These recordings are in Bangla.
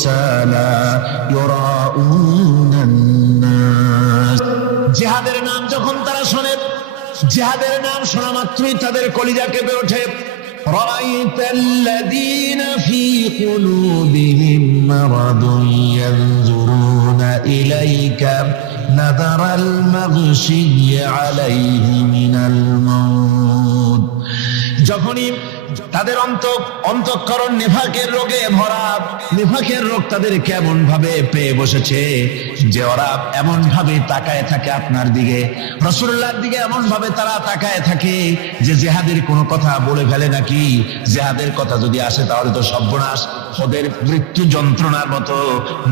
رسالا يراؤون الناس জিহাদের নাম যখন তারা শোনে, জিহাদের নাম শোনা মাত্রই তাদের কলিজা কেঁপে ওঠে। رأيت الذين في قلوبهم مرض ينظرون إليك نظر المغشي عليه من الموت যখনই তাদের অন্তঃকরণ নেফাকের রোগে ভরা, নেফাকের রোগ তাদের কেমন ভাবে পেয়ে বসেছে যে ওরা এমন ভাবে তাকায় থাকে আপনার দিকে, রাসূলুল্লাহর দিকে এমন ভাবে তারা তাকায় থাকে যে জিহাদের কোনো কথা বলে ফেলে নাকি, জিহাদের কথা যদি আসে তাহলে তো সর্বনাশ। ওদের মৃত্যু যন্ত্রণার মতো,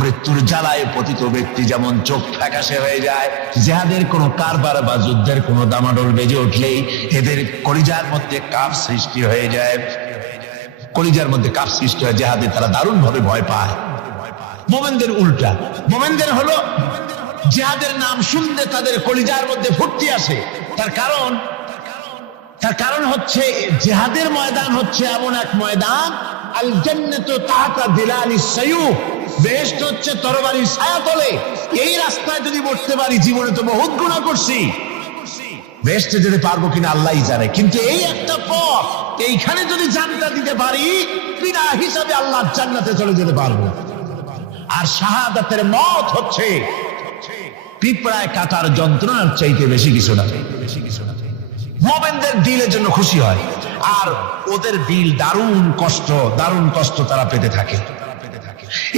মৃত্যুর জ্বালায় পতিত ব্যক্তি যেমন চোখ ফ্যাকাশে হয়ে যায়, জিহাদের কোনো কারবার বা যুদ্ধের কোনো দামাডোল বেজে উঠলেই এদের কলিজার মধ্যে কাঁপ সৃষ্টি হয়ে যায়, কলিজার মধ্যে কাঁপ সৃষ্টি হয়। জিহাদে তারা দারুণ ভাবে ভয় পায়। মোমেনদের উল্টা, মোমেনদের হলো জিহাদের নাম শুনলে তাদের কলিজার মধ্যে ফুর্তি আসে। তার কারণ হচ্ছে জিহাদের ময়দান হচ্ছে এমন এক ময়দান, আল জান্নাতু তাহতা দিলালিস সায়ুফ, বেহেশত হচ্ছে তরবারির ছায়াতলে। এই রাস্তায় যদি বসতে পারি, জীবনে তো বহুত গুনাহ করছি, বেহেশতে যেতে পারবো কিনা আল্লাহই জানে, কিন্তু এই একটা পথ, এইখানে যদি জানটা দিতে পারি বিনা হিসাবে আল্লাহ জান্নাতে চলে যেতে পারবো। আর শাহাদাতের মত হচ্ছে পিঁপড়ায় কাটার যন্ত্রণার চাইতে বেশি কিছু না। মুমিনদের দিলের জন্য খুশি হয়, আর ওদের দিল দারুণ কষ্ট তারা পেতে থাকে।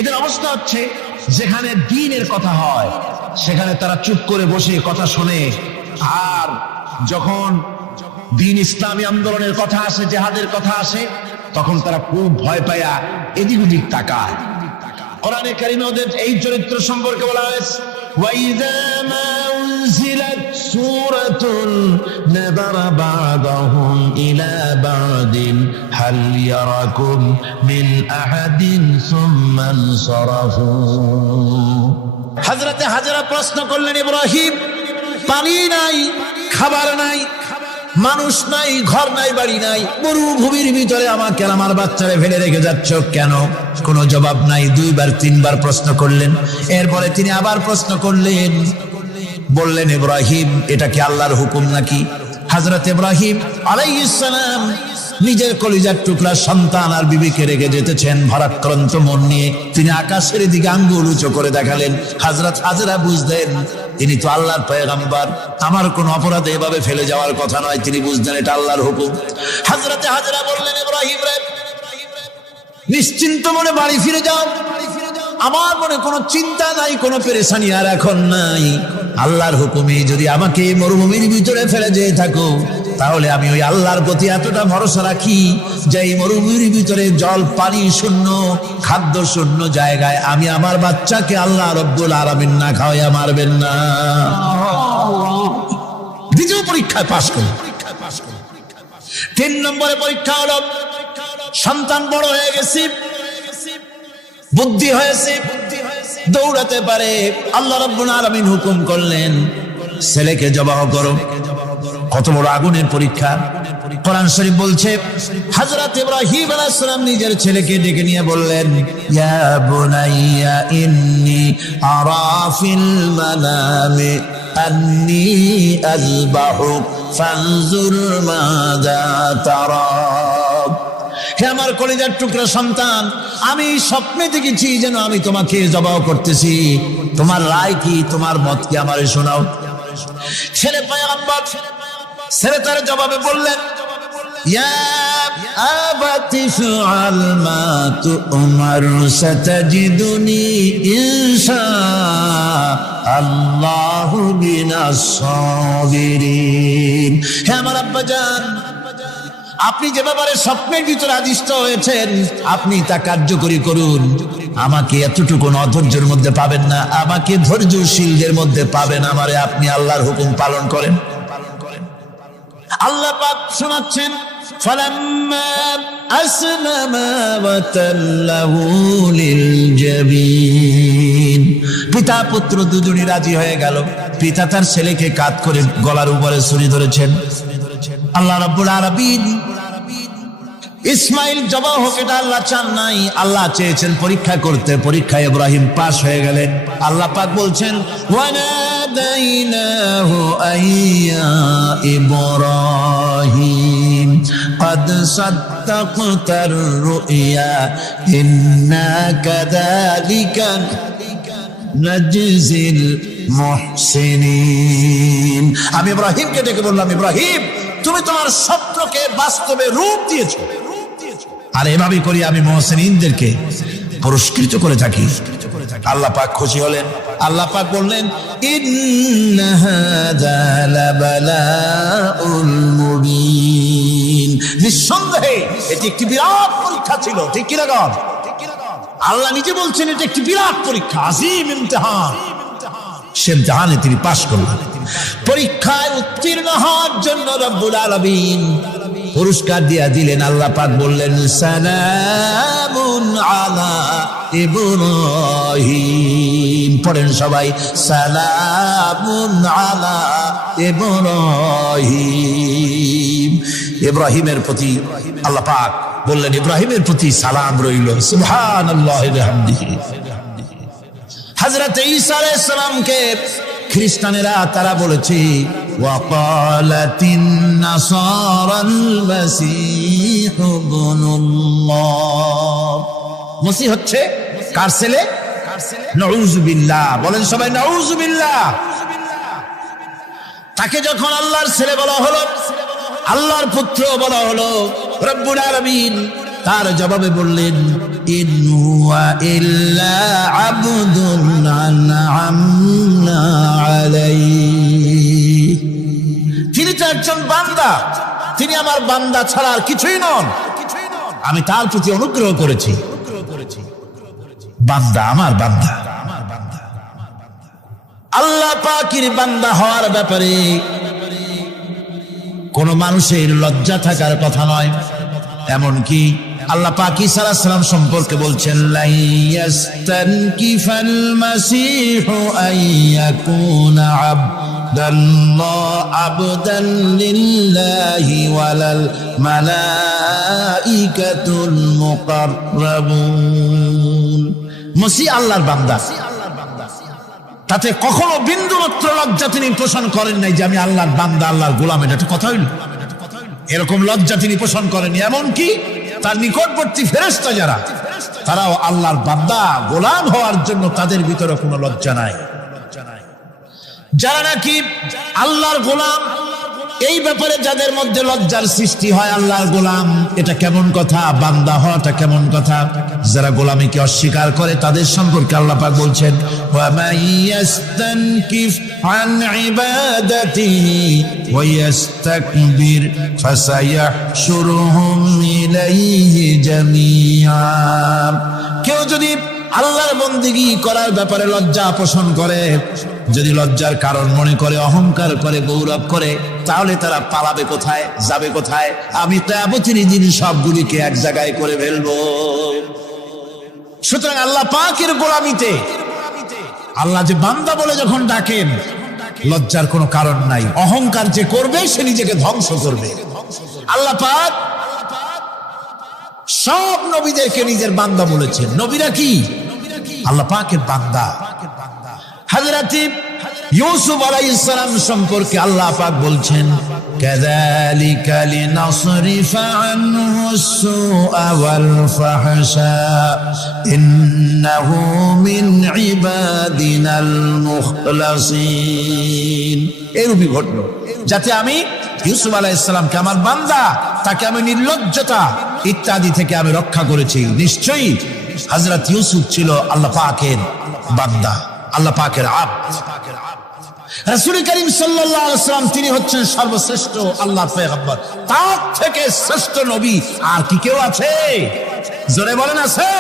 এদের অবস্থা হচ্ছে যেখানে দ্বীনের কথা হয় সেখানে তারা চুপ করে বসে কথা শোনে, আর যখন দ্বীন ইসলামী আন্দোলনের কথা আসে, জিহাদের কথা আসে, তখন তারা খুব ভয় পায়া এদিক ওদিক তাকায়। কোরআনে কারিমে ওদের এই চরিত্র সম্পর্কে বলা হয়েছে, ওয়াইযা মা উনজিলাত সূরাতুন নাযারা বা'দাহুম ইলা বা'দিন হাল ইয়ারাকুম মিন আহাদিন সুম্মা আনসারাফু। হযরতে হাজরা প্রশ্ন করলেন, ইব্রাহিম, পানি নাই, খাবার নাই, মানুষ নাই, ঘর নাই, বাড়ি নাই, মরুভূমির ভিতরে আমাকে আর আমার বাচ্চারে ফেলে রেখে যাচ্ছ কেন? কোনো জবাব নাই। 2 বার 3 বার প্রশ্ন করলেন। এরপরে তিনি আবার প্রশ্ন করলেন, বললেন, ইব্রাহিম, এটা কি আল্লাহর হুকুম নাকি? হযরত ইব্রাহিম আলাইহিস সালাম নিজের কলিজার টুকরা সন্তান আর বিবিকে রেখে যেতেছেন ভারাক্রান্ত মন নিয়ে। তিনি আকাশের দিকে আঙ্গুল উঁচু করে দেখালেন। হযরত হাজরা বুঝলেন তিনি তো আল্লাহর পয়গম্বর, আমার কোন অপরাধে এভাবে ফেলে যাওয়ার কথা নয়। তিনি বুঝলেন এটা আল্লাহর হুকুম। হযরত হাজরা বললেন, ইব্রাহিম রে, নিশ্চিন্ত মনে বাড়ি ফিরে যাও, আমার মনে কোনো চিন্তা নাই, কোনো পেরেশানি আর এখন নাই। আল্লাহর হুকুমে যদি আমাকে মরুভূমির ভিতরে ফেলে যেয়ে থাকো, তাহলে আমি ওই আল্লাহর প্রতি এতটা ভরসা রাখি যে এই মরুভূমির ভিতরে জল পানি শূন্য, খাদ্য শূন্য জায়গায় আমি আমার বাচ্চাকে আল্লাহ রব্বুল আলামিন না খাওয়াইয়া মারবেন না। দ্বিতীয় পরীক্ষায় পাস করল। 3 নম্বরে পরীক্ষা হলো, সন্তান বড় হয়ে গেছে, বুদ্ধি হয়েছে, দৌড়াতে পারে। আল্লাহ রাব্বুল আলামিন হুকুম করলেন, ছেলেকে জবাহ করো। কত বড় আগুনের পরীক্ষা! কোরআন শরীফ বলছে, হযরত ইব্রাহিম আলাইহিস সালাম নিজের ছেলেকে ডেকে নিয়ে বললেন, ইয়া বুনাইয়া ইন্নী আরা ফিল মানামি আন্নী আযবাহুক ফানজুর মাযা তারা। হে আমার কলিজার টুকরা সন্তান, আমি স্বপ্নে দেখেছি যেন আমি তোমাকে জবাহ করতেছি, তোমার রায় কি, তোমার মত কি, আমারে শোনাও। ছেলে পয়গম্বর, ছেলে তার জবাবে বললেন, ইয়া আবাতি ফাআল মা তু'মার সাতাজিদুনি ইনশাআল্লাহু মিনাস সাবিরিন। হে আমার আব্বাজান, আপনি যে ব্যাপারে স্বপ্নের ভিতরে আদিষ্ট হয়েছেন, আপনি তা কার্যকরী করুন। আমাকে এতটুকু অধৈর্যের মধ্যে পাবেন না, আমাকে ধৈর্যশীলদের মধ্যে পাবেন। আমারে আপনি আল্লাহর হুকুম পালন করেন। আল্লাহ পাক শোনাচ্ছেন, ফালাম্মা আসলামা ওয়া তাল্লাহু লিল জাবিন। পিতা পুত্র দুজনই রাজি হয়ে গেল। পিতা তার ছেলেকে কাঁধ করে গলার উপরে ছুরি ধরেছেন। আল্লাহ রাব্বুল আলামিন ইসমাইল জবাই হোক, এটা আল্লাহ চান নাই, আল্লাহ চেয়েছেন পরীক্ষা করতে। পরীক্ষায় ইব্রাহিম পাস হয়ে গেলেন। আল্লাহ পাক বলছেন ওয়ানাদাইনাহু আইয়া ইব্রাহিম قد صدقت الرؤيا إنا كذلك نجزي المحسنين। আমি ইব্রাহিমকে ডেকে বললাম, ইব্রাহিম তুমি তোমার স্বপ্নকে বাস্তবে রূপ দিয়েছো, আর এভাবেই করি আমি মুহসিনদেরকে পুরস্কৃত করে থাকি। আল্লাহ পাক খুশি হলেন। আল্লাহ পাক বললেন ইন্না হাযা লাবালাউল মুবিন, নিঃসন্দেহে এটি একটি বিরাট পরীক্ষা ছিল। ঠিক কি না? আল্লাহ নিজে বলছেন এটা একটি বিরাট পরীক্ষা, আজিম ইমতিহান। সে ইমতিহানে তিনি পাশ করলেন। পরীক্ষায় উত্তীর্ণ হওয়ার জন্য রব্বুল আলামিন পুরস্কার দিয়া দিলেন। আল্লাহ পাক বললেন সালামুন আলা ইব্রাহিম। পড়েন সবাই, সালামুন আলা ইব্রাহিম। ইব্রাহিমের প্রতি আল্লাহ পাক বললেন ইব্রাহিমের প্রতি সালাম রইল। সুবহানাল্লাহি ওয়া বিহামদিহি। হযরত ঈসা আলাইহিস সালামকে খ্রিস্টানেরা তারা বলেছে ওয়াকালাতিন নাসারাল মাসীহ ইবনুল্লাহ, মসিহ হচ্ছে কার ছেলে? নাউযুবিল্লাহ। বলেন সবাই নাউযুবিল্লাহ। তাকে যখন আল্লাহর ছেলে বলা হলো, আল্লাহর পুত্র বলা হলো, রব্বুল আলামিন তার জবাবে বললেন ইন হুয়া ইল্লা আবদুন আনআমনা আলাইহি, তিনি তো একজন বান্দা, তিনি আমার বান্দা ছাড়া আর কিছুই নন। আমি তার প্রতি অনুগ্রহ করেছি। বান্দা, আমার বান্দা। আল্লাহ পাকের বান্দা হওয়ার ব্যাপারে কোন মানুষের লজ্জা থাকার কথা নয়। এমনকি আল্লাহ পাক ঈসা আলাইহিস সালাম সম্পর্কে বলছেন লা ইয়াস্তানকিফাল মাসীহু আইয়াকুনা আবদান লিল্লাহি ওয়ালাল মালাইকাতুল মুকাররাবুন। মসিহ আল্লাহর বান্দা, তাতে কখনো বিন্দু মাত্র লজ্জা তিনি পোষণ করেন নাই যে আমি আল্লাহর বান্দা, আল্লাহর গোলাম। এটা কথা হইল? এরকম লজ্জা তিনি পোষণ করেন। এমনকি তার নিকটবর্তী ফেরেশতা যারা, তারাও আল্লাহর বান্দা গোলাম হওয়ার জন্য তাদের ভিতরে কোনো লজ্জা নাই। যারা নাকি আল্লাহর গোলাম, এই ব্যাপারে যাদের মধ্যে লজ্জার সৃষ্টি হয়, আল্লাহর গোলাম এটা কেমন কথা, বান্দা হওয়াটা কেমন কথা। যারা গোলামীকে অস্বীকার করে তাদের সম্পর্কে আল্লাহ পাক বলছেন ওয়া মাইয়াস্তানকিফ আন ইবাদাতিহি ওয়া ইস্তাকবির ফাসায়াহশুরুহুম ইলাইহি জামিআ। কেউ যদি আল্লাহর বন্দেগী করার ব্যাপারে লজ্জা পোষণ করে, যদি লজ্জার কারণ মনে করে, অহংকার করে, গৌরব করে, তাহলে তারা পালাবে কোথায়, যাবে কোথায়? আমি কিয়ামতের দিন সবগুলিকে এক জায়গায় করে ফেলবো। সুতরাং আল্লাহ পাকের গোলামিতে আল্লাহ যে বান্দা বলে যখন ডাকেন, লজ্জার কোনো কারণ নাই। অহংকার যে করবে সে নিজেকে ধ্বংস করবে। আল্লাহ পাক সব নবীদেরকে নিজের বান্দা বলেছেন। নবীরা কি? আল্লাহ পাকের বান্দা। হযরত ইউসুফ আলাইহিস সালাম সম্পর্কে আল্লাহ পাক বলছেন কাযালিকা লিনাসরিফা আনহু আস-সুআ ওয়াল ফাহশা ইন্নাহু মিন ইবাদিনাল মুখলাসিন। এরূপই ঘটলো যাতে আমি ইউসুফ আলাইহিস সালামকে আমার বান্দা, তাকে আমি নির্লজ্জতা ইত্যাদি থেকে আমি রক্ষা করেছি। নিশ্চয়ই হযরত ইউসুফ ছিল আল্লাহ পাকের বান্দা, আল্লাহ পাকের আব্দ। রাসূল করিম সাল্লাল্লাহু আলাইহি ওয়াসাল্লাম তিনি হচ্ছেন সর্বশ্রেষ্ঠ আল্লাহর পয়গম্বর। তার থেকে শ্রেষ্ঠ নবী আর কি কেউ আছে? জোরে বলেন আছে?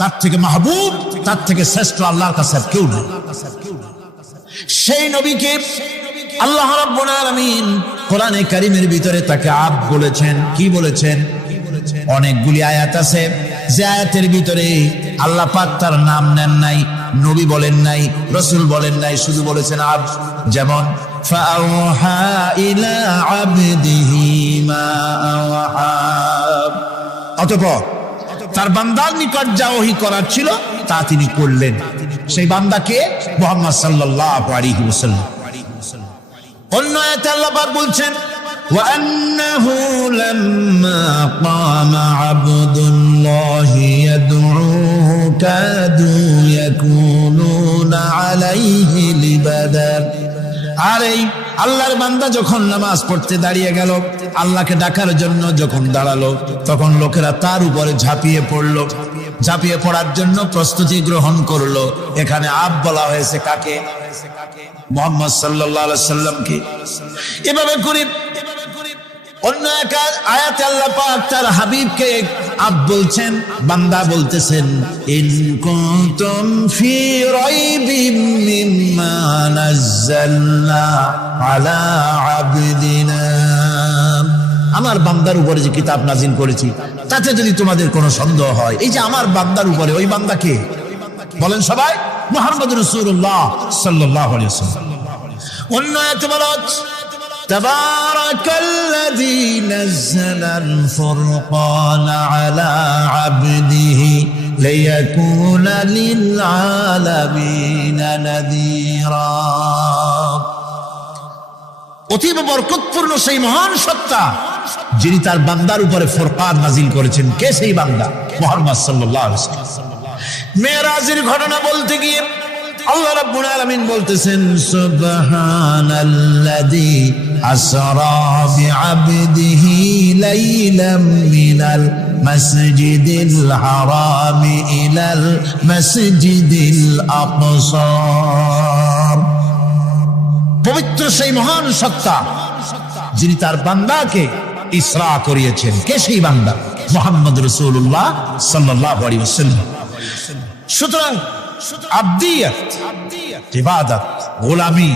তার থেকে মাহবুব, তার থেকে শ্রেষ্ঠ আল্লাহর কাছে কেউ নেই। সেই নবীকে আল্লাহ রাব্বুল আলামিন কোরআনে কারীমের ভিতরে তাকে আব্দ বলেছেন। কি বলেছেন? অনেকগুলি আয়াত আছে যে আয়াতের ভিতরে আল্লাহ পাক তার নাম নেন নাই, নবী বলেন নাই, রাসূল বলেন নাই, শুধু বলেছেন আব্দ। যেমন ফাআওহা ইলা আবদিহি মা আওহা, অতঃপর তার বান্দার নিকট যা ওহী করার ছিল তা তিনি করলেন। সেই বান্দাকে মুহাম্মদ সাল্লাল্লাহু আলাইহি ওয়াসাল্লাম। অন্য আয়াতে আল্লাহ পাক বলছেন وأنه لما قام عبد الله يدعوه كادوا يكونون عليه لبدا আরে আল্লাহর বান্দা যখন নামাজ পড়তে দাঁড়িয়ে গেল, আল্লাহকে ডাকার জন্য যখন দাঁড়ালো, তখন লোকেরা তার উপরে ঝাঁপিয়ে পড়লো। ঝাঁপিয়ে পড়ার জন্য প্রস্তুতি গ্রহণ করলো। এখানে আব বলা হয়েছে কাকে? মুহাম্মদ সাল্লাল্লাহু আলাইহি সাল্লামকে। এভাবে করে অন্য এক আয়াতে আল্লাহ পাক তার হাবিবকে আব বলছেন, বান্দা বলতেছেন ইন কুনতুম ফি রাইবিম মিম্মা নাযালনা আলা আবদিনা, আমার বান্দার উপরে যে কিতাব নাজিল করেছি তাতে যদি তোমাদের কোনো সন্দেহ হয়, এই যে আমার বান্দার উপরে, ওই বান্দাকে বলেন সবাই মুহাম্মদ রাসূলুল্লাহ সাল্লাল্লাহু আলাইহি ওয়াসাল্লাম। অন্য আয়াতে বলা হচ্ছে তাবারাকাল্লাযী নাযালাল ফুরকানা আলা আবদিহি লিয়াকুনা লিল আলামিনা নাযীরা। অতীব বরকতপূর্ণ সেই মহান সত্তা যিনি তার বান্দার উপরে ফুরকান নাজিল করেছেন। কে সেই বান্দা? মুহাম্মদ সাল্লাল্লাহু আলাইহি ওয়াসাল্লাম। মেরাজের ঘটনা বলতে গিয়ে আল্লাহ রাব্বুল আলামিন বলতেছেন সুবহানাল্লাযী আসরা বিআবদিহি লাইলাম মিনাল মাসজিদিল হারামি ইলাল মাসজিদিল আকসা। পবিত্র সেই মহান সত্তা যিনি তার বান্দাকে ইসরা করিয়েছেন। কে সেই বান্দা? মুহাম্মদ রাসূলুল্লাহ সাল্লাল্লাহু আলাইহি ওয়াসাল্লাম। সুতরাং আবদিয়াত, ইবাদত, গোলামি,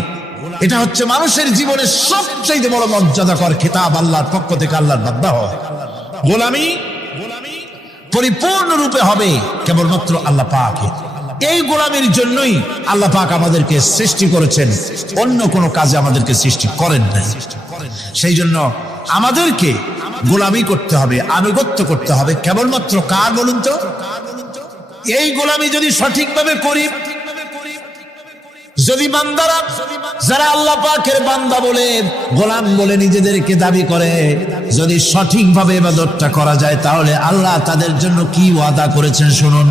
এটা হচ্ছে মানুষের জীবনের সবচেয়ে বড় মর্যাদাকর খেতাব আল্লাহর পক্ষ থেকে। আল্লাহর বান্দা হয়। গোলামি পরিপূর্ণরূপে হবে কেবলমাত্র আল্লাহ পাকের। এই গোলামির জন্যই আল্লাহ পাক আমাদেরকে সৃষ্টি করেছেন, অন্য কোনো কাজে আমাদেরকে সৃষ্টি করেন নাই। সেই জন্য আমাদেরকে গোলামি করতে হবে, আনুগত্য করতে হবে কেবলমাত্র কার বলুন তো? এই গোলামি যদি সঠিকভাবে করি, যদি বান্দারা যারা আল্লাহ পাকের বান্দা বলে, গোলাম বলে নিজেদেরকে দাবি করে, যদি সঠিকভাবে ইবাদতটা করা যায়, তাহলে আল্লাহ তাদের জন্য কি ওয়াদা করেছেন শুনুন।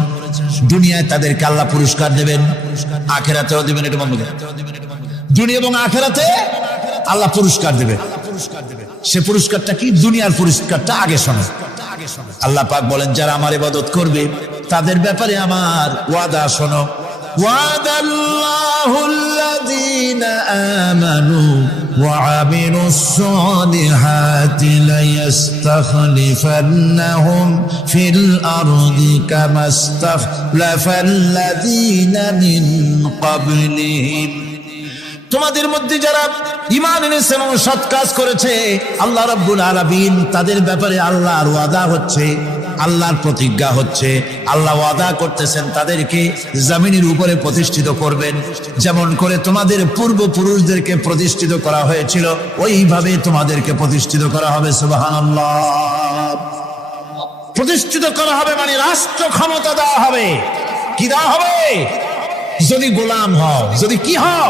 দুনিয়ায় তাদেরকে আল্লাহ পুরস্কার দেবেন, আখিরাতেও দিবেন। এটা বন্ধ করে, দুনিয়া এবং আখিরাতে আল্লাহ পুরস্কার দেবেন। সে পুরস্কারটা কি? দুনিয়ার পুরস্কারটা আগে শোনো। আল্লাহ পাক বলেন যারা আমার ইবাদত করবে তাদের ব্যাপারে আমার ওয়াদা শোনো। ওয়াদাল্লাহুল্লাযীনা আমানু ওয়া আমিলুস সালিহাতি লায়াস্তাখলিফান্নাহুম ফিল আরদি কামা ইসতাখলাফাল্লাযীনা মিন ক্বাবলিহিম। তোমাদের মধ্যে যারা ঈমান এনেছে এবং সৎ কাজ করেছে, আল্লাহ রাব্বুল আলামিন তাদের ব্যাপারে আল্লাহর ওয়াদা হচ্ছে, আল্লাহর প্রতিজ্ঞা হচ্ছে, আল্লাহ ওয়াদা করতেছেন তাদেরকে জমিনের উপরে প্রতিষ্ঠিত করবেন। যেমন করে তোমাদের পূর্বপুরুষদেরকে প্রতিষ্ঠিত করা হয়েছিল, ওইভাবে তোমাদেরকে প্রতিষ্ঠিত করা হবে। সুবহানাল্লাহ। প্রতিষ্ঠিত করা হবে মানে রাষ্ট্র ক্ষমতা দেওয়া হবে। কি দেওয়া হবে? যদি গোলাম হও, যদি কি হও?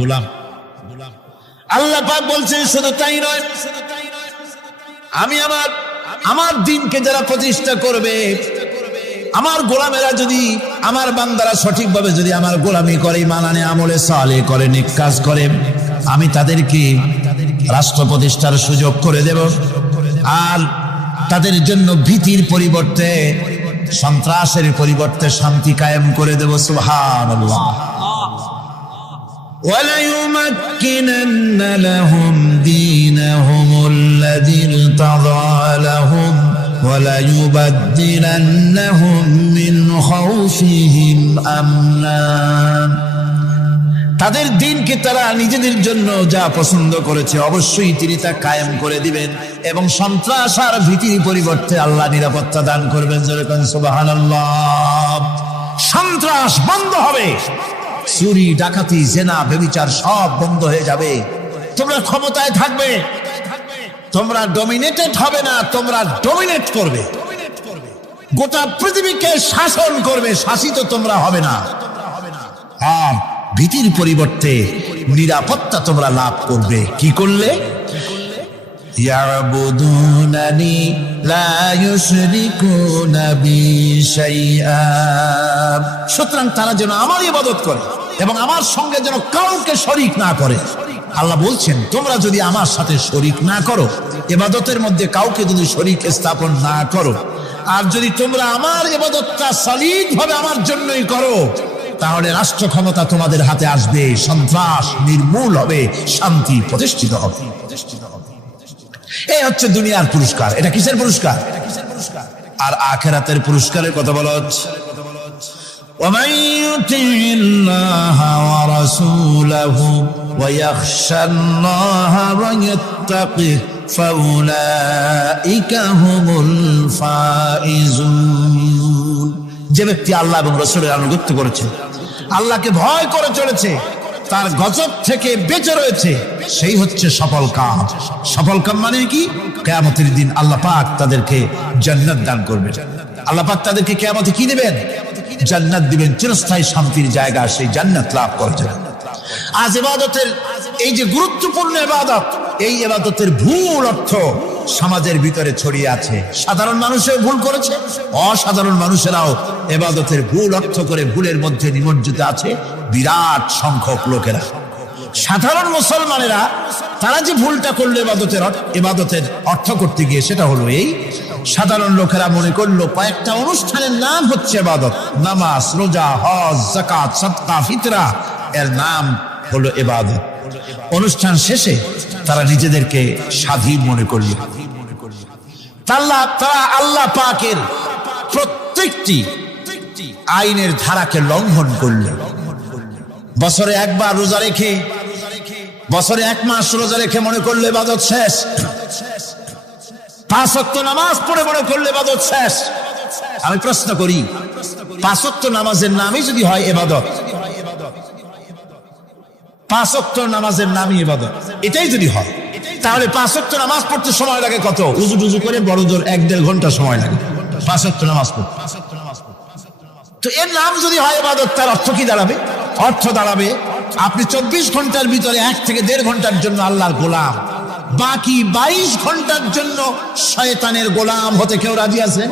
গোলাম। আল্লাহ পাক বলছেন শুধু তাই নয়, আমি আমার দিনকে যারা প্রতিষ্ঠা করবে, আমার গোলামেরা যদি, আমার বান্দারা সঠিকভাবে যদি আমার গোলামি করে, মানানে আমলে সালে করে, নেক কাজ করে, আমি তাদেরকে রাষ্ট্র প্রতিষ্ঠার সুযোগ করে দেব। আর তাদের জন্য ভীতির পরিবর্তে, সন্ত্রাসের পরিবর্তে শান্তি কায়েম করে দেব। সুবহানাল্লাহ। وَلَيُمَكِّنَنَّ لَهُمْ دِينَهُمُ الَّذِي ارْتَضَىٰ لَهُمْ وَلَيُبَدِّلَنَّهُمْ مِنْ خَوْفِهِمْ أَمْنًا। তাদের দিনকে তারা নিজেদের জন্য যা পছন্দ করেছে অবশ্যই তিনি তা কায়েম করে দিবেন, এবং সন্ত্রাস আর ভীতির পরিবর্তে আল্লাহ নিরাপত্তা দান করবেন। যেরকম সুবহানাল্লাহ। সন্ত্রাস বন্ধ হবে, চুরি, ডাকাতি, জেনা, ব্যভিচার সব বন্ধ হয়ে যাবে। তোমরা ক্ষমতায় থাকবে, তোমরা ডমিনেটেড হবে না, তোমরা ডমিনেট করবে, গোটা পৃথিবীকে শাসন করবে, শাসিত তোমরা হবে না। আর ভীতির পরিবর্তে নিরাপত্তা তোমরা লাভ করবে। কি করলে? ইয়াবুদুনানি লা ইউশরিকুনা বি শাইআ। সুতরাং তারা যেন আমার ইবাদত করে এবং আমার সঙ্গে যেন কাউকে শরীক না করে। আল্লাহ বলছেন তোমরা যদি আমার সাথে শরীক না করো, ইবাদতের মধ্যে কাউকে যদি শরীক স্থাপন না করো, আর যদি তোমরা আমার ইবাদতটা সলিড ভাবে আমার জন্যই করো, তাহলে রাষ্ট্র ক্ষমতা তোমাদের হাতে আসবে, সন্ত্রাস নির্মূল হবে, শান্তি প্রতিষ্ঠিত হবে। এই হচ্ছে দুনিয়ার পুরস্কার। এটা কিসের পুরস্কার? আর আখিরাতের পুরস্কারের কথা বলা হচ্ছে وَمَن يُطِعِ اللَّهَ وَرَسُولَهُ وَيَخْشَ اللَّهَ وَيَتَّقِهِ فَأُولَئِكَ هُمُ الْفَائِزُونَ। যে ব্যক্তি আল্লাহ এবং রাসূলের আনুগত্য করেছে, আল্লাহকে ভয় করে চলেছে, তার গজব থেকে বেঁচে রয়েছে, সেই হচ্ছে সফল কাম। সফল কাম মানে কি? কিয়ামতের দিন আল্লাহ পাক তাদেরকে জান্নাত দান করবেন। আল্লাহ পাক তাদেরকে কিয়ামতে কি দিবেন? জান্নাত দিবেন, চিরস্থায়ী শান্তির জায়গা, সেই জান্নাত লাভ করা যাবে। আজ ইবাদতের এই যে গুরুত্বপূর্ণ ইবাদত, এই ইবাদতের ভুল অর্থ সমাজের ভিতরে ছড়িয়ে আছে। সাধারণ মানুষও ভুল করেছে, অসাধারণ মানুষেরাও ইবাদতের ভুল অর্থ করে ভুলের মধ্যে নিমজ্জিত আছে বিরাট সংখ্যক লোকেরা। সাধারণ মুসলমানেরা তারা যে ভুলটা করলো ইবাদতের অর্থ করতে গিয়ে, সেটা হলো এই, সাধারণ লোকেরা মনে করলো কয়েকটা অনুষ্ঠানের নাম হচ্ছে ইবাদত, নামাজ, রোজা, হজ, যাকাত, সাদকা, ফিতরা, এর নাম হলো ইবাদত। অনুষ্ঠান শেষে তারা নিজেদেরকে স্বাধীন মনে করল। তারা আল্লাহ পাকের প্রত্যেকটি আইনের ধারাকে লঙ্ঘন করল। বছরে একবার রোজা রেখে, বছরে এক মাস রোজা রেখে মনে করলে ইবাদত শেষ। 5 ওয়াক্ত নামাজ পড়ে মনে করলে ইবাদত শেষ। আমি প্রশ্ন করি, 5 ওয়াক্ত নামাজের নামই যদি হয় ইবাদত, 5 ওয়াক্ত নামাজের নামই ইবাদত, এটাই যদি হয়, তাহলে 5 ওয়াক্ত নামাজ পড়তে সময় লাগে কত? উজু টুজু করে বড় জোর 1-1.5 ঘন্টা সময় লাগে 5 ওয়াক্ত নামাজ পড়তে। তো এর নাম যদি হয় ইবাদত, তার অর্থ কি দাঁড়াবে? অর্থ দাঁড়াবে আপনি 24 ঘন্টার ভিতরে 1 থেকে 1.5 ঘন্টার জন্য আল্লাহর গোলাম, বাকি 22 ঘন্টার জন্য শয়তানের গোলাম হতে কেউ রাজি আছেন?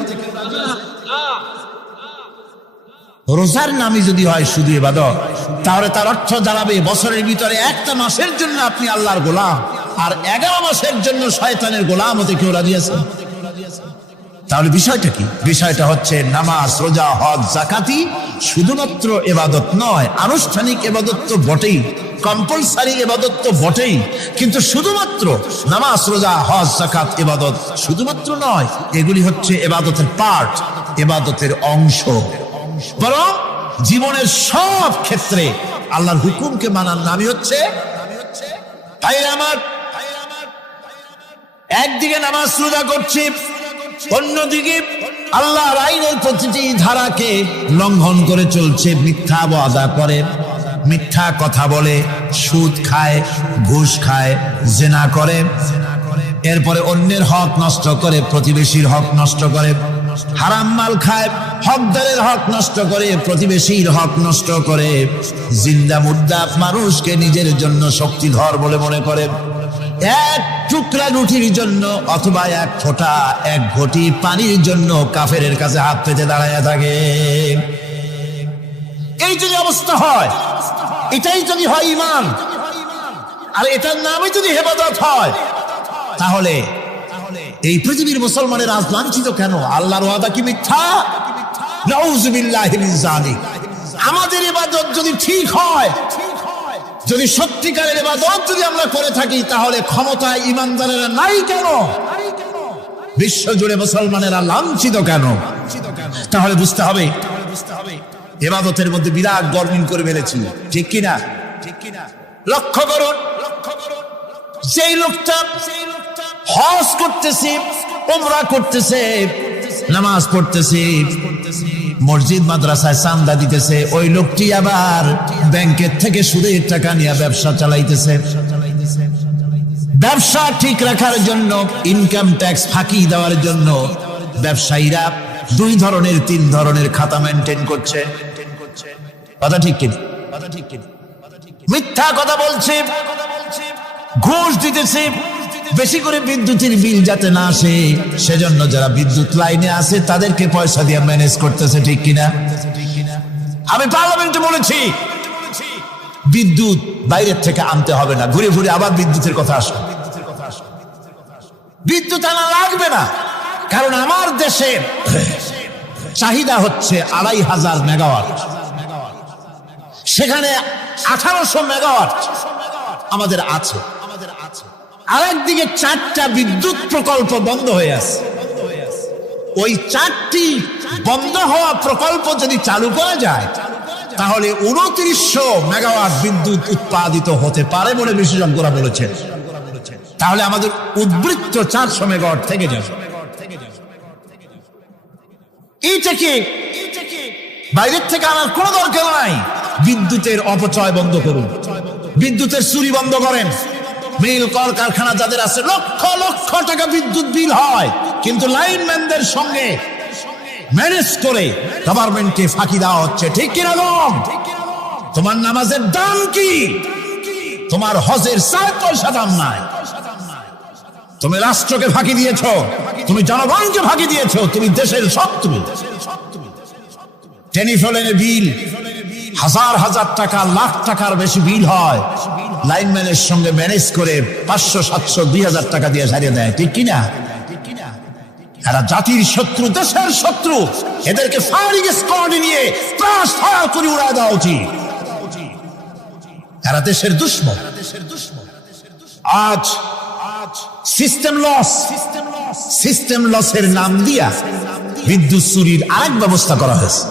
রোজার নামই যদি হয় শুধু ইবাদত, তাহলে তার অর্থ দাঁড়াবে বছরের ভিতরে একটা মাসের জন্য আপনি আল্লাহর গোলাম, আর 11 মাসের জন্য শয়তানের গোলাম হতে কেউ রাজি আছেন? তাহলে বিষয়টা কি? বিষয়টা হচ্ছে নামাজ, রোজা, হজ, যাকাতি শুধুমাত্র ইবাদত নয়, আনুষ্ঠানিক ইবাদত তো বটেই, কম্পালসারি ইবাদত তো বটেই, কিন্তু শুধুমাত্র নামাজ, রোজা, হজ, যাকাত ইবাদত শুধুমাত্র নয়, এগুলি হচ্ছে ইবাদতের পার্ট, ইবাদতের অংশ। বরং জীবনের সব ক্ষেত্রে আল্লাহর হুকুমকে মানার নামই হচ্ছে আমার একদিকে নামাজ রোজা করছি, অন্যদিকে আল্লাহর আইনের প্রতিটি ধারাকে লঙ্ঘন করে চলছে, মিথ্যা ওয়াদা করে, মিথ্যা কথা বলে, সুদ খায়, ঘুষ খায়, জিনা করে, এরপরে অন্যের হক নষ্ট করে, প্রতিবেশীর হক নষ্ট করে, হারাম মাল খায়, হকদারের হক নষ্ট করে, প্রতিবেশীর হক নষ্ট করে, জিন্দা মুর্দা মানুষকে নিজের জন্য শক্তিধর বলে মনে করে, এক টুকরা রুটির জন্য অথবা এক ফোঁটা, এক ঘটি পানির জন্য কাফেরের কাছে হাত পেতে দাঁড়ায় থাকে। এই যদি অবস্থা হয়, এটাই যদি হয় ঈমান, আর এটার নামই যদি ইবাদত হয়, তাহলে এই পৃথিবীর মুসলমানের আজ লাঞ্ছিত কেন? আল্লাহর ওয়াদা কি মিথ্যা? নাউযুবিল্লাহি মিন যালিক। আমাদের ইবাদত যদি ঠিক হয়, যদি সত্যিকারের ইবাদত যদি আমরা করে থাকি, তাহলে ক্ষমতায় ঈমানদারেরা নাই কেন? বিশ্ব জুড়ে মুসলমানেরা লাঞ্ছিত কেন? তাহলে বুঝতে হবে ইবাদতের মধ্যে বিরাট গরমিল করে ফেলেছি, ঠিক কিনা? লক্ষ্য করুন, যেই লোকটা হজ করতেছে, উমরা করতেছে, নামাজ পড়তেছে, মসজিদ মাদ্রাসায় চাঁদা দিতেছে, ওই লোকটি আবার ব্যাংকের থেকে সুদের টাকা নিয়ে ব্যবসা চালাইতেছে। ব্যবসা ঠিক রাখার জন্য, ইনকাম ট্যাক্স ফাঁকি দেওয়ার জন্য ব্যবসায়ীরা 2 ধরনের 3 ধরনের খাতা মেনটেন করছে। কথা ঠিক কিনা? মিথ্যা কথা বলছে, ঘুষ দিতেছে, বেশি করে বিদ্যুতের বিল যাতে না আসে সেজন্য যারা বিদ্যুৎ লাইনে আছে তাদেরকে পয়সা দিয়ে ম্যানেজ করতেছে। ঠিক কিনা? আমি পার্লামেন্টে বলেছি বিদ্যুৎ বাইরের থেকে আনতে হবে না, ঘুরে ঘুরে আবার বিদ্যুতের কথা আসে। বিদ্যুৎ আনা লাগবে না, কারণ আমার দেশের চাহিদা হচ্ছে 2500 মেগাওয়াট, সেখানে 1800 মেগাওয়াট আমাদের আছে। আরেকদিকে 4টা বিদ্যুৎ প্রকল্প বন্ধ হয়ে আছে। ওই 4টি বন্ধ হওয়া প্রকল্প যদি চালু করা যায় তাহলে 2900 মেগাওয়াট বিদ্যুৎ উৎপাদিত হতে পারে বলে বিশেষজ্ঞরা বলেছেন। তাহলে আমাদের উদ্বৃত্ত 400 মেগাওয়াট থেকে যাবে। এইটাকে বাইরের থেকে আনার কোনো দরকার নাই। বিদ্যুতের অপচয় বন্ধ করুন, বিদ্যুতের চুরি বন্ধ করেন। মিল কলকারখানা যাদের আছে লক্ষ লক্ষ টাকা বিদ্যুৎ বিল হয়, কিন্তু লাইনম্যানদের সঙ্গে ম্যানেজ করে গভর্নমেন্টকে ফাঁকি দেওয়া হচ্ছে। ঠিক কিনা? তোমার নামাজের দাম কি? তোমার হজের 4 পয়সা দাম নাই। তুমি রাষ্ট্রকে ফাঁকি দিয়েছ, তুমি জনগণকে ফাঁকি দিয়েছ, তুমি দেশের শত্রু। টেলিফোনের বিল হাজার হাজার টাকা, লাখ টাকার বেশি বিল হয়, লাইনম্যানের সঙ্গে ম্যানেজ করে 500, 700, 2000 টাকা দিয়ে সারিয়ে দেয়। ঠিক কিনা? এরা জাতির শত্রু, দেশের শত্রু। এদেরকে ফায়ারিং স্কোয়াডে নিয়ে ক্রাশ ফায়ার করে উড়ায় দেওয়া উচিত। এরা দেশের দুশমন। আজ সিস্টেম লসের নাম দিয়া বিদ্যুৎ চুরির আরেক ব্যবস্থা করা হয়েছে।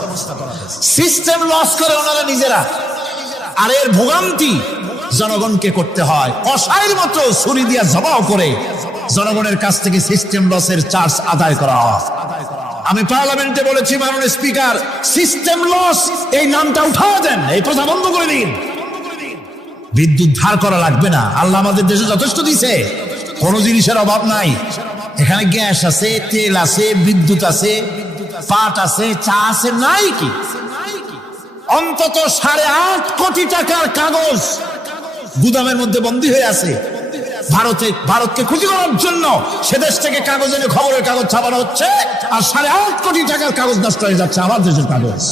সিস্টেম লস করে ওনারা নিজেরা, আর এর ভোগান্তি জনগণকে করতে হয়। কসাইয়ের মতো ছুরি দিয়া জবাও করে জনগণের কাছ থেকে সিস্টেম লসের চার্জ আদায় করা হয়। আমি পার্লামেন্টে বলেছি, মাননীয় স্পিকার, সিস্টেম লস এই নামটা উঠাও দেন, এই প্রথা বন্ধ করে দিন। বিদ্যুৎ ধার করা লাগবে না, আল্লাহ আমাদের দেশে যথেষ্ট দিছে, কোনো জিনিসের অভাব নাই। এখানে গ্যাস আছে, তেল আছে, বিদ্যুৎ আছে, পাট আছে, চা আছে, নাই কি? অন্তত 8.5 কোটি টাকার কাগজ গুদামের মধ্যে বন্দী হয়ে আছে। ভারতকে খুশি করার জন্য সে দেশ থেকে কাগজ এনে খবরের কাগজ ছাপানো হচ্ছে, আর 8.5 কোটি টাকার কাগজ নষ্ট হয়ে যাচ্ছে আমার দেশের কাগজ।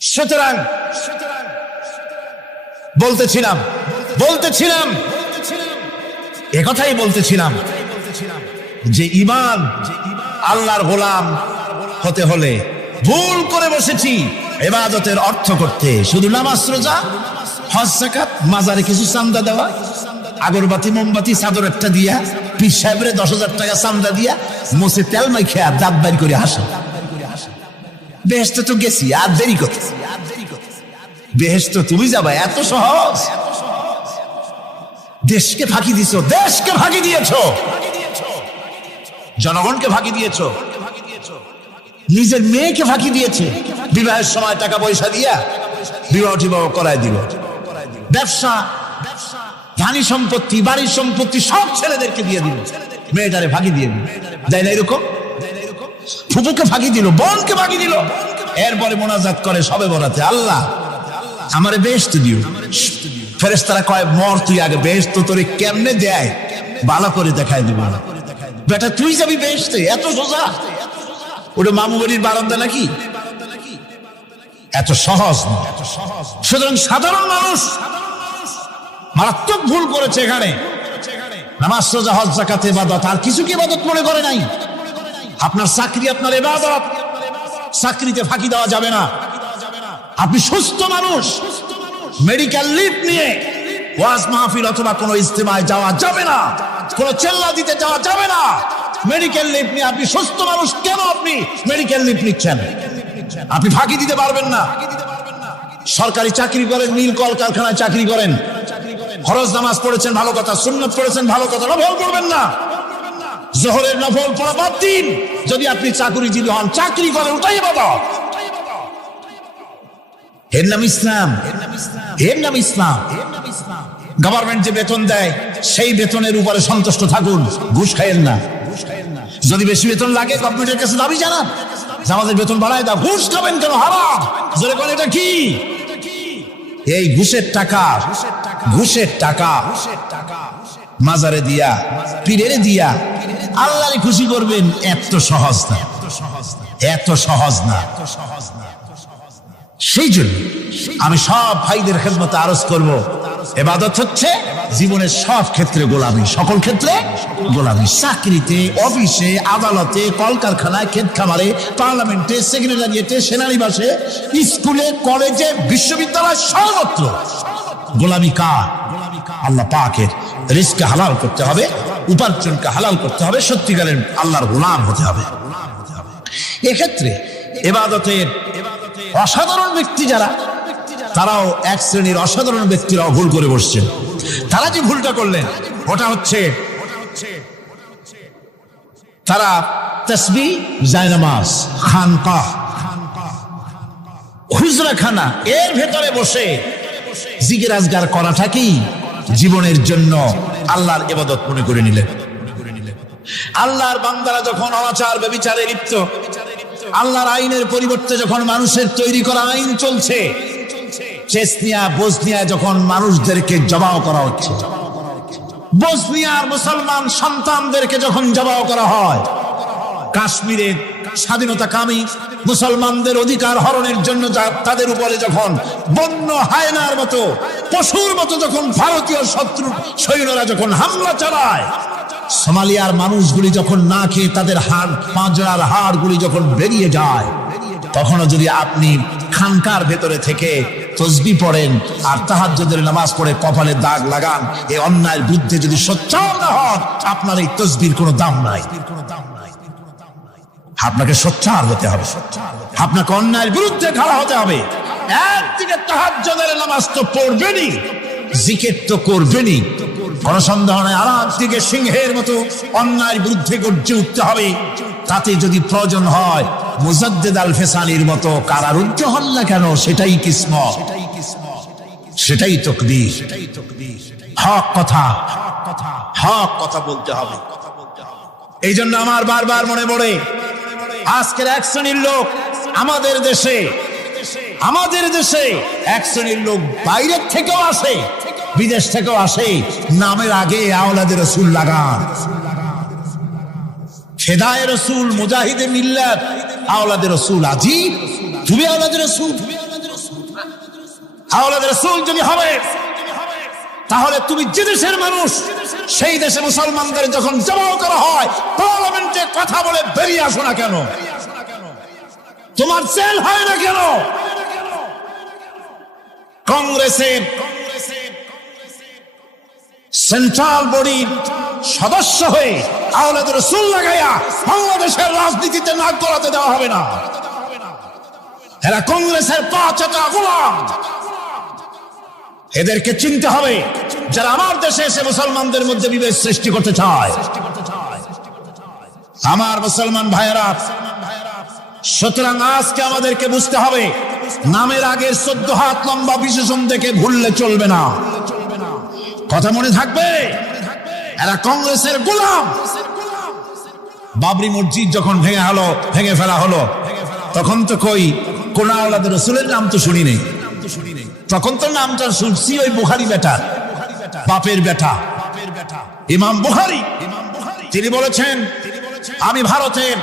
সুতরাং বলতেছিলাম একথাই বলতেছিলাম যে ইমান, আল্লাহর গোলাম হতে হলে ভুল করে বসেছি ইবাদতের অর্থ করতে। শুধু নামাজ, রোজা, হজ, যাকাত, মাজারে কিছু চান্দা দেওয়া, আগরবাতি, মোমবাতি, চাদর একটা দিয়া, পীর সাহেবের 10,000 টাকা চান্দা দিয়া, মোছে তেল মাইখা দাঁত বাইর করে হাসে। বেহেশতে তো গেছি, আর দেরি করতে। বেহেশতে তুমি যাবা, এত সহজ? দেশকে ফাঁকি দিয়েছো, দেশকে ফাঁকি দিয়েছো, জনগণকে ফাঁকি দিয়েছো, নিজের মেয়েকে ফাঁকি দিয়েছে। বিবাহের সময় টাকা পয়সা দিয়া বিবাহ টিবাহ করায় দিল। ব্যবসা, ধানি সম্পত্তি, বাড়ির সম্পত্তি সব ছেলেদেরকে দিয়ে দিল, মেয়েটারে ফাঁকি দিয়ে দিল। তাই না? এরকম ফুপুকে ফাঁকি দিল, বোনকে ফাঁকি দিল। এরপরে মোনাজাত করে সবে বরাতে, আল্লাহ আমারে বেহেশত দিও। ফেরেশতারা কয়, মর তুই আগে, বেহেশত তোরে কেমনে দেয় ভালো করে দেখায় দিব। বেটা তুই যাবি বেহেশতে? এত সোজা? ওটা মামু বাড়ির বারান্দা নাকি? এত সহজ না। সুতরাং সাধারণ মানুষ মারাত্মক ভুল করেছে এখানে। নামাজ, রোজা, হজ, যাকাত ইবাদত, আর কিছু কি ইবাদত মনে করে নাই? আপনার চাকরি আপনার ইবাদত, চাকরিতে ফাঁকি দেওয়া যাবে না। আপনি সুস্থ মানুষ, মেডিকেল লিভ নিয়ে ওয়াজ মাহফিল অথবা কোনো ইজতেমায় যাওয়া যাবে না, কোনো চেল্লা দিতে যাওয়া যাবে না। মেডিকেল লিভ নিয়ে আপনি সুস্থ মানুষ, কেন আপনি মেডিকেল লিভ নিচ্ছেন? আপনি ফাঁকি দিতে পারবেন না। সরকারি চাকরি করেন, মিল কলকারখানায় চাকরি করেন, ফরজ নামাজ পড়েছেন ভালো কথা, সুন্নাত পড়েছেন ভালো কথা, নফল পড়বেন না। জোহরের নফল পড়া বাদ দিন। যদি আপনি চাকরিজীবী হন, চাকরি করেন, ওটাই ইবাদত। এর নাম ইসলাম, এর নাম ইসলাম। গভর্নমেন্ট যে বেতন দেয় সেই বেতনের উপরে সন্তুষ্ট থাকুন, ঘুষ খাইয়েন না। যদি বেশি বেতন লাগে গভর্নমেন্টের কাছে দাবি জানান যে আমাদের বেতন বাড়ায় দাও। ঘুষ খাবেন কেন? হারাম। জোরে বলেন এটা কি? এই ঘুষের টাকা, ঘুষের টাকা মাজারে দিয়া, পীরেরে দিয়া আল্লাহরে খুশি করবেন, এত সহজ না, এত সহজ না। সেই জন্য আমি সব ভাইদের খেদমতে আরজ করব, ইবাদত হচ্ছে জীবনের সব ক্ষেত্রে গোলামি, সকল ক্ষেত্রে গোলামি। চাকরিতে, অফিসে, আদালতে, কলকারখানায়, ক্ষেত খামারে, পার্লামেন্টে, সেক্রেটারিয়েটে, সেনানিবাসে, স্কুলে, কলেজে, বিশ্ববিদ্যালয়, সর্বত্র গোলামি কার? আল্লাহ পাকের। রিজকে হালাল করতে হবে, উপার্জনকে হালাল করতে হবে, সত্যিকারের আল্লাহর গোলাম হতে হবে। এক্ষেত্রে ইবাদতের অসাধারণ ব্যক্তি যারা, তারাও এক শ্রেণীর অসাধারণ ব্যক্তিরাও ভুল করে বসছেন। তারা যে ভুলটা করলেন ওটা হচ্ছে তারা তাসবিহ, জায়নামাজ, খানকাহ, হুজরাখানা এর ভেতরে বসে জিকির আজগার করাটা কি জীবনের জন্য আল্লাহর ইবাদত মনে করে নিলেন। আল্লাহর বান্দারা যখন অনাচার ব্যভিচারে লিপ্ত, আল্লাহর আইনের পরিবর্তে যখন মানুষের তৈরি করা আইন চলছে, চেচনিয়া, বসনিয়া যখন মানুষদেরকে জবাও করা হচ্ছে, বসনিয়ার মুসলমান সন্তানদেরকে যখন জবাও করা হয়, কাশ্মীরের স্বাধীনতাকামী মুসলমানদের অধিকার হরণের জন্য তাদের উপরে যখন বন্য হায়নার মতো, পশুর মতো যখন ভারতীয় শত্রু সৈন্যরা যখন হামলা চালায়, সোমালিয়ার মানুষগুলি যখন না খেয়ে তাদের হাড়, পাঁজরার হাড়গুলি যখন বেরিয়ে যায়, তখনও যদি আপনি খানকার ভেতরে থেকে তসবিহ পড়েন আর তাহাজ্জুদের নামাজ পড়ে কপালে দাগ লাগান, এই অন্যায়ের বিরুদ্ধে যদি সোচ্চার না হন, আপনার এই তসবিহর কোনো দাম নাই। আপনাকে সোচ্চার হতে হবে, আপনাকে অন্যায়ের বিরুদ্ধে খাড়া হতে হবে। একদিকে তাহাজ্জুদের নামাজ তো পড়বেনই, জিকির তো করবেনই, কোন সন্দেহ নাই। আর একদিকে সিংহের মতো অন্যায়ের বিরুদ্ধে গর্জে উঠতে হবে। তাতে যদি প্রয়োজন হয় মুজাদ্দিদ আল ফেসানির মতো কারারুদ্ধ হন না কেন, সেটাই কিসমত, সেটাই তাকদীর। হক কথা, হক কথা বলতে হবে। এই জন্য আমার বারবার মনে পড়ে আজকের এক শ্রেণীর লোক আমাদের দেশে, আমাদের দেশে এক শ্রেণীর লোক বাইরের থেকেও আসে, বিদেশ থেকেও আসে, নামের আগে আওলাদে রসুল লাগান। ফেদায়ে রসুল, মুজাহিদে মিল্লাত, আওলাদে রসুল। আজিব, তুমি আওলাদে রসুল, আওলাদে রসুল যদি হবে তাহলে তুমি যে দেশের মানুষ, সেই দেশে মুসলমানদের যখন জবাও করা হয়, পার্লামেন্টে কথা বলে বেরিয়ে আসো না কেন? তোমার জেল হয় না কেন? কংগ্রেসের সেন্ট্রাল বডির সদস্য হয়ে আওলাদে রসুল লাগাইয়া বাংলাদেশের রাজনীতিতে নাক গলাতে দেওয়া হবে না। এরা কংগ্রেসের পাঁচটা গোলাম। এদেরকে চিনতে হবে, যারা আমার দেশে এসে মুসলমানদের মধ্যে বিভেদ সৃষ্টি করতে চায়। আমার মুসলমান ভাইয়েরা, সুতরাং আজকে আমাদেরকে বুঝতে হবে, নামের আগের 14 হাত লম্বা বিশেষণ দেখে ভুললে চলবে না। কথা মনে থাকবে, এরা কংগ্রেসের গোলাম। বাবরি মসজিদ যখন ভেঙে ফেলা হলো, তখন তো কই কোন আওলাদে রসুলের নাম তো শুনি নেই। তখন তো নামটা শুনছি ওই বুখারী বেটা, বাপের বেটা ইমাম বুখারী। তিনি বলেছেন, আমি ভারতের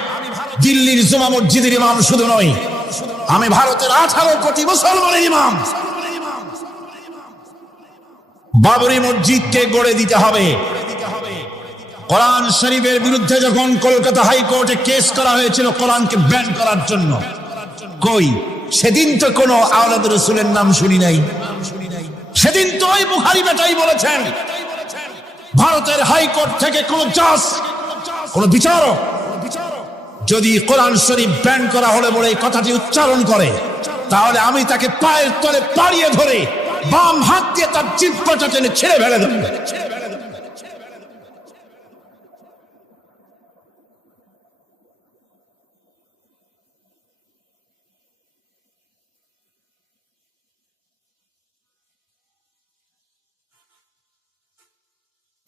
দিল্লির জুমা মসজিদের ইমাম শুধু নই, আমি ভারতের 18 কোটি মুসলমানের ইমাম। বাবরি মসজিদকে গড়ে দিতে হবে। কোরআন শরীফের বিরুদ্ধে যখন কলকাতা হাইকোর্টে কেস করা হয়েছিল কোরআনকে ব্যান করার জন্য, কই সেদিন তো কোনো আওলাদ রসুলের নাম শুনি নাই। সেদিন তো ওই বুখারী বেটাই বলেছেন, ভারতের হাইকোর্ট থেকে কোন জাজ, কোন বিচারক যদি কোরআন শরীফ ব্যান করা হলে বলে এই কথাটি উচ্চারণ করে, তাহলে আমি তাকে পায়ের তলে পাড়িয়ে ধরে বাম হাত দিয়ে তার জিহ্বাটা টেনে ছেড়ে ফেলে দেব।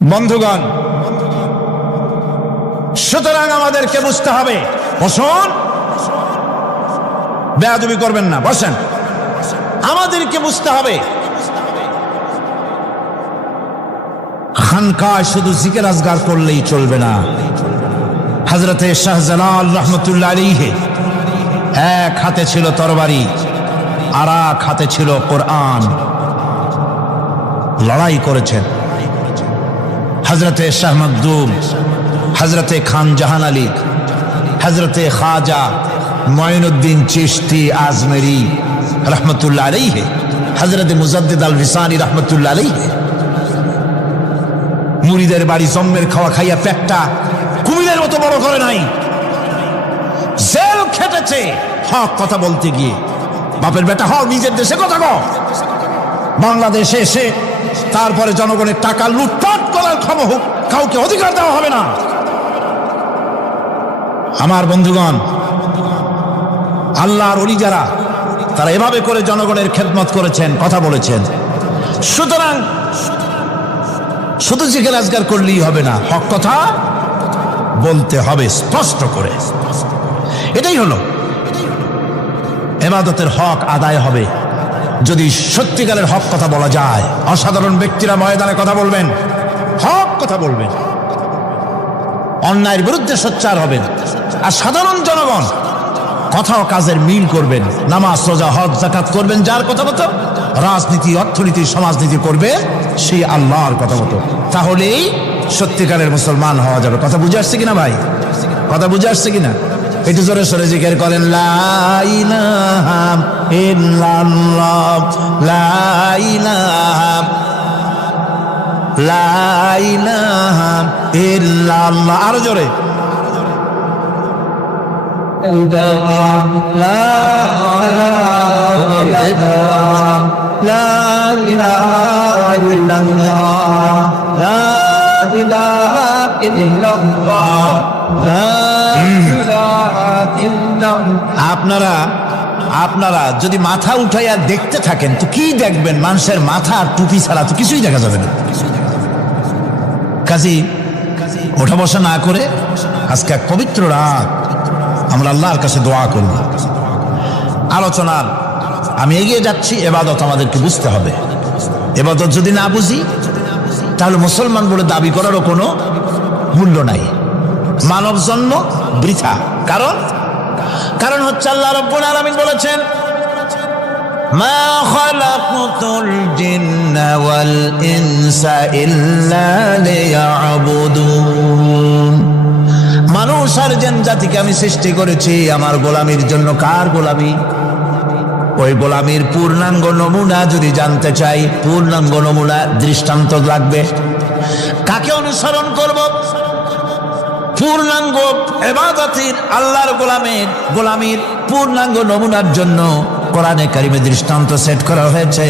বন্ধুগণ, সুতরাং আমাদেরকে বুঝতে হবে। বসুন, বেয়াদবি করবেন না, বসেন। আমাদেরকে বুঝতে হবে খানকায় শুধু জিকির আজগার করলেই চলবে না। হযরতে শাহজালাল রহমতুল্লাহ আলাইহি এক হাতে ছিল তরবারি, আর এক হাতে ছিল কোরআন। লড়াই করেছেন হযরতে শাহ মখদুম, হযরতে খান জাহান আলী, হযরতে খাজা মঈনুদ্দিন চিশতি আজমেরি রহমতুল্লাহ আলাইহি, হযরতে মুজাদ্দিদ আল রিসানি রহমতুল্লাহ আলাইহি। মুরিদের বাড়ি জম্মের খাওয়া খাইয়া পেটটা কুমিরের মতো বড় করে নাই। জেল খেটেছে হক কথা বলতে গিয়ে। বাপের বেটা হও, নিজের দেশে কথা কও। বাংলাদেশে এসে তারপরে জনগণের টাকা লুটপাট করার কাউকে অধিকার দেওয়া হবে না। আমার বন্ধুগণ, আল্লাহর ওলি যারা, তারা এভাবে করে জনগণের খেদমত করেছেন, কথা বলেছেন। সুতরাং শুধু জিকির আজগার করলেই হবে না, হক কথা বলতে হবে স্পষ্ট করে। এটাই হলো ইবাদতের হক আদায় হবে যদি সত্যিকারের হক কথা বলা যায়। অসাধারণ ব্যক্তিরা ময়দানে কথা বলবেন, হক কথা বলবেন, অন্যায়ের বিরুদ্ধে সোচ্চার হবেন। আর সাধারণ জনগণ কথা ও কাজের মিল করবেন, নামাজ রোজা হজ যাকাত করবেন যার কথা মতো, রাজনীতি অর্থনীতি সমাজনীতি করবে সেই আল্লাহর কথা মতো। তাহলেই সত্যিকারের মুসলমান হওয়া যাবে। কথা বুঝে আসছে কিনা ভাই? কথা বুঝে আসছে কিনা? একটু জোরে সরে জিকির করেন, লা ইলাহা ইল্লাল্লাহ, লা ইলাহা, লা ইলাহা ইল্লাল্লাহ। আরো জোরে, আপনারা যদি মাথা উঠাইয়া দেখতে থাকেন তো কি দেখবেন? মানুষের মাথা আর টুপি ছাড়া তো কিছুই দেখা যাবে না। কাজী ওঠা বসা না করে আজকে এক পবিত্র রাত, আমরা আল্লাহর কাছে দোয়া করব। আলোচনার আমি এগিয়ে যাচ্ছি। এবাদত আমাদেরকে বুঝতে হবে। এবাদত যদি না বুঝি তাহলে মুসলমান বলে দাবি করারও কোনো মূল্য নাই। মানব জন্ম বৃথা। কারণ হচ্ছে আল্লাহ রাব্বুল আলামিন বলেছেন, মা খালাকতুল জিন্না ওয়াল ইনসা ইল্লা লিয়াবুদুন। মানুষ আর জিন জাতিকে আমি সৃষ্টি করেছি আমার গোলামির জন্য। কার গোলামি? ওই গোলামির পূর্ণাঙ্গ নমুনা যদি জানতে চাই, পূর্ণাঙ্গ নমুনা দৃষ্টান্ত লাগবে। কাকে অনুসরণ করব? পূর্ণাঙ্গ ইবাদতের আল্লাহর গোলামির পূর্ণাঙ্গ নমুনার জন্য কোরআনে কারিমে দৃষ্টান্ত সেট করা হয়েছে।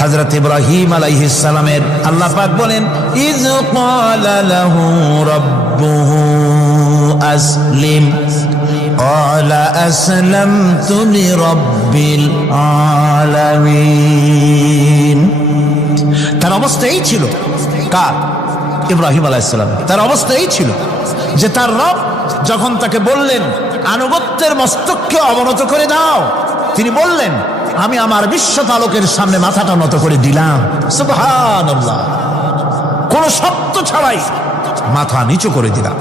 হযরত ইব্রাহিম আলাইহিস সালামের আল্লাহ পাক বলেন, ইয ক্বালা লাহু রাব্বুহু আসলিম ক্বালা আসলামতু লিরাব্বিল আলামিন। তার অবস্থা এই ছিল। কার? ইব্রাহিম আলাইহিস সালাম। তার অবস্থা এই ছিল যে তার রব যখন তাকে বললেন আনুগত্যের মস্তককে অবনত করে দাও, তিনি বললেন, আমি আমার বিশ্ব পালকের সামনে মাথাটা নত করে দিলাম। সুবহানাল্লাহ। কোন শর্ত ছাড়াই মাথা নিচু করে দিলাম।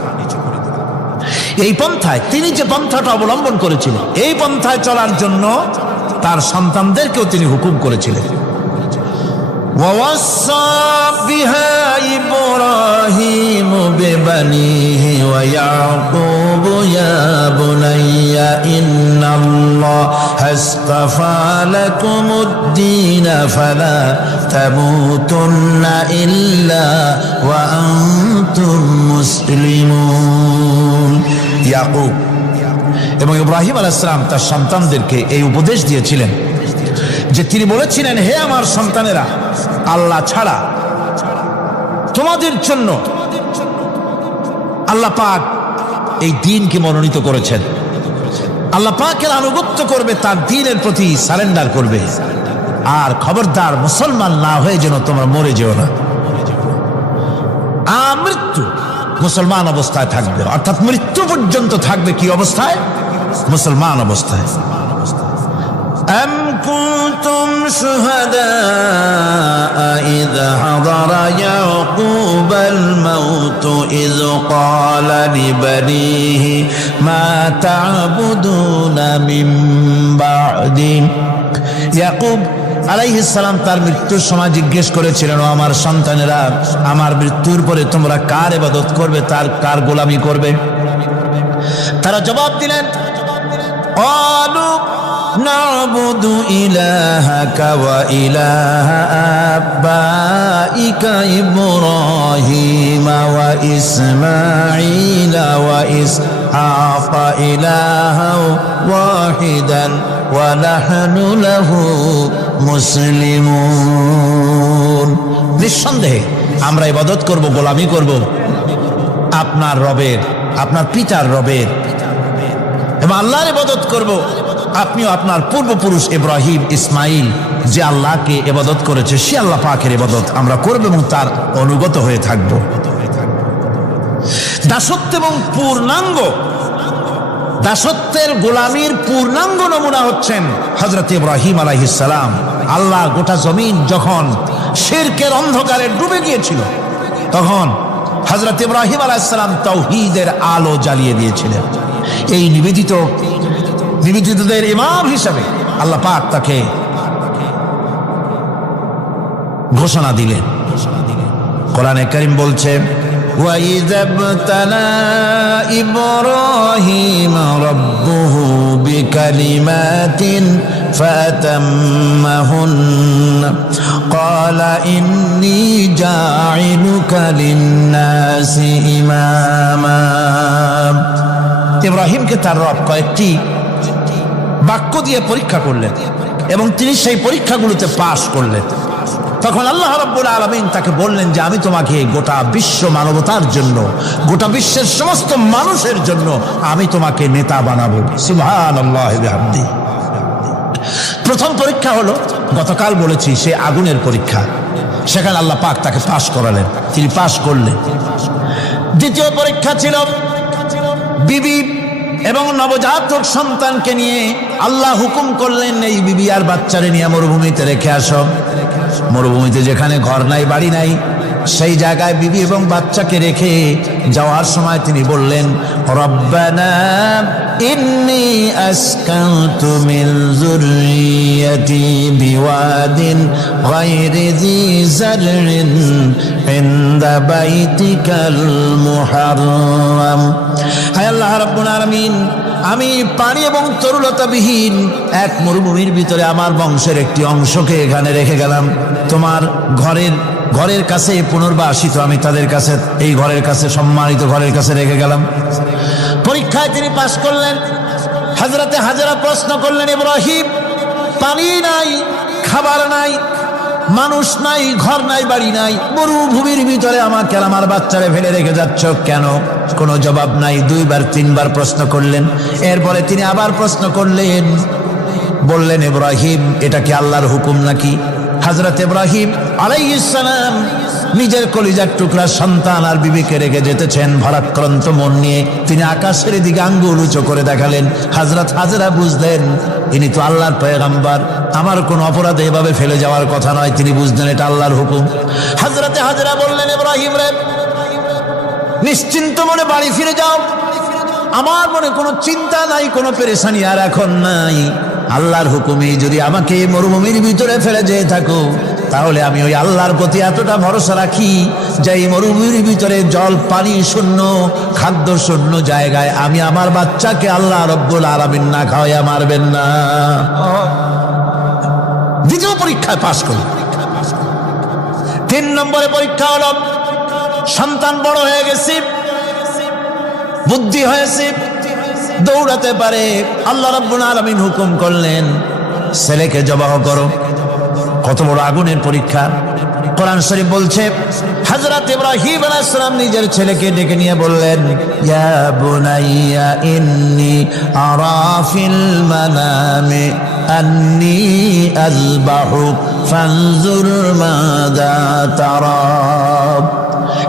এই পন্থায় তিনি যে পন্থাটা অবলম্বন করেছিলেন, এই পন্থায় চলার জন্য তার সন্তানদেরকেও তিনি হুকুম করেছিলেন। ووصى بها إبراهيم ببنيه ويعقوب يا بني إن الله اصطفى لكم الدين فلا تموتن إلا وأنتم مسلمون। ইয়াকুব এবং ইব্রাহিম আলাইহিস সালাম তার সন্তানদেরকে এই উপদেশ দিয়েছিলেন যে তিনি বলেছিলেন, হে আমার সন্তানেরা, আল্লাহ ছাড়া তোমাদের জন্য আল্লাহ পাক এই দ্বীনকে মনোনীত করেছেন। আল্লাহ পাকের আনুগত্য করবে, তার দ্বীনের প্রতি সারেন্ডার করবে। আর খবরদার মুসলমান না হয়ে যেন তোমরা মরে যেও না। আমৃত্যু মুসলমান অবস্থায় থাকবে, অর্থাৎ মৃত্যু পর্যন্ত থাকবে কি অবস্থায়? মুসলমান অবস্থায়। أم كنتم شهداء إذ حضر يعقوب الموت إذ قال لبنيه ما تعبدون من بعدي ইয়াকুব আলাইহিস সালাম তার মৃত্যুর সময় জিজ্ঞেস করেছিলেন, ও আমার সন্তানেরা, আমার মৃত্যুর পরে তোমরা কার ইবাদত করবে, তার কার গোলামি করবে? তারা জবাব দিলেন, ক্বালু না'বুদু ইলাহাকা ওয়া ইলাহা আবাইকা ইব্রাহিম ওয়া ইসমাঈল ওয়া ইসহাকা ইলাহাও ওয়াহিদান ওয়া নাহনু লাহু মুসলিমুন। নিঃসন্দেহে আমরা ইবাদত করব, গোলামি করব আপনার রবের, আপনার পিতার রবের, এবং আল্লাহর ইবাদত করব। আপনিও আপনার পূর্বপুরুষ ইব্রাহিম, ইসমাইল যে আল্লাহকে ইবাদত করেছে, সে আল্লাহ পাকের ইবাদত আমরা করব এবং তার অনুগত হয়ে থাকব। দাসত্ব এবং পূর্ণাঙ্গ, দাসত্বের গোলামীর পূর্ণাঙ্গ নমুনা হচ্ছেন হযরত ইব্রাহিম আলাইহিস সালাম। আল্লাহ গোটা জমিন যখন শিরকের অন্ধকারে ডুবে গিয়েছিল, তখন হযরত ইব্রাহিম আলাইহিস সালাম তাওহীদের আলো জ্বালিয়ে দিয়েছিলেন। এই নিবেদিতদের ইমাম হিসাবে আল্লাহ পাক তাকে ঘোষণা দিলেন। কোরআনে কারীম বলছে, وَإِذَا ابْتَلَى إِبْرَاهِيمَ رَبُّهُ بِكَلِمَاتٍ فَأَتَمَّهُنَّ قَالَ إِنِّي جَاعِلُكَ لِلنَّاسِ إِمَامًا। ইব্রাহিমকে তার রব কয়েকটি বাক্য দিয়ে পরীক্ষা করলেন এবং তিনি সেই পরীক্ষাগুলোতে পাশ করলেন। তখন আল্লাহ রাব্বুল আলামিন তাকে বললেন যে আমি তোমাকে গোটা বিশ্ব মানবতার জন্য, গোটা বিশ্বের সমস্ত মানুষের জন্য আমি তোমাকে নেতা বানাবো। সুবহানাল্লাহি বিহামদিহি। প্রথম পরীক্ষা হলো, গতকাল বলেছি, সে আগুনের পরীক্ষা। সেখানে আল্লাহ পাক তাকে পাশ করালেন, তিনি পাশ করলেন। দ্বিতীয় পরীক্ষা ছিল বিবি এবং নবজাতক সন্তানকে নিয়ে। আল্লাহ হুকুম করলেন, এই বিবি আর বাচ্চারে নিয়ে মরুভূমিতে রেখে আসো। মরুভূমিতে যেখানে ঘর নাই, বাড়ি নাই, সেই জায়গায় বিবি এবং বাচ্চাকে রেখে যাওয়ার সময় তিনি বললেন, রব্বানা ইন্নী আসকানতু মিন যুররিয়্যাতি বিওয়াদিন গায়রি যী যারইন ইনদা বাইতিকাল মুহাররাম। হে আল্লাহ রাব্বুল আলামিন, আমি পানি এবং তরুলতাবিহীন এক মরুভূমির ভিতরে আমার বংশের একটি অংশকে এখানে রেখে গেলাম। তোমার ঘরের কাছে পুনর্বাসিত আমি তাদের কাছে, এই ঘরের কাছে, সম্মানিত ঘরের কাছে রেখে গেলাম। পরীক্ষায় তিনি পাশ করলেন। হযরতে হাজেরা প্রশ্ন করলেন, ইব্রাহিম, পানি নাই, খাবার নাই, মানুষ নাই, ঘর নাই, বাড়ি নাই, মরুভূমির ভিতরে আমাকে আমার বাচ্চারে ফেলে রেখে যাচ্ছ কেন? কোনো জবাব নাই। দুইবার তিনবার প্রশ্ন করলেন। এরপরে তিনি আবার প্রশ্ন করলেন, বললেন, ইব্রাহিম, এটা কি আল্লাহর হুকুম নাকি? হযরত ইব্রাহিম আলাইহিস সালাম নিজের কলিজার টুকরা সন্তান আর বিবিকে রেখে যেতেছেন ভারাক্রান্ত মন নিয়ে। তিনি আকাশের দিকে আঙ্গুল উঁচু করে দেখালেন। হযরত হাজেরা বুঝলেন ইনি তো আল্লাহর পয়গম্বর, আমার কোন অপরাধে এভাবে ফেলে যাওয়ার কথা নয়। তিনি বুঝলেন এটা আল্লাহর হুকুম। হযরতে হাজেরা বললেন, ইব্রাহিম রে, নিশ্চিন্ত মনে বাড়ি ফিরে যাও। আমার মনে কোনো চিন্তা নাই, কোনো পেরেশানি আর এখন নাই। আল্লাহর হুকুমে যদি আমাকে মরুভূমির ভিতরে ফেলে যেয়ে থাকো, তাহলে আমি ওই আল্লাহর প্রতি এতটা ভরসা রাখি যে এই মরুভূমির ভিতরে জল পানি শূন্য, খাদ্য শূন্য জায়গায় আমি আমার বাচ্চাকে আল্লাহ রব্বুল আলামিন না খাওয়াইয়া মারবেন না। দ্বিতীয় পরীক্ষায় পাশ করল। 3 নম্বরে পরীক্ষা হলো, সন্তান বড় হয়ে গেছে, বুদ্ধি হয়েছে, দৌড়াতে পারে। আল্লাহ রাব্বুল আলামিন হুকুম করলেন, ছেলেকে জবাহ করো। কত বড় আগুনের পরীক্ষা! কোরআন শরীফ বলছে, হযরত ইব্রাহিম আলাইহিস সালাম নিজের ছেলেকে ডেকে নিয়ে বললেন, ইয়া বুনাইয়া ইন্নী আরা ফিল মানামি আন্নী আযবাহুক ফানজুর মাযা তারা।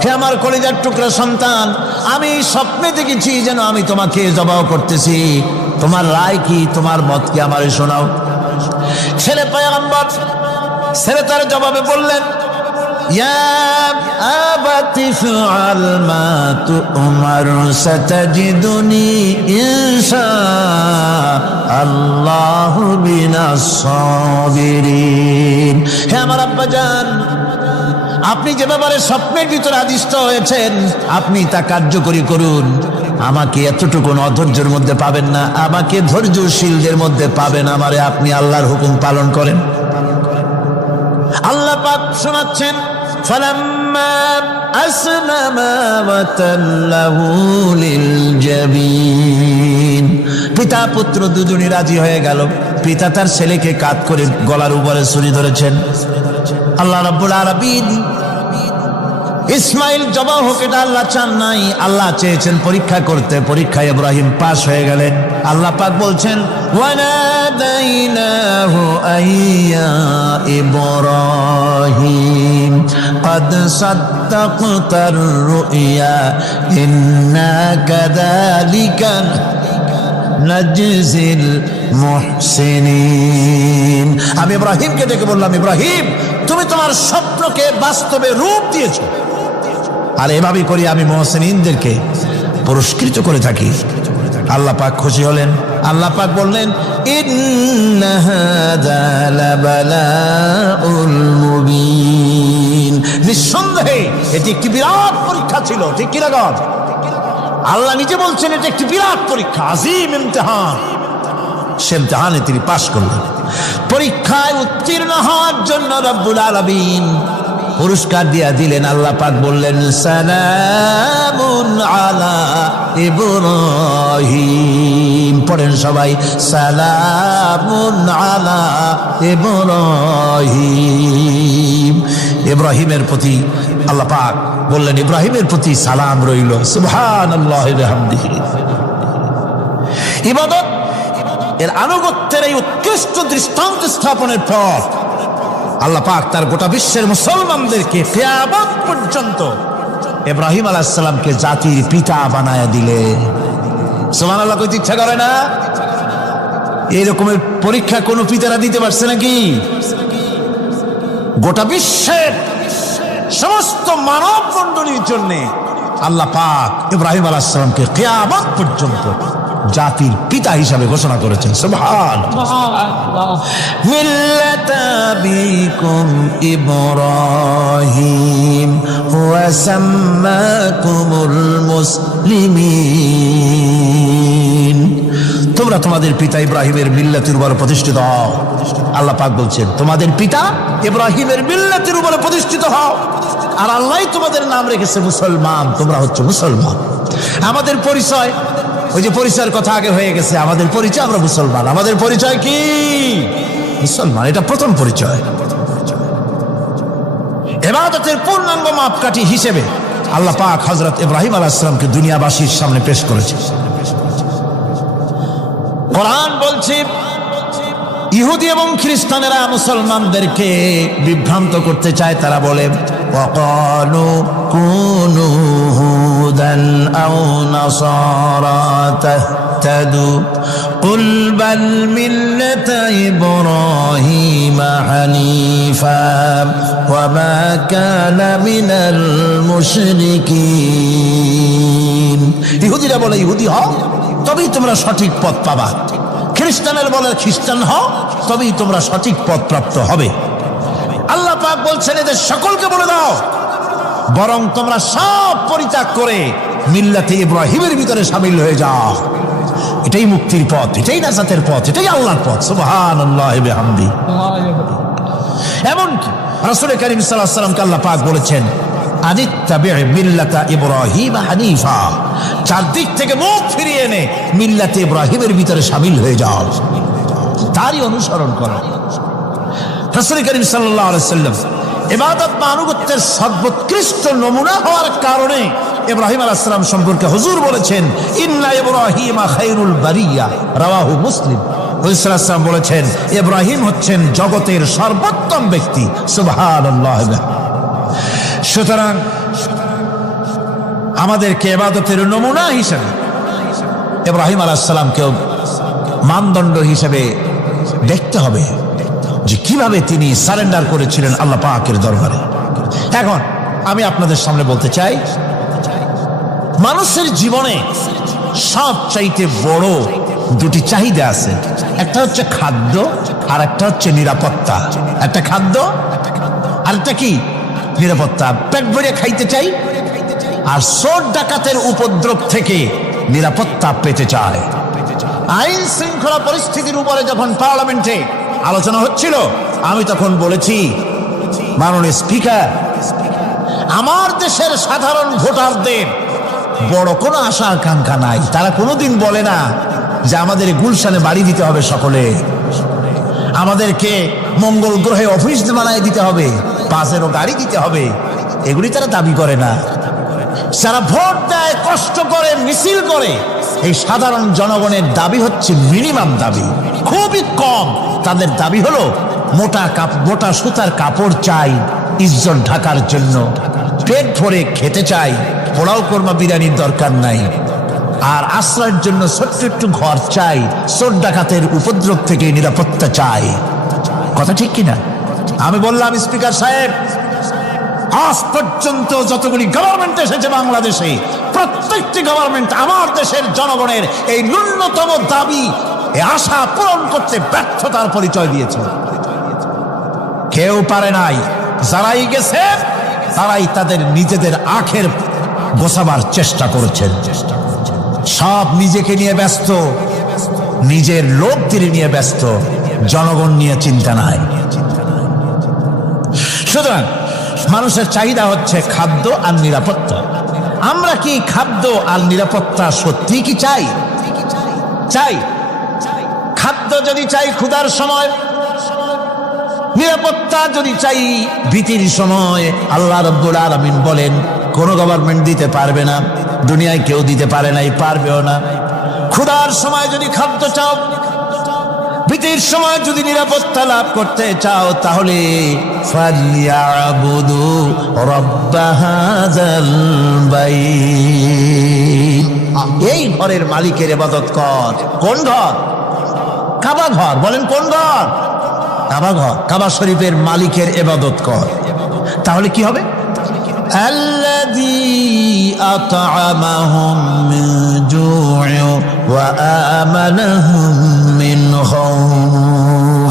হে আমার কলিজার টুকরা সন্তান, আমি স্বপ্নে দেখেছি যেন আমি তোমাকে জবাহ করতেছি, তোমার রায় কি, তোমার মত কি, আমারে শোনাও। ছেলে পয়গম্বর, ছেলে তার জবাবে বললেন, ইয়া আবাতি ফাআল মা তু'মার সাতাজিদুনি ইনশাআল্লাহু মিনাস সাবিরিন। হে আমার আব্বাজান, আপনি যে ব্যাপারে স্বপ্নের ভিতরে আদিষ্ট হয়েছেন আপনি তা কার্যকরী করুন। আমাকে এতটুকু অধৈর্যের মধ্যে পাবেন না, আমাকে ধৈর্যশীলদের মধ্যে পাবেন। আমারে আপনি আল্লাহর হুকুম পালন করেন। আল্লাহ পাক শোনাচ্ছেন, ফালাম্মা আসলামা ওয়া তাল্লাহু লিল জাবিন। পিতা পুত্র দুজনই রাজি হয়ে গেল। পিতা তার ছেলেকে কাঁধ করে গলার উপরে ছুরি ধরেছেন। আল্লাহ রাব্বুল আলামিন ইসমাইল জবাহ হোক এটা আল্লাহ চান নাই, আল্লাহ চেয়েছেন পরীক্ষা করতে। পরীক্ষায় ইব্রাহিম পাস হয়ে গেলেন। আল্লাহ পাক বলছেন, ওয়ানাদাইনাহু আইয়া ইব্রাহিম قد صدقت الرؤيا إنا كذلك نجزي المحسنين। আমি ইব্রাহিমকে ডেকে বললাম, ইব্রাহিম তুমি তোমার স্বপ্নকে বাস্তবে রূপ দিয়েছো, আর এভাবেই করি আমি মুহসিনদেরকে পুরস্কৃত করে থাকি। আল্লাহ পাক খুশি হলেন। আল্লাহ পাক বললেন, ইন্না হাযা লাবালাউল মুবিন। নিঃসন্দেহে এটি একটি বিরাট পরীক্ষা ছিল। ঠিক কি না? আল্লাহ নিজে বলছেন এটা একটি বিরাট পরীক্ষা, আজিম ইমতিহান। সে ইমতিহানে তিনি পাশ করলেন। পরীক্ষায় উত্তীর্ণ হওয়ার জন্য রব্বুল আলামিন পুরস্কার দিয়া দিলেন। আল্লাহ পাক বললেন, সালামুন আলা ইব্রাহিম। পড়েন সবাই, সালামুন আলা ইব্রাহিম। ইব্রাহিমের প্রতি আল্লাহ পাক বললেন, ইব্রাহিমের প্রতি সালাম রইল। সুবহানাল্লাহি ওয়া বিহামদিহি। ইবাদত এর আনুগত্যের এই উৎকৃষ্ট দৃষ্টান্ত স্থাপনের পর আল্লাহ পাক তার গোটা বিশ্বের মুসলমানদেরকে কিয়ামত পর্যন্ত ইব্রাহিম আলাইহিস সালামকে জাতির পিতা বানায়া দিলেন। সুবহানাল্লাহ, কইতে ইচ্ছা করে না? এই রকমের পরীক্ষা কোন পিতারা দিতে পারছে নাকি? গোটা বিশ্বের সমস্ত মানব মণ্ডলীর জন্য আল্লাহ পাক ইব্রাহিম আলাইহিস সালামকে কিয়ামত পর্যন্ত জাতির পিতা হিসাবে ঘোষণা করেছেন। সুবহানাল্লাহ। মিল্লাতা আবিকুম ইব্রাহিম ওয়া সাম্মাকুমুল মুসলিমিন। তোমরা তোমাদের পিতা ইব্রাহিমের মিল্লাতের উপর প্রতিষ্ঠিত হও। আল্লাহ পাক বলছেন, তোমাদের পিতা ইব্রাহিমের মিল্লাতের উপর প্রতিষ্ঠিত হও, আর আল্লাহই তোমাদের নাম রেখেছে মুসলমান। তোমরা হচ্ছে মুসলমান। আমাদের পরিচয়, ওই যে পরিচয়ের কথা আগে হয়ে গেছে, আমাদের পরিচয় আমরা মুসলমান। আমাদের পরিচয় কি? মুসলমান। এটা প্রথম পরিচয়। ইবাদতের পূর্ণাঙ্গ মাপকাঠি হিসেবে আল্লাহ পাক হযরত ইব্রাহিম আলাইহিস সালামকে দুনিয়াবাসীর সামনে পেশ করেছে। কোরআন বলছে, ইহুদি এবং খ্রিস্টানেরা মুসলমানদেরকে বিভ্রান্ত করতে চায়। তারা বলে, ওয়াকালু কুনু হুদান আও নাসারা তাহতাদু কুল বাল মিল্লাতা ইব্রাহিম হানিফা ওয়া মা কানা মিনাল মুশরিকিন। ইহুদিরা বলে, ইহুদি হও তবেই তোমরা সঠিক পথ পাবা। খ্রিস্টানের বলে, খ্রিস্টান হও তবেই তোমরা সঠিক পথ প্রাপ্ত হবে। আল্লাহ পাক বলছেন, এদের সকলকে বলে দাও, বরং তোমরা সব পরিত্যাগ করে মিল্লাতে ইব্রাহিমের ভিতরে শামিল হয়ে যাও। এটাই মুক্তির পথ, এটাই নাজাতের পথ, এটাই আল্লাহর পথ। সুবহানাল্লাহি ওয়া বিহামদিহি। এমনকি রাসূল কারীম সাল্লাল্লাহু আলাইহি ওয়াসাল্লামকে আল্লাহ পাক বলেছেন, আনিত্তাবি' মিল্লাতা ইব্রাহিম হানিফা। চারদিক থেকে মুখ ফিরিয়ে এনে মিল্লাতে ইব্রাহিমের ভিতরে শামিল হয়ে যাও, তারই অনুসরণ করো। রাসূল কারীম সাল্লাল্লাহু আলাইহি ওয়াসাল্লাম ইবাদত বা আনুগত্যের সর্বোৎকৃষ্ট নমুনা হওয়ার কারণে ইব্রাহিম আলাইহিস সালাম সম্পর্কে হুজুর বলেছেন, ইন্না ইব্রাহিমা খায়রুল বারিয়া, রাওয়াহু মুসলিম। হুজুর সাল্লাল্লাহু আলাইহি ওয়াসাল্লাম বলেছেন, ইব্রাহিম হচ্ছেন জগতের সর্বোত্তম ব্যক্তি। সুবহানাল্লাহ। সুতরাং আমাদেরকে ইবাদতের নমুনা হিসেবে ইব্রাহিম আলাইহিস সালামকেও মানদণ্ড হিসেবে দেখতে হবে যে কিভাবে তিনি সারেন্ডার করেছিলেন আল্লাহ পাকের দরবারে। এখন আমি আপনাদের সামনে বলতে চাই, মানুষের জীবনে সবচাইতে বড় দুটি চাহিদা আছে, একটা হচ্ছে খাদ্য আর একটা হচ্ছে নিরাপত্তা। একটা খাদ্য আর একটা কি নিরাপত্তা। পেট ভরে খাইতে চাই আর চোর ডাকাতের উপদ্রব থেকে নিরাপত্তা পেতে চায়। আইন শৃঙ্খলা পরিস্থিতির উপরে যখন পার্লামেন্টে আলোচনা হচ্ছিল, আমি তখন বলেছি, মাননীয় স্পিকার, আমার দেশের সাধারণ ভোটারদের বড় কোনো আশা আকাঙ্ক্ষা নাই। তারা কোনোদিন বলে না যে আমাদের গুলশানে বাড়ি দিতে হবে, সকলে আমাদেরকে মঙ্গল গ্রহে অফিস বানায় দিতে হবে, বাসেরও গাড়ি দিতে হবে, এগুলি তারা দাবি করে না। যারা ভোট দেয়, কষ্ট করে, মিছিল করে, এই সাধারণ জনগণের দাবি হচ্ছে মিনিমাম দাবি, খুবই কম। তাদের দাবি হলো মোটা সুতার কাপড় চাই ইজ্জত ঢাকার জন্য, পেট ভরে খেতে চাই, পোলাও কোরমা বিরিয়ানির দরকার নাই, আর আশ্রয়ের জন্য ছোট্ট একটু ঘর চাই, চোর ডাকাতের উপদ্রব থেকে নিরাপত্তা চাই। কথা ঠিক কিনা? আমি বললাম, স্পিকার সাহেব, আজ পর্যন্ত যতগুলি গভর্নমেন্ট এসেছে বাংলাদেশে, প্রত্যেকটি গভর্নমেন্ট আমার দেশের জনগণের এই ন্যূনতম দাবি, এই আশা পূরণ করতে ব্যর্থতার পরিচয় দিয়েছে। কেউ পারে নাই। যারাই গেছে তারাই তাদের নিজেদের আখের গোছাবার চেষ্টা করেছেন। সব নিজেকে নিয়ে ব্যস্ত, নিজের লোকদের নিয়ে ব্যস্ত, জনগণ নিয়ে চিন্তা নাই। সুতরাং মানুষের চাহিদা হচ্ছে খাদ্য আর নিরাপত্তা। আমরা কি খাদ্য আর নিরাপত্তা সত্যি কি চাই? চাই। খাদ্য যদি চাই ক্ষুধার সময়, নিরাপত্তা যদি চাই ভীতির সময়, আল্লাহ রাব্বুল আলামিন বলেন কোন গভর্নমেন্ট দিতে পারবে না, দুনিয়ায় কেউ দিতে পারে নাই, পারবেও না। ক্ষুধার সময় যদি খাদ্য চাও, ভীতির সময় যদি নিরাপত্তা লাভ করতে চাও, তাহলে ফালিয়াবুদু রাব্ব হাযাল বাইত, এই ঘরের মালিকের ইবাদত কর। কোন ঘর? কাবা ঘর। বলেন কোন ঘর? কাবা ঘর। কাবা শরীফের মালিকের ইবাদত কর। তাহলে কি হবে? আল্লাযী আত'আমাহুম মিন জু'ইন ওয়া আমানাহুম মিন খাউফ।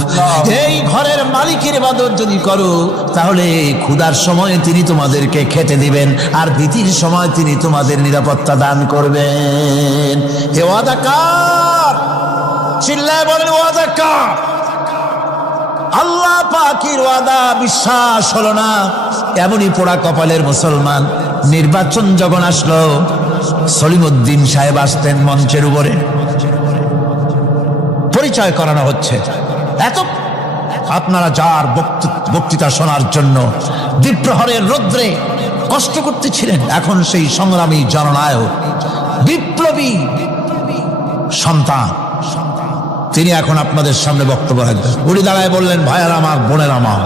এই ঘরের মালিকের ইবাদত যদি করো, তাহলে ক্ষুধার সময় তিনি তোমাদেরকে খেতে দিবেন, আর ভীতির সময় তিনি তোমাদের নিরাপত্তা দান করবেন। এ ওয়াদা কার? চিল্লায় বলেন ওয়াদা কার? আল্লাহ পাকের ওয়াদা বিশ্বাস হলো না, এমনই পোড়া কপালের মুসলমান। নির্বাচন যখন আসলো, সলিমউদ্দিন সাহেব আসতেন মঞ্চের উপরে, পরিচয় করানো হচ্ছে। এত আপনারা যার বক্তৃতা শোনার জন্য দ্বীপ্রহরের রৌদ্রে কষ্ট করতেছিলেন, এখন সেই সংগ্রামী জননায়ক, বিপ্লবী সন্তান, তিনি এখন আপনাদের সামনে বক্তব্য রাখবেন। উনি দাঁড়ায় বললেন, ভাইয়ার আমার, বোনের আমার,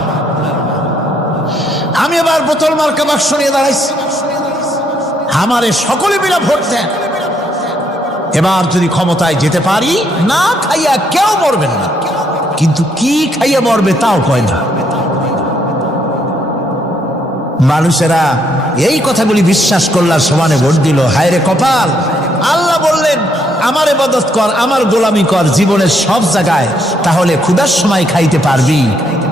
আমি এবার বোতল মার্কা বাক্স নিয়ে দাঁড়াইছি, আমারে সকলে মিলে ভোট দেন। এবার যদি ক্ষমতায় যেতে পারি, না খাইয়া কেউ মরবেন না, কিন্তু কি খাইয়া মরবে তাও কয় না। মানুষেরা এই কথাগুলি বিশ্বাস করলার সমানে ভোট দিল। হায় রে কপাল! আল্লাহ বললেন, আমার ইবাদত কর, আমার গোলামি কর জীবনের সব জায়গায়, তাহলে ক্ষুধার সময় খাইতে পারবি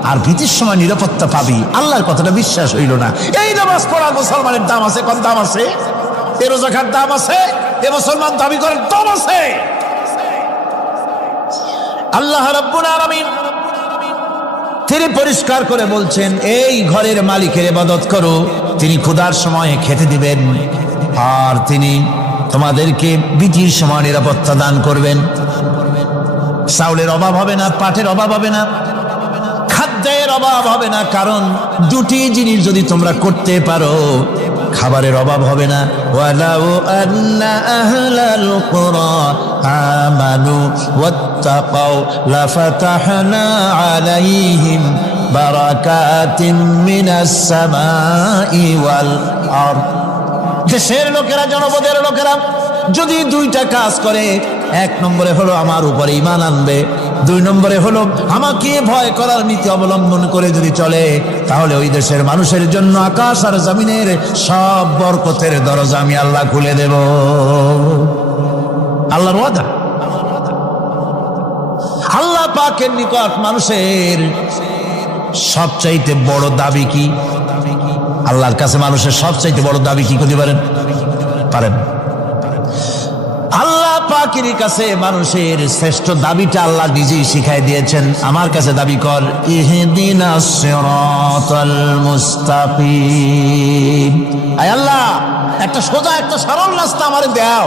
আর ভীতির সময় নিরাপত্তা পাবি। আল্লাহর কথাটা বিশ্বাস হইল না। এই নামাজ পড়ার মুসলমানের দাম আছে, কোন দাম আছে? এ রোজার দাম আছে, এ মুসলমান দাবি করার দাম আছে। আল্লাহ রাব্বুল আলামিন তিনি পরিষ্কার করে বলছেন, এই ঘরের মালিকের ইবাদত করো, তিনি ক্ষুধার সময় খেতে দিবেন, আর তিনি তোমাদেরকে ভীতির সময় নিরাপত্তা দান করবেন। চাউলের অভাব হবে না, পাটের অভাব হবে না, খাদ্যের অভাব হবে না, কারণ দুটি জিনিস যদি তোমরা করতে পারো, খাবারের অভাব হবে না। ওয়ালাউ আন্না আহলাল কুরা আমানু ওয়াত্তাকাউ লাফাতাহনা আলাইহিম বারাকাতিম মিনাস সামাই ওয়াল আরদ। দেশের লোকেরা, জনপদের লোকেরা যদি দুইটা কাজ করে, এক নম্বরে হলো আমার উপরে ঈমান আনবে, দুই নম্বরে হলো আমাকে ভয় করার নীতি অবলম্বন করে যদি চলে, তাহলে ওই দেশের মানুষের জন্য আকাশ আর জমিনের সব বরকতের দরজা আমি আল্লাহ খুলে দেব। আল্লাহর ওয়াদা। আল্লাহ পাকের নিকট মানুষের সবচাইতে বড় দাবি কি? আল্লাহর কাছে মানুষের সবচাইতে বড় দাবি কি করতে পারেন? আল্লাহ পাকের কাছে মানুষের শ্রেষ্ঠ দাবিটা আল্লাহ নিজেই শিখাই দিয়েছেন। আমার কাছে দাবি কর, ইহদিনাস সিরাতাল মুস্তাকিম। আয় আল্লাহ, একটা সোজা, একটা সরল রাস্তা আমারে দাও,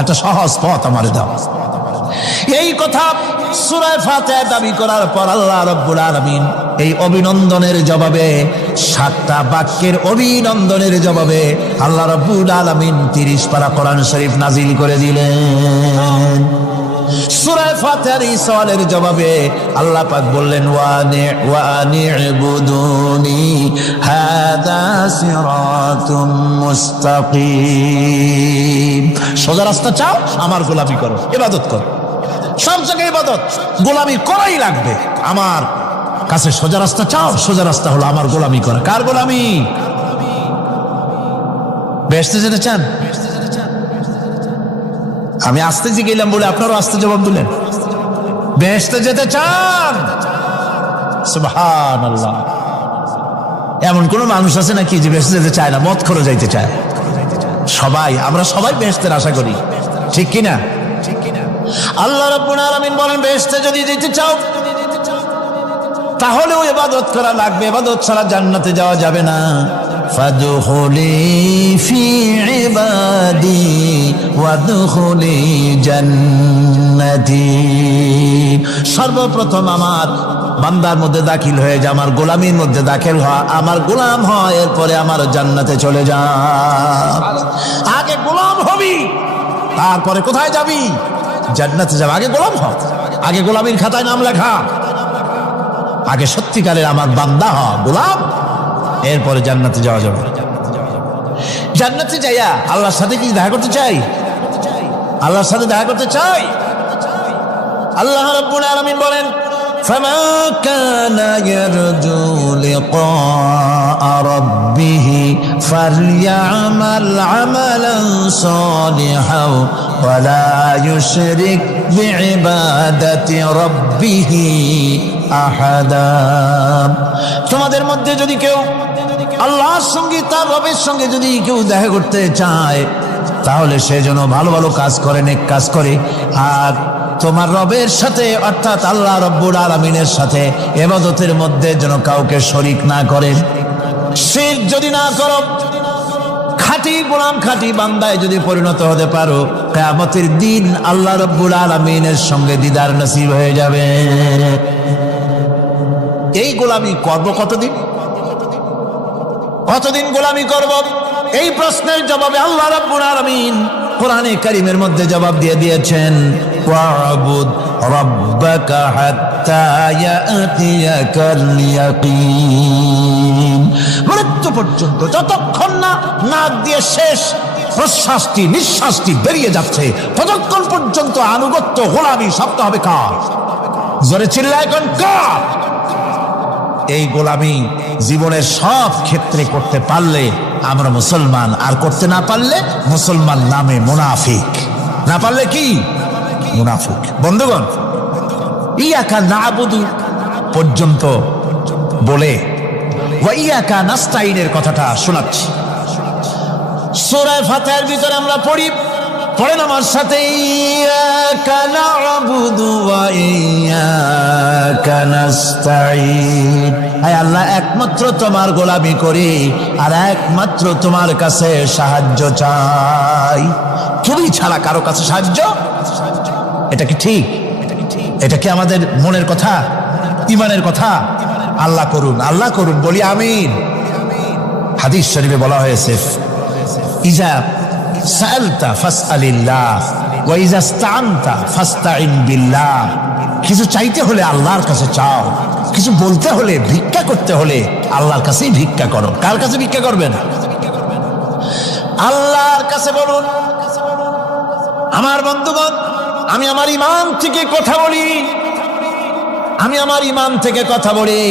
একটা সহজ পথ আমারে দাও। এই কথা সূরা ফাতিহা দাবি করার পর আল্লাহ রাব্বুল আলামিন এই অভিনন্দনের জবাবে, 7টা বাক্যের অভিনন্দনের জবাবে আল্লাহ রাব্বুল আলামিন 30 পারা কোরআন শরীফ নাজিল করে দিলেন। সূরা ফাতিহার এই সওয়ালের জবাবে আল্লাহ পাক বললেন, ওয়া আনি'বুদুনি হাদা সিরাতুম মুস্তাকিম। সোজা রাস্তা চাও, আমার গোলামি করো, ইবাদত করো। সব জায়গায় ইবাদত, গোলামি করাই লাগবে। আমার কাছে সোজা রাস্তা চাও, সোজা রাস্তা হলো আমার গোলামি করা। কার গোলামি? বেহেশতে যেতে চান? আমি আস্তে গেলাম বলে আপনারও আস্তে জবাব দিলেন। বেহেশতে যেতে চান? সুবহানাল্লাহ। এমন কোন মানুষ আছে নাকি যে বেহেশতে যেতে চায় না? মদ খোর যাইতে চায়। সবাই, আমরা সবাই বেহেশতের আশা করি, ঠিক কিনা? আল্লাহ রাব্বুল আলামিন বলেন, বেহেশতে যদি যেতে চাও তাহলেও ইবাদত করা লাগবে, ইবাদত ছাড়া জান্নাতে যাওয়া যাবে না। ফাদখুলি ফি ইবাদি ওয়াদখুলি জান্নাতি। সর্বপ্রথম আমার বান্দার মধ্যে দাখিল হয়ে যা, আমার গোলামির মধ্যে দাখিল হ, আমার গোলাম হয়, এরপরে আমার জান্নাতে চলে যা। আগে গোলাম হবি, তারপরে কোথায় যাবি? জান্নাতে যাবে। আগে গোলাম হ, আগে গোলামির খাতায় নাম লেখা, আগে সত্যিকারের আমার বান্দা হ, গোলাম, এরপরে জান্নাতে যাওয়া যাবে। জান্নাতে যাইয়া আল্লাহর সাথে কি দেখা করতে চাই? আল্লাহর সাথে দেখা করতে চাই। আল্লাহ রাব্বুল আলামিন বলেন, ফামান কানা ইয়ারজু লিকা রাব্বিহি ফালইআমাল আমালান সালিহান ওয়া লা ইউশরিক বিইবাদাতি রাব্বিহি আহাদা। তোমাদের মধ্যে যদি কেউ আল্লাহর সঙ্গে, তার রবের সঙ্গে যদি কেউ দেখা করতে চায়, তাহলে সে যেন ভালো ভালো কাজ করে, নেক কাজ করে, আর তোমার রবের সাথে অর্থাৎ আল্লাহ রাব্বুল আলামিনের সাথে ইবাদতের মধ্যে যেন কাউকে শরীক না করে। শিরক যদি না করো, খাঁটি গোলাম, খাঁটি বান্দায় যদি পরিণত হতে পারো, কিয়ামতের দিন আল্লাহ রাব্বুল আলামিনের সঙ্গে দিদার নসিব হয়ে যাবে। এই গোলামি করব কতদিন? কতদিন গোলামি করব? এই প্রশ্নের জবাবে আল্লাহ রাব্বুল আলামিন কোরআনে কারীমের মধ্যে জবাব দিয়ে দিয়েছেন, ওয়া'বুদ রাব্বাকা হাত্তা ইয়াতিয়াকাল ইয়াকিন। মৃত্যু পর্যন্ত, যতক্ষণ না নাক দিয়ে শেষ প্রশ্বাসটি, নিঃশ্বাসটি বেরিয়ে যাচ্ছে, ততক্ষণ পর্যন্ত আনুগত্য, গোলামি সবটা হবে কার? জোরে চিল্লায় কোন কার? এই গোলামি জীবনের সব ক্ষেত্রে করতে পারলে আমরা মুসলমান, আর করতে না পারলে মুসলমান নামে মুনাফিক। না পারলে কি? মুনাফিক। বন্ধুগণ, ইয়াকা না'বুদু পর্যন্ত বলে ওয়া ইয়াকা নাস্তাইনের কথাটা শোনাচ্ছি। সূরা ফাতিহার ভিতরে আমরা পড়ি, পড়েন আমার সাথে, ইয়াকা না'বুদু ওয়া ইয়াকা নাস্তাইন। হায় আল্লাহ, একমাত্র তোমার গোলামি করি আর একমাত্র তোমার কাছে সাহায্য চাই। তুমি ছাড়া কারো কাছে সাহায্য? এটা কি ঠিক? এটা কি আমাদের মনের কথা, ঈমানের কথা? আল্লাহ করুন, আল্লাহ করুন, বলি আমিন। হাদিস শরীফে বলা হয়েছে, ইজা সাআলতা ফাসআলিল্লাহ ওয়া ইজা ইসতাআনতা ফাসতাইন বিল্লাহ। কিছু চাইতে হলে আল্লাহর কাছে চাও, কিছু বলতে হলে, ভিক্ষা করতে হলে আল্লাহর কাছেই ভিক্ষা করো। কার কাছে ভিক্ষা করবেন? আল্লাহর কাছে বলুন। আমার বন্ধুগণ, আমি আমার ঈমান থেকে কথা বলি, আমি আমার ঈমান থেকে কথা বলি।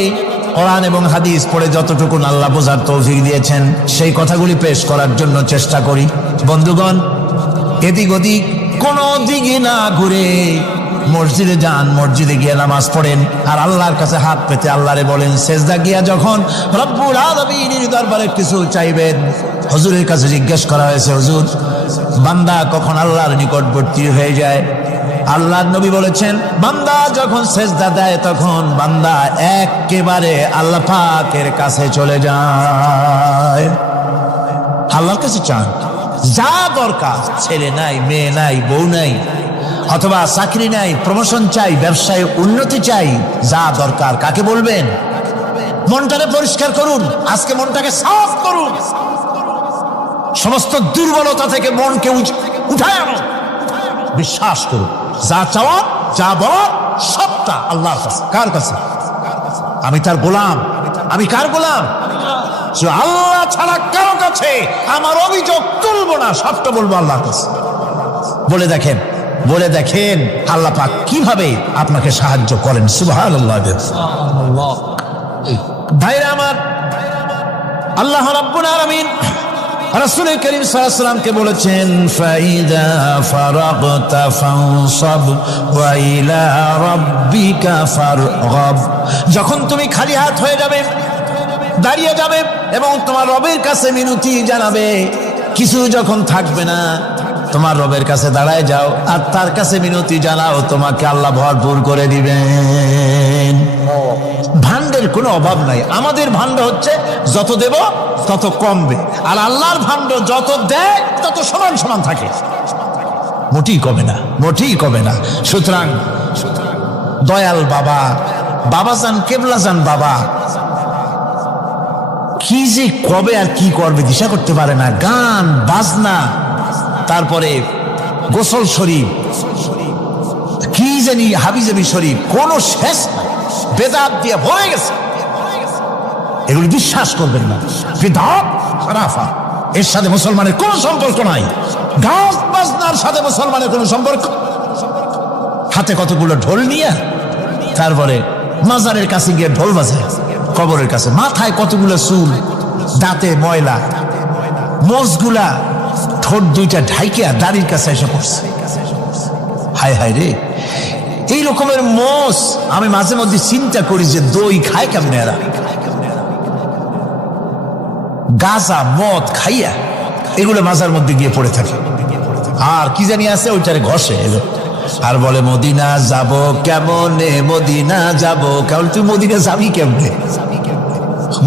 কোরআন এবং হাদিস পড়ে যতটুকু আল্লাহ বোঝার তৌফিক দিয়েছেন সেই কথাগুলি পেশ করার জন্য চেষ্টা করি। বন্ধুগণ, এদিক ওদিক কোনো দিকে না ঘুরে মসজিদে যান, মসজিদে গিয়ে নামাজ পড়েন, আর আল্লাহর কাছে হাত পেতে আল্লাহরে বলেন। সেজদা গিয়া যখন রব্বুল আলামিনের দরবারে কিছু চাইবেন, হুজুরের কাছে জিজ্ঞেস করা হয়েছে, হুজুর বান্দা কখন আল্লাহর নিকটবর্তী হয়ে যায়? আল্লাহর নবী বলেছেন, বান্দা যখন সেজদা দেয় তখন বান্দা একেবারে আল্লাহ পাকের কাছে চলে যায়। আল্লাহর কাছে চান যা দরকার, ছেলে নাই, মেয়ে নাই, বউ নাই, অথবা চাকরি নাই, প্রমোশন চাই, ব্যবসায় উন্নতি চাই, যা দরকার কাকে বলবেন? মনটাকে পরিষ্কার করুন, আজকে মনটাকে সাফ করুন, সমস্ত দুর্বলতা থেকে মনকে উঠায় আনো, বিশ্বাস করুন যা চাওয়া যা বলার সবটা আল্লাহর কাছে। কার কাছে? আমি তার গোলাম। আমি কার গোলাম? আল্লাহ ছাড়া কারো কাছে আমার অভিযোগ তুলবো না, সবটা বলবো আল্লাহর কাছে। বলে দেখেন, বলে দেখেন আল্লাহ পাক কিভাবে আপনাকে সাহায্য করেন। সুবহানাল্লাহ। ভাইরা আমার, আল্লাহ রাব্বুল আলামিন রাসূল করিম সাল্লাল্লাহু আলাইহি ওয়াসাল্লামকে বলেছেন, ফাইদা ফারাগতা ফানসাব ওয়া ইলা রাব্বিকা ফারগাব। যখন তুমি খালি হাত হয়ে যাবে, দাঁড়িয়ে যাবে এবং তোমার রবের কাছে মিনতি জানাবে, কিছু যখন থাকবে না, তোমার রবের কাছে দাঁড়ায় যাও আর তার কাছে মিনতি জানাও, তোমাকে আল্লাহ ভরপুর করে দিবেন। ভান্ডের কোনো অভাব নাই। আমাদের ভান্ড হচ্ছে যত দেব তত কমবে, আর আল্লাহর ভান্ড যত দেয় তত সমান সমান থাকে, মোটেই কমে না, মোটেই কমে না। সুতরাং দয়াল বাবা, বাবাজান, কেবলাজান বাবা কি যে কবে আর কি করবে দিশা করতে পারে না। গান বাজনা, তারপরে গোসল শরীফ, কি জানি হাবিজাবি শরীফ, কোন শেষ বেদাত দিয়ে ভরে গেছে। এগুলি বিশ্বাস করবেন না, বিদআত খারাফা, এর সাথে মুসলমানের কোনো সম্পর্ক নাই। গান বাজনার সাথে মুসলমানের কোনো সম্পর্ক। হাতে কতগুলো ঢোল নিয়ে তারপরে মাজারের কাছে গিয়ে ঢোল বাজায়, কবরের কাছে মাথায় কতগুলো চুল, দাঁতে ময়লা, মোজগুলা ঠোঁট দুইটা ঢাইকিয়া দাড়ির কাছে এসে পড়ছে। হায় হায় রে, এই রকমের মোষ আমি মাঝে মধ্যে চিন্তা করি যে দই খায় কেমনে এরা। গাঁজা মদ খাইয়া এগুলো মাজার মধ্যে গিয়ে পড়ে থাকে, আর কি জানি আছে ওইটারে ঘষে আর বলে মদিনা যাব কেমনে, মদিনা যাব কেমন। তুই মদিনা যাবি কেমনে?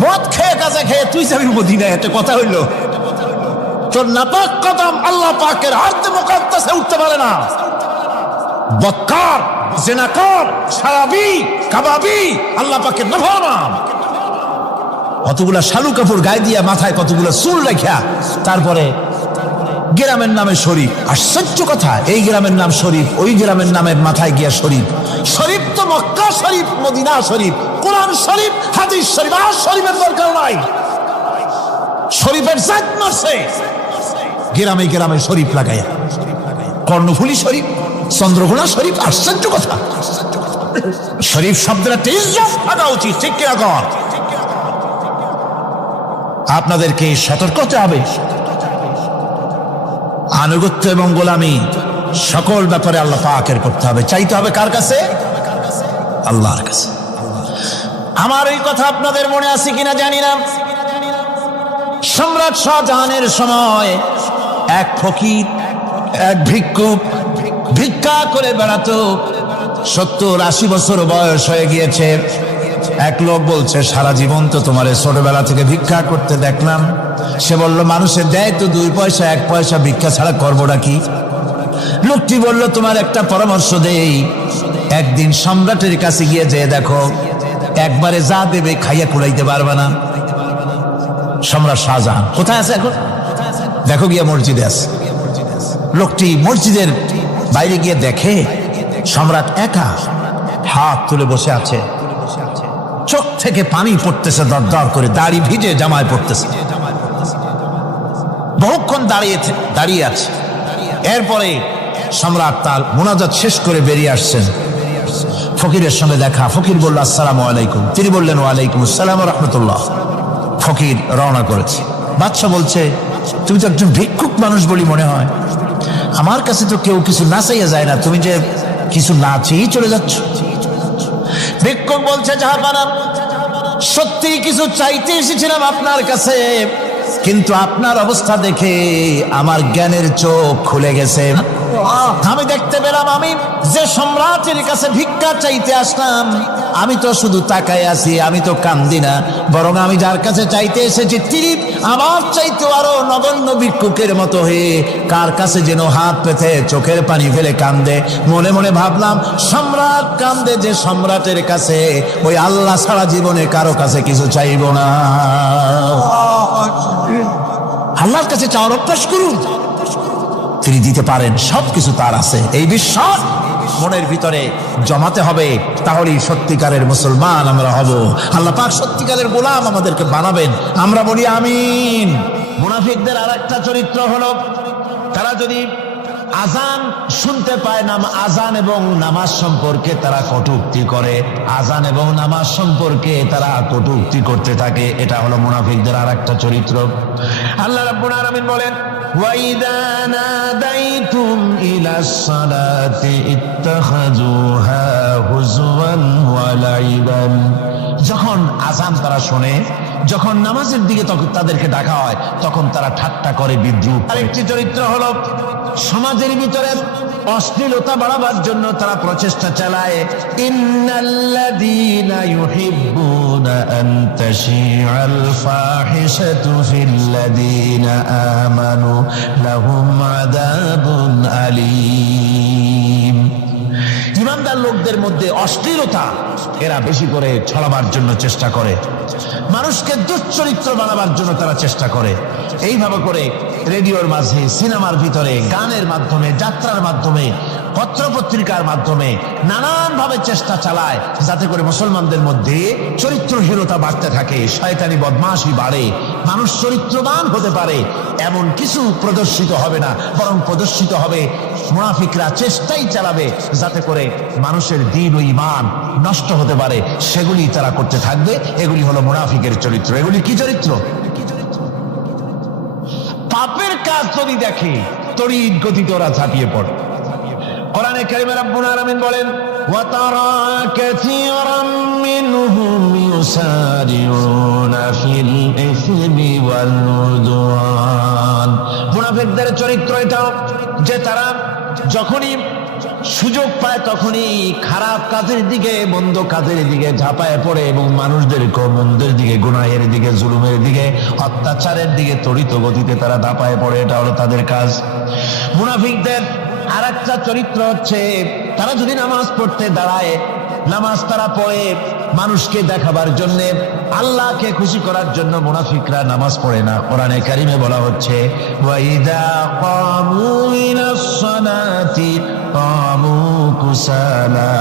মদ খেয়ে গাঁজা খেয়ে তুই যাবি মদিনা? একটা কথা হইলো? তোর নাপাক কদম আল্লাহ পাকের আরদে মুকাদ্দাসে উঠতে পারে না। বদকার, জিনাকার, শারাবি, কাবাবি আল্লাহ পাকের নাফরমান। কতগুলা শালু কাপড় গায়ে দিয়া মাথায় কতগুলা চুল রাখিয়া তারপরে গ্রামের নামে শরীফ। আশ্চর্য কথা, এই গ্রামের নাম শরীফ, ওই গ্রামের নামের মাথায় গিয়া শরীফ। শরীফ তো মক্কা শরীফ, মদিনা শরীফ, কোরআন শরীফ, হাদিস শরীফ, আর শরীফের দরকার নাই। শরীফের জাত মারছে গ্রামে গ্রামে শরীফ লাগাইয়া, কর্ণফুলী শরীফ, চন্দ্রকোনা শরীফ। আশ্চর্য কথা, শরীফ শব্দটা ইজ্জত থাকা উচিত, ঠিক কিনা কর? আপনাদেরকে সতর্ক হতে হবে। আনুগত্য এবং গোলামি সকল ব্যাপারে আল্লাহ পাকের করতে হবে। চাইতে হবে কার কাছে? আল্লাহর কাছে। আমার এই কথা আপনাদের মনে আছে কিনা জানি না। সম্রাট শাহজাহানের সময় এক ফকির, এক ভিক্ষুক ভিক্ষা করে বেড়াতো। 70-80 বছর বয়স হয়ে গিয়েছে। এক লোক বলছে, সারা জীবন তো তোমার ছোটবেলা থেকে ভিক্ষা করতে দেখলাম। সে বলল, মানুষের দেয় তো 2 পয়সা 1 পয়সা, ভিক্ষা ছাড়া করবোটা কি? লোকটি বলল, তোমার একটা পরামর্শ দেই, একদিন সম্রাটের কাছে গিয়ে যেয়ে দেখো, একবারে যা দেবে খাইয়া কুড়াইতে পারবে না। সম্রাট শাহজাহান কোথায় আছে এখন? দেখো গিয়া মসজিদে আছে। লোকটি মসজিদের বাইরে গিয়ে দেখে সম্রাট একা হাত তুলে বসে আছে, চোখ থেকে পানি পড়তেছে দর দর করে, দাড়ি ভিজে জামায় পড়তেছে। বহুক্ষণ দাঁড়িয়ে আছে। এরপরে সম্রাট তার মুনাজাত শেষ করে বেরিয়ে আসছেন। ফকিরের সঙ্গে দেখা। ফকির বলল, আসসালামু আলাইকুম। তিনি বললেন, ওয়ালাইকুম আসসালাম ওয়া রাহমাতুল্লাহ। ফকির রওনা করেছে। বাদশা বলছে, তুমি তো একজন ভিক্ষুক মানুষ বলি মনে হয়, আমার কাছে তো কেউ কিছু না চাইয়া যায় না, তুমি যে কিছু না চেয়েই চলে যাচ্ছ। ভিক্ষুক বলছে, জাহাপানা, সত্যি কিছু চাইতে এসেছিলাম আপনার কাছে, কিন্তু আপনার অবস্থা দেখে আমার জ্ঞানের চোখ খুলে গেছে। আমি দেখতে পেলাম আমি যে সম্রাটের কাছে ভিক্ষা চাইতে আসলাম, আমি তো শুধু তাকায় আছি, আমি তো কান্দি না, বরং আমি যার কাছে চাইতে এসেছি তিনি আমার চাইতে আরো নগণ্য ভিক্ষুকের মতো হয়ে কার কাছে যেন হাত পেতে চোখের পানি ফেলে কান্দে। মনে মনে ভাবলাম, সম্রাট কান্দে যে সম্রাটের কাছে, ওই আল্লাহ সারা জীবনে কারো কাছে কিছু চাইব না। আল্লাহর কাছে চাওয়ার অভ্যাস করুন, তিনি দিতে পারেন, সবকিছু তার আছে। এই বিশ্বাস মনের ভিতরে জমাতে হবে, তাহলেই সত্যিকারের মুসলমান আমরা হব। আল্লাহ পাক সত্যিকারের গোলাম আমাদেরকে বানাবেন, আমরা বলি আমিন। মুনাফিকদের আরেকটা চরিত্র হলো, তারা যদি আজান শুনতে পায় না, আজান এবং নামাজ সম্পর্কে তারা কটূক্তি করে, আজান এবং নামাজ সম্পর্কে তারা কটূক্তি করতে থাকে। এটা হলো মুনাফিকদের আরেকটা চরিত্র। আল্লাহ রাব্বুল আলামিন বলেন, ওয়াইদা নাদাইতুম ইলাস সালাতি ইত্তাখাযুহা হুজওয়ান ওয়া লাইবান। যখন আজান তারা শোনে, যখন নামাজের দিকে তখন তাদেরকে ডাকা হয়, তখন তারা ঠাট্টা করে, বিদ্রুপ। আরেকটি চরিত্র হলো, সমাজের ভিতরে অশ্লীলতা বাড়াবার জন্য তারা প্রচেষ্টা চালায়। ইন্নাল্লাযীনা ইউহিব্বুনা আন তাশিআল ফাহিশাতু ফিল্লাযীনা আমানু লাহুম আযাবুন আলীম। ইমানদার লোকদের মধ্যে অশ্লীলতা এরা বেশি করে ছড়াবার জন্য চেষ্টা করে, মানুষকে দুশ্চরিত্র বানাবার জন্য তারা চেষ্টা করে। এইভাবে করে রেডিওর মাঝে, সিনেমার ভিতরে, গানের মাধ্যমে, যাত্রার মাধ্যমে, পত্রপত্রিকার মাধ্যমে নানানভাবে চেষ্টা চালায় যাতে করে মুসলমানদের মধ্যে চরিত্রহীনতা বাড়তে থাকে, শয়তানি বদমাশি বাড়ে, মানুষ চরিত্রবান হতে পারে এমন কিছু প্রদর্শিত হবে না, বরং প্রদর্শিত হবে মুনাফিকরা চেষ্টাই চালাবে যাতে করে মানুষের দ্বীন ও ঈমান নষ্ট হতে পারে, সেগুলি তারা করতে থাকবে। এগুলি হলো মুনাফিকের চরিত্র। এগুলি কি চরিত্র? পাপের কাজ যদি দেখে তড়িৎ গতিতে ওরা ঝাঁপিয়ে পড়ে। কোরআনে কারিমে রব্বুল আলামিন বলেন, ওয়া তারা কাসীরাম মিনহুম ইউসারিউনা ফিল ইসমি ওয়াল উদওয়ান। মুনাফিকদের চরিত্র এটা যে তারা যখনই সুযোগ পায় তখনই খারাপ কাজের দিকে, মন্দ কাজের দিকে ঝাঁপায় পড়ে এবং মানুষদেরকে মন্দের দিকে, গুনাহের দিকে, জুলুমের দিকে, অত্যাচারের দিকে তড়িৎ গতিতে তারা ঝাঁপায় পড়ে। এটা হলো তাদের কাজ। মুনাফিকদের আরেকটা চরিত্র হচ্ছে, তারা যদি নামাজ পড়তে দাঁড়ায়, নামাজ তারা পড়ে মানুষকে দেখাবার জন্য, আল্লাহকে খুশি করার জন্য মুনাফিকরা নামাজ পড়ে না। কোরআনে কারিমে বলা হচ্ছে, ওয়াইদা কামু ইলাস সালাতি কামু কুসালা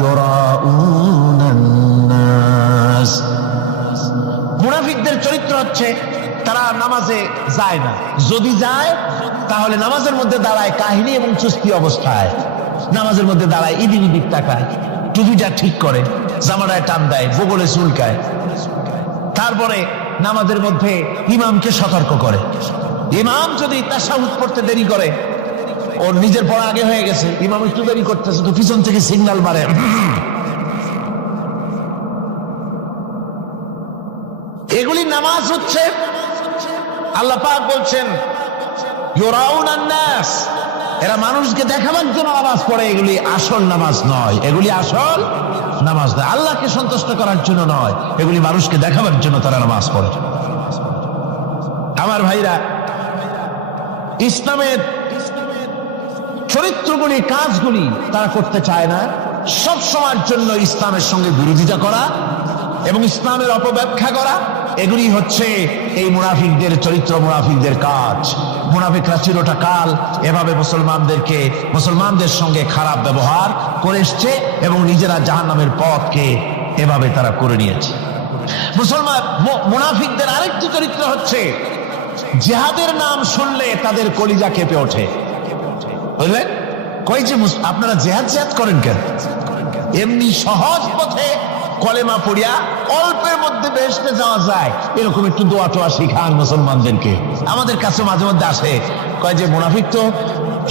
ইউরাউনান নাস। মুনাফিকদের চরিত্র হচ্ছে তারা নামাজে যায় না, যদি যায় তাহলে নামাজের মধ্যে দাঁড়ায় কাহিনী এবং চুস্তি অবস্থায়, নামাজের মধ্যে দাঁড়ায় ইদিক ইদিক তাকায়, টুপিটা ঠিক করে, জামাটায় টান দেয়, বগলে চুলকায়, তারপরে নামাজের মধ্যে ইমামকে সতর্ক করে। ইমাম যদি তাশাহুদ পড়তে দেরি করে, ওর নিজের পড়া আগে হয়ে গেছে, ইমাম একটু দেরি করতেছে, তো পিছন থেকে সিগন্যাল মারে। এগুলি নামাজ হচ্ছে, আল্লাহ পাক বলছেন ইউরাউনান নাস, এরা মানুষকে দেখাবার জন্য নামাজ পড়ে, এগুলি আসল নামাজ নয়, এগুলি আসল নামাজ নয়, আল্লাহকে সন্তুষ্ট করার জন্য নয়, এগুলি মানুষকে দেখাবার জন্য তারা নামাজ পড়ে। আমার ভাইরা, ইসলামের চরিত্রগুলি, কাজগুলি তারা করতে চায় না। সব সময়ের জন্য ইসলামের সঙ্গে বিরোধিতা করা এবং ইসলামের অপব্যাখ্যা করা, এগুলি হচ্ছে এই মুনাফিকদের চরিত্র, মুনাফিকদের কাজ। মুনাফিকরা চিরটা কাল এভাবে মুসলমানদের সঙ্গে খারাপ ব্যবহার করে এসছে এবং নিজেরা জাহান্নামের পথকে এভাবে তারা করে নিয়েছে। মুনাফিকদের আরেকটি চরিত্র হচ্ছে জিহাদের নাম শুনলে তাদের কলিজা কেঁপে ওঠে। বুঝলেন? কই যে আপনারা জিহাদ জিহাদ করেন কেন? এমনি সহজ পথে কলেমা পড়িয়া অল্পের মধ্যে বেহেশতে যাওয়া যায়, এরকম একটু দোয়া টোয়া শিখান মুসলমানদেরকে। আমাদের কাছে মাঝে মধ্যে আসে, কয় যে মুনাফিক তো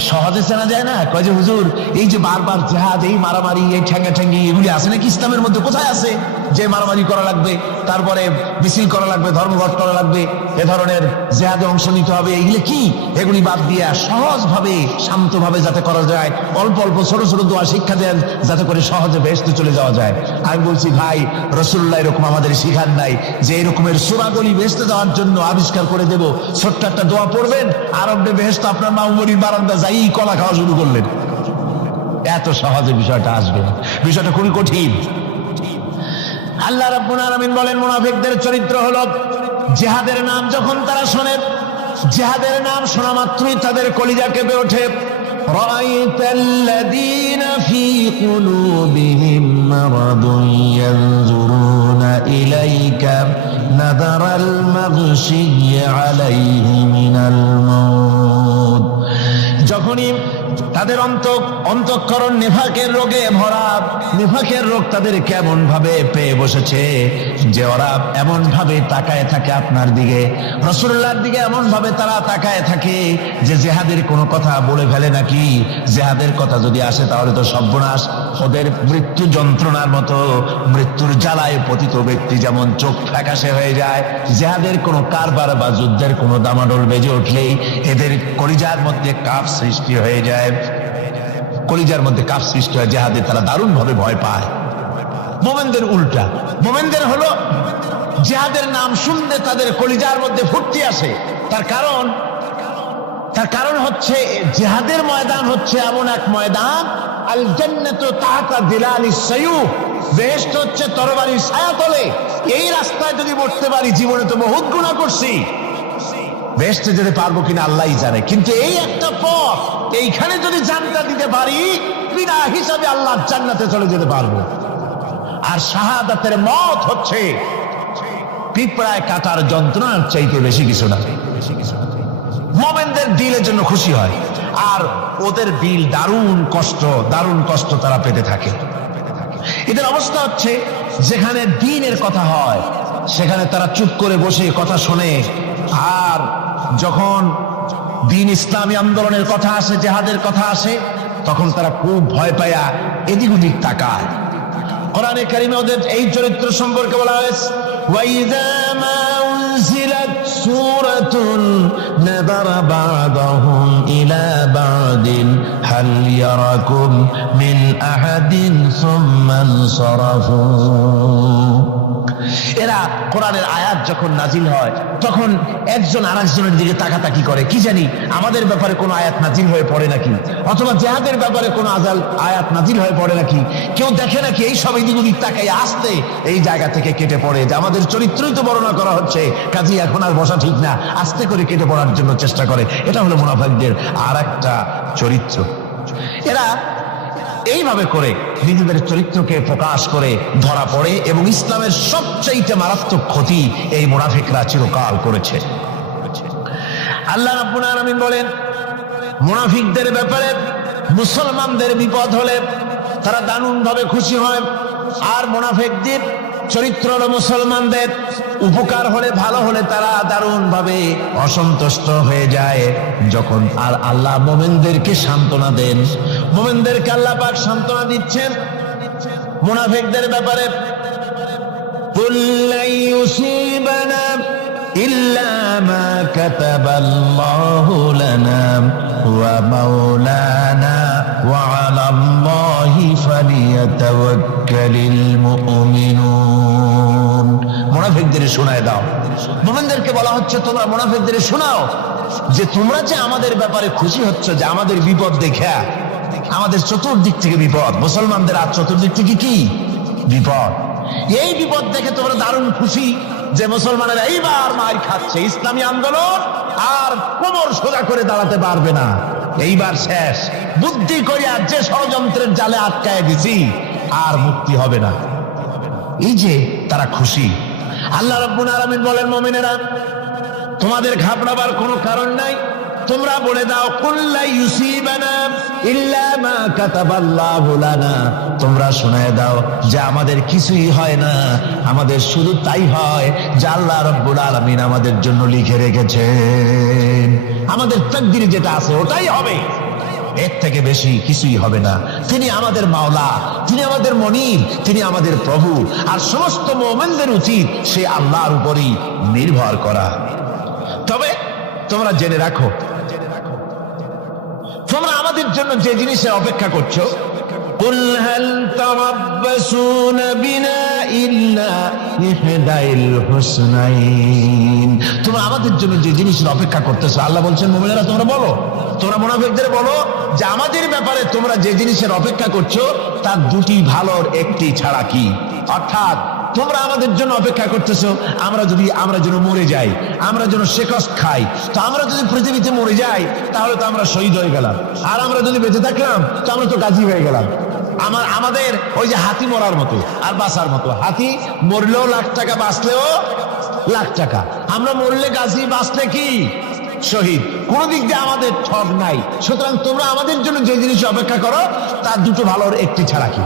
সহজে চেনা যায় না। কয় যে হুজুর, এই যে বারবার জিহাদ, এই মারামারি, এই ঠ্যাঙ্গা ঠ্যাঙ্গি, এগুলি আছে নাকি ইসলামের মধ্যে? কোথায় আছে যে মারামারি করা লাগবে, তারপরে মিছিল করা লাগবে, ধর্মঘট করা লাগবে, এ ধরনের জিহাদে অংশ নিতে হবে? এগুলি কি? এগুলি বাদ দিয়া সহজভাবে শান্তভাবে যাতে করা যায়, অল্প অল্প ছোট ছোট দোয়া শিক্ষা দেন যাতে করে সহজে বেহেশতে চলে যাওয়া যায়। আমি বলছি ভাই, রাসূলুল্লাহ এরকম আমাদের শিখান নাই যে এরকমের সূরাগুলি বেহেশতে যাওয়ার জন্য আবিষ্কার করে দেব। ছোট্ট একটা দোয়া পড়বেন, আরবে বেহেশত আপনার মা উমরির বারান্দা যাই কলা খাওয়া শুরু করলেন। এত সহজে বিষয়টা আসবে না, বিষয়টা খুবই কঠিন। আল্লাহ রাব্বুল আলামিন বলেন, মুনাফিকদের চরিত্র হলো জিহাদের নাম যখন তারা শোনে, জিহাদের নাম শোনা মাত্রই তাদের কলিজা কেঁপে ওঠে। রাআইতাল্লাযীনা ফী কুলুবিহিম মারাদুন ইয়ানজুরুনা ইলাইকা নাযারাল মাগশিয়্যি আলাইহি মিনাল মাউত। যখনই তাদের অন্তঃকরণ নেফাকের রোগে ভরা, নেফাকের রোগ তাদের কেমন ভাবে পেয়ে বসেছে যে ওরা এমন ভাবে তাকায় থাকে আপনার দিকে, রাসূলুল্লাহর দিকে এমন ভাবে তারা তাকায় থাকে যে জিহাদের কোনো কথা বলে ফেলে নাকি। জিহাদের কথা যদি আসে তাহলে তো সর্বনাশ। ওদের মৃত্যু যন্ত্রণার মতো, মৃত্যুর জ্বালায় পতিত ব্যক্তি যেমন চোখ ফ্যাকাশে হয়ে যায়, জিহাদের কোনো কারবার বা যুদ্ধের কোনো দামাডোল বেজে উঠলেই এদের কলিজার মধ্যে কাফ সৃষ্টি হয়ে যায়, কলিজার মধ্যে কাফ সৃষ্টি হয়। জিহাদে তারা দারুণ ভাবে ভয় পায়। মোমেনদের উল্টা, মোমেনদের হলো জিহাদের নাম শুনলে তাদের কলিজার মধ্যে ফুর্তি আসে। তার কারণ হচ্ছে জিহাদের ময়দান হচ্ছে এমন এক ময়দান, আল জান্নাতু তাহতা দিলালিস সায়ুফ, বেহেশত হচ্ছে তরবারির ছায়াতলে। এই রাস্তায় যদি মরতে পারি, জীবনে তো বহুত গুনাহ করছি, বেহেশতে যেতে পারবো কিনা আল্লাহই জানে, কিন্তু এই একটা পথ, এইখানে যদি জানটা দিতে পারি বিনা হিসাবে আল্লাহর জান্নাতে চলে যেতে পারবো। আর শাহাদাতের মত হচ্ছে পিঁপড়ায় কাটার যন্ত্রণার চাইতে বেশি কিছু না। মুমিনদের দিলের জন্য খুশি হয়, আর ওদের দিল দারুণ কষ্ট তারা পেতে থাকে। এদের অবস্থা হচ্ছে যেখানে দ্বীনের কথা হয় সেখানে তারা চুপ করে বসে কথা শোনে, আর যখন দ্বীন ইসলামী আন্দোলনের কথা আসে, জিহাদের কথা আসে, তখন তারা খুব ভয় পায়া এদিক ওদিক তাকায়। কোরআনে কারিমে ওদের এই চরিত্র সম্পর্কে বলা হয়েছে, ওয়াইযা মা উনজিলাত সূরাতুন নাযারা বা'দাহুম ইলা বা'দিন হাল ইয়ারাকুম মিন আহাদিন সুম্মা ইনসারাফু। এরা কোরআনের আয়াত যখন নাজিল হয় তখন একজন আরেকজনের দিকে তাকাতাকি করে, কি জানি আমাদের ব্যাপারে কোনো আয়াত নাজিল হয়ে পড়ে নাকি, অথবা জিহাদের ব্যাপারে কোনো আয়াত নাজিল হয়ে পড়ে নাকি। কেউ দেখে নাকি এই সব এদিক ওদিক তাকাই আসতে এই জায়গা থেকে কেটে পড়ে, যে আমাদের চরিত্রই তো বর্ণনা করা হচ্ছে, কাজী এখন আর বসা ঠিক না, আস্তে করে কেটে পড়ার জন্য চেষ্টা করে। এটা হলো মুনাফিকদের আর একটা চরিত্র। এরা এইভাবে করে নিজেদের চরিত্রকে প্রকাশ করে ধরা পড়ে, এবং ইসলামের সবচাইতে মারাত্মক ক্ষতি এই মুনাফিকরা চিরকাল করেছে। আল্লাহ রাব্বুল আলামিন বলেন, মুনাফিকদের ব্যাপারে মুসলমানদের বিপদ হলে তারা দারুণ ভাবে খুশি হয়, আর মুনাফিকদের চরিত্র হলো মুসলমানদের উপকার হলে, ভালো হলে তারা দারুণ ভাবে অসন্তুষ্ট হয়ে যায়। যখন আর আল্লাহ মুমিনদেরকে সান্ত্বনা দেন, মুমিনদেরকে আল্লাহ পাক সান্ত্বনা দিচ্ছেন মুনাফিকদের ব্যাপারে, কুল লা ইউসিবানা ইল্লা মা কাতাবাল্লাহু লানা ওয়া মাওলানা ওয়া আলাল্লাহি ফালিয়াতাওয়াক্কালিল মুমিনুন। মুনাফিকদের শোনায় দাও। মুমিনদেরকে বলা হচ্ছে তোমরা মুনাফিকদের শোনাও যে তোমরা যে আমাদের ব্যাপারে খুশি হচ্ছ, যে আমাদের বিপদ দেখা, আমাদের চতুর্দিক থেকে বিপদ, মুসলমানদের আর চতুর্দিক থেকে কি বিপদ, এই বিপদ দেখে তোমরা দারুণ খুশি যে মুসলমানেরা এইবার মার খাচ্ছে, ইসলামী আন্দোলন আর কোমর সোজা করে দাঁড়াতে পারবে না, এইবার শেষ, বুদ্ধি করিয়া যে ষড়যন্ত্রের জালে আটকায় দিছি আর মুক্তি হবে না। এই যে তারা খুশি। আল্লাহ রাব্বুল আলামিন বলেন, মুমিনেরা তোমাদের ঘাবড়াবার কোনো কারণ নাই। তোমরা বলে দাও কুল্লা ইউসিবানা ইল্লা মা কাতাবাল্লাহু লানা, তোমরা শোনায় দাও যে আমাদের কিছুই হয় না, আমাদের শুধু তাই হয় যে আল্লাহ রাব্বুল আলামিন আমাদের জন্য লিখে রেখেছেন। আমাদের তাকদীরে যেটা আছে ওটাই হবে, এর থেকে বেশি কিছুই হবে না। তিনি আমাদের মাওলা, তিনি আমাদের মনিব, তিনি আমাদের প্রভু। আর সমস্ত মুমিনদের উচিত সে আল্লাহর উপরই নির্ভর করা। তবে তোমরা জেনে রাখো, তোমরা আমাদের জন্য যে জিনিসের অপেক্ষা করছো, কুল হাল তারাব্বাসুনা বিনা ইল্লা ইহদাইল হুসনাইন, তোমরা আমাদের জন্য যে জিনিসের অপেক্ষা করতেছো, আল্লাহ বলছেন মুমিনেরা তোমরা বলো, তোমরা মুনাফিকদের বলো যে আমাদের ব্যাপারে তোমরা যে জিনিসের অপেক্ষা করছো তার দুটি ভালোর একটি ছাড়া কি। অর্থাৎ তোমরা আমাদের জন্য অপেক্ষা করতেছো আমরা যেন মরে যাই, আমরা যেন শেকস খাই। তো আমরা যদি পৃথিবীতে মরে যাই তাহলে তো আমরা শহীদ হয়ে গেলাম, আর আমরা যদি বেঁচে থাকলাম তো আমরা তো গাজী হয়ে গেলাম। আমাদের ওই যে হাতি মরার মতো আর বাঁচার মতো, হাতি মরলেও লাখ টাকা, বাঁচলেও লাখ টাকা। আমরা মরলে গাজী, বাঁচলে কি শহীদ, কোন দিক দিয়ে আমাদের ঠক নাই। সুতরাং তোমরা আমাদের জন্য যে জিনিস অপেক্ষা করো তার দুটো ভালোর একটি ছাড়া কি।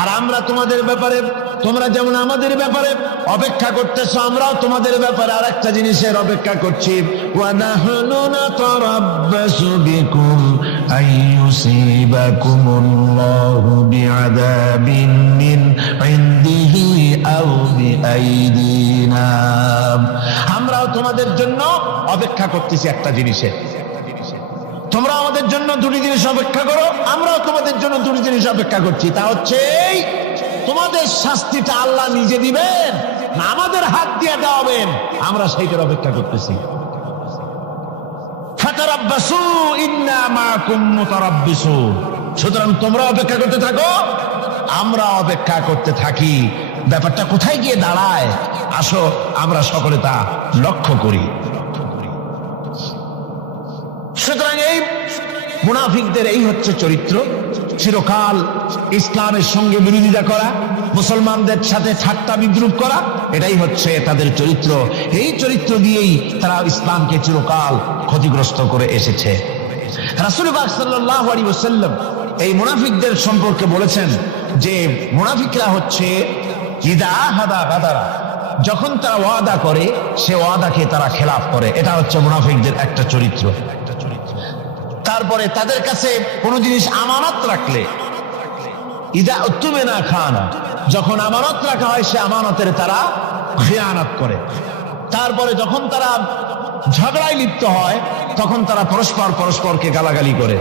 আর আমরা তোমাদের ব্যাপারে, তোমরা যেমন আমাদের ব্যাপারে অপেক্ষা করতেছো, আমরাও তোমাদের ব্যাপারে আর একটা জিনিসের অপেক্ষা করছি। ওয়া নাহনু নাতারাব্বাসু বিকুম আইয়ুসিবাকুমুল্লাহু বিআযাবিন মিন ইনদিহি আও বিআইদিনা, আমরাও তোমাদের জন্য অপেক্ষা করতেছি একটা জিনিসের। তোমরা আমাদের জন্য দুটি জিনিস অপেক্ষা করো, আমরাও তোমাদের জন্য দুটি জিনিস অপেক্ষা করছি। তা হচ্ছে তোমাদের শাস্তিটা আল্লাহ নিজে দিবেন না আমাদের হাত দিয়ে দেওয়াবেন, আমরা সেইটার অপেক্ষা করতেছি। ফাতারাব্বাসু ইন্না মাআকুম মুতারাব্বিসুন, সুতরাং তোমরা অপেক্ষা করতে থাকো, আমরা অপেক্ষা করতে থাকি। ব্যাপারটা কোথায় গিয়ে দাঁড়ায় আসো আমরা সকলে তা লক্ষ্য করি। সুতরাং এই মুনাফিকদের এই হচ্ছে চরিত্র, চিরকাল ইসলামের সঙ্গে বিরোধিতা করা, মুসলমানদের সাথে ঠাট্টা বিদ্রুপ করা, এটাই হচ্ছে তাদের চরিত্র। এই চরিত্র দিয়েই তারা ইসলামকে চিরকাল ক্ষতিগ্রস্ত করে এসেছে। রাসূল পাক সাল্লাল্লাহু আলাইহি ওয়াসাল্লাম এই মুনাফিকদের সম্পর্কে বলেছেন যে মুনাফিকরা হচ্ছে ইদা আহাদা গাদারা, যখন তারা ওয়াদা করে সে ওয়াদাকে তারা খেলাফ করে, এটা হচ্ছে মুনাফিকদের একটা চরিত্র। তারপরে তাদের কাছে কোনো জিনিস আমানত রাখলে ইদা উত্তুমিনা খানা, যখন আমানত রাখা হয় সে আমানতের তারা খিয়ানত করে। তারপরে যখন তারা ঝগড়ায় লিপ্ত হয় তখন তারা পরস্পরকে গালাগালি করে।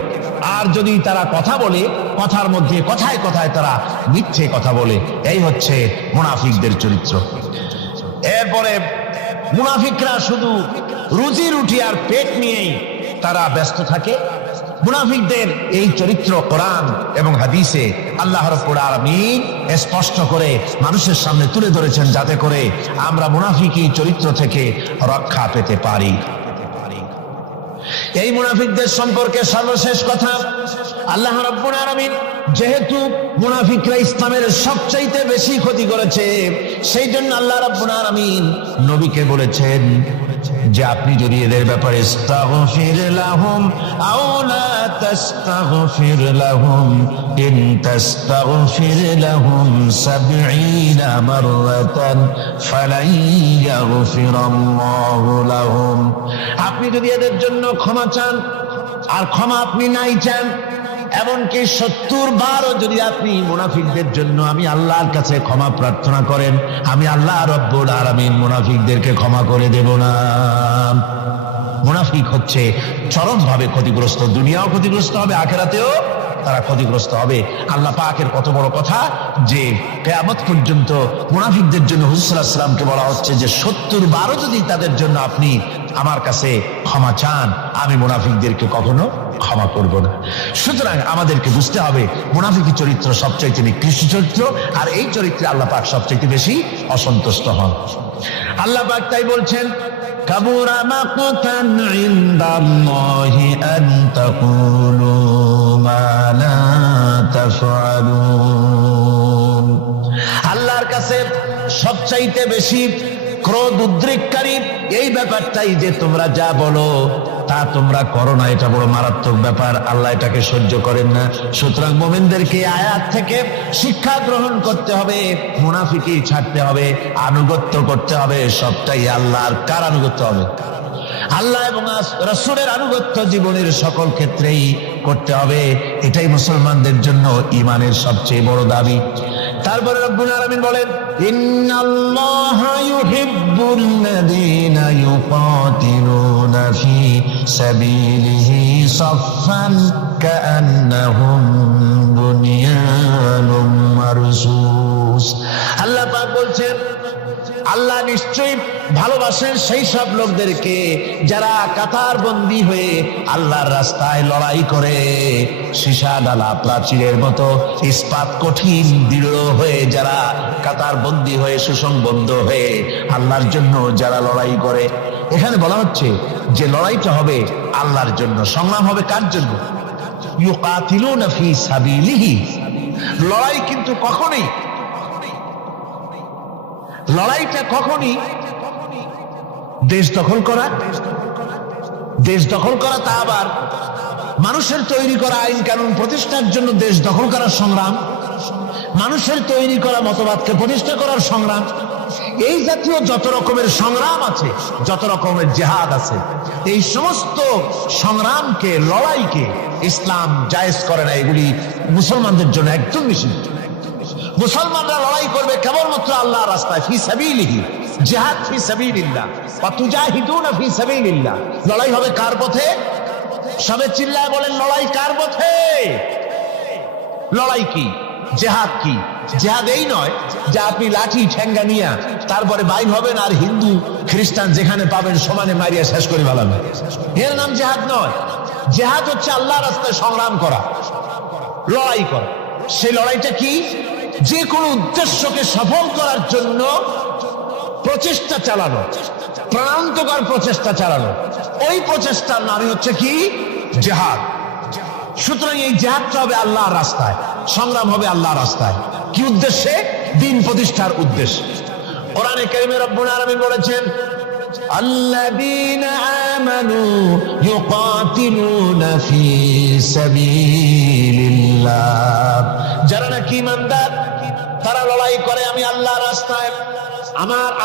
আর যদি তারা কথা বলে কথার মধ্যে কথায় কথায় তারা মিথ্যে কথা বলে। এই হচ্ছে মুনাফিকদের চরিত্র। এরপরে মুনাফিকরা শুধু রুজি রুটি আর পেট নিয়েই তারা ব্যস্ত থাকে। মুনাফিকদের এই চরিত্র কোরআন এবং হাদিসে আল্লাহ রাব্বুল আলামিন স্পষ্ট করে মানুষের সামনে তুলে ধরেছেন, যাতে করে আমরা মুনাফিকি চরিত্র থেকে রক্ষা পেতে পারি। এই মুনাফিকদের সম্পর্কে সর্বশেষ কথা, আল্লাহ রাব্বুল আলামিন যেহেতু মুনাফিকরা ইসলামের সবচাইতে বেশি ক্ষতি করেছে, সেই জন্য আল্লাহ রাব্বুল আলামিন নবীকে বলেছেন যে আপনি যদি এদের ব্যাপারে ইস্তাগফির লাহুম আও লা তাস্তাগফির লাহুম ইন তাস্তাগফির লাহুম ৭০ মাররাতান ফালাই ইয়াগফিরাল্লাহু লাহুম, আপনি যদি এদের জন্য ক্ষমা চান আর ক্ষমা আপনি নাই চান, এমনকি ৭০ বারও যদি আপনি মুনাফিকদের জন্য আমি আল্লাহর কাছে ক্ষমা প্রার্থনা করেন, আমি আল্লাহ রাব্বুল আলামিন মুনাফিকদেরকে ক্ষমা করে দেব না। মুনাফিক হচ্ছে চরমভাবে ক্ষতিগ্রস্ত, দুনিয়াও ক্ষতিগ্রস্ত হবে, আখিরাতেও তারা ক্ষতিগ্রস্ত হবে। আল্লাহ পাকের কত বড় কথা যে কিয়ামত পর্যন্ত মুনাফিকদের জন্য হুজুর সাল্লাল্লাহু আলাইহি ওয়াসাল্লামকে বলা হচ্ছে যে ৭০ বারও যদি তাদের জন্য আপনি আমার কাছে ক্ষমা চান, আমি মুনাফিকদেরকে কখনো ক্ষমা করব না। সুতরাং আমাদেরকে বুঝতে হবে মুনাফিকি চরিত্র সবচাইতে নিকৃষ্ট চরিত্র, আর এই চরিত্রে আল্লাহ পাক সবচাইতে বেশি অসন্তুষ্ট হন। আল্লাহ পাক তাই বলছেন, কাবুরা মাকতান ইনদাল্লাহি আন তাকুলু মা লা তাফআলুন, আল্লাহর কাছে সবচাইতে বেশি ক্রোধ উদ্রেককারী এই ব্যাপারটাই যে তোমরা যা বলো তা তোমরা করো না, এটা বড় মারাত্মক ব্যাপার, আল্লাহ এটাকে সহ্য করেন না। সুতরাং মুমিনদেরকে আয়াত থেকে শিক্ষা গ্রহণ করতে হবে, মুনাফিকি ছাড়তে হবে, আনুগত্য করতে হবে, সবটাই আল্লাহর। কার আনুগত্য হবে? আল্লাহ এবং রাসূলের আনুগত্য জীবনের সকল ক্ষেত্রেই করতে হবে। এটাই মুসলমানদের জন্য ঈমানের সবচেয়ে বড় দাবি। তারপরে রব্বুল আলামিন বলেন, ইন্নাল্লাহা ইউহিব্বুল্লাযীনা ইউকাতিলুনা ফি সাবিলিহি সাফফান কাআন্নাহুম বুনিয়ানুম মারসুস। আল্লাহ পাক বলছেন, আল্লাহ নিশ্চয়ই ভালোবাসেন সেই সব লোকদেরকে যারা কাতারবন্দী হয়ে আল্লাহর রাস্তায় লড়াই করে, সীসা ডালা প্রাচীরের মতো ইস্পাত কঠিন দৃঢ় হয়ে যারা কাতারবন্দী হয়ে সুসংবদ্ধ হয়ে আল্লাহর জন্য যারা লড়াই করে। এখানে বলা হচ্ছে যে লড়াইটা হবে আল্লাহর জন্য, সংগ্রাম হবে কার জন্য? ইউকাতিলুনা ফি সাবিলিহি। লড়াই কিন্তু কখনোই, লড়াইটা কখনই দেশ দখল করা, দেশ দখল করা তা আবার মানুষের তৈরি করা আইন কানুন প্রতিষ্ঠার জন্য দেশ দখল করার সংগ্রাম, মানুষের তৈরি করা মতবাদকে প্রতিষ্ঠা করার সংগ্রাম, এই জাতীয় যত রকমের সংগ্রাম আছে, যত রকমের জিহাদ আছে, এই সমস্ত সংগ্রামকে, লড়াইকে ইসলাম জায়েজ করে না। এগুলি মুসলমানদের জন্য একদম নিষিদ্ধ। মুসলমানরা লড়াই করবে কেবলমাত্র আল্লাহর রাস্তায়, ফি সাবিলিহি, জিহাদ ফি সাবিলিল্লাহ, ওয়া তুজাহিদুনা ফি সাবিলিল্লাহ। লড়াই হবে কার পথে? সবে চিল্লায় বলেন, লড়াই কার পথে? লড়াই কি? জিহাদ কি? জিহাদ এই নয় যে আপনি লাঠি ঠেঙ্গা নিয়ে তারপরে বাইর হবেন আর হিন্দু খ্রিস্টান যেখানে পাবেন সমানে মারিয়া শেষ করে ফেলাবেন, এর নাম জিহাদ নয়। জিহাদ হচ্ছে আল্লাহর রাস্তায় সংগ্রাম করা, লড়াই করা। সেই লড়াইটা কি? যে কোনো উদ্দেশ্যকে সফল করার জন্য প্রচেষ্টা চালানো, প্রাণান্তকর প্রচেষ্টা চালানো, ওই প্রচেষ্টার নামই হচ্ছে কি? জিহাদ। সুতরাং এই জিহাদটা হবে আল্লাহর রাস্তায়, সংগ্রাম হবে আল্লাহর রাস্তায়। কি উদ্দেশ্যে? দ্বীন প্রতিষ্ঠার উদ্দেশ্যে। কোরআনে কারীমে রব্বুল আলামিন বলেছেন, আল্লাযীনা আমানু ইউকাতিলুনা ফি সাবিলিল্লাহ। যারা নাকি ঈমানদার তারা লড়াই করে আমি আল্লাহর রাস্তায়,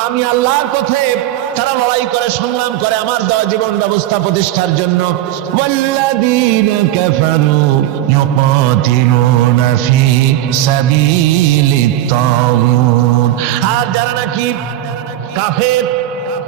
আমি আল্লাহর পথে, তারা লড়াই করে, সংগ্রাম করে আমার দেওয়া জীবন ব্যবস্থা প্রতিষ্ঠার জন্য। ওয়াল্লাযীনা কাফারু ইউকাতিলুনা ফি সাবিলিত তাগুত। আর যারা নাকি কাফের,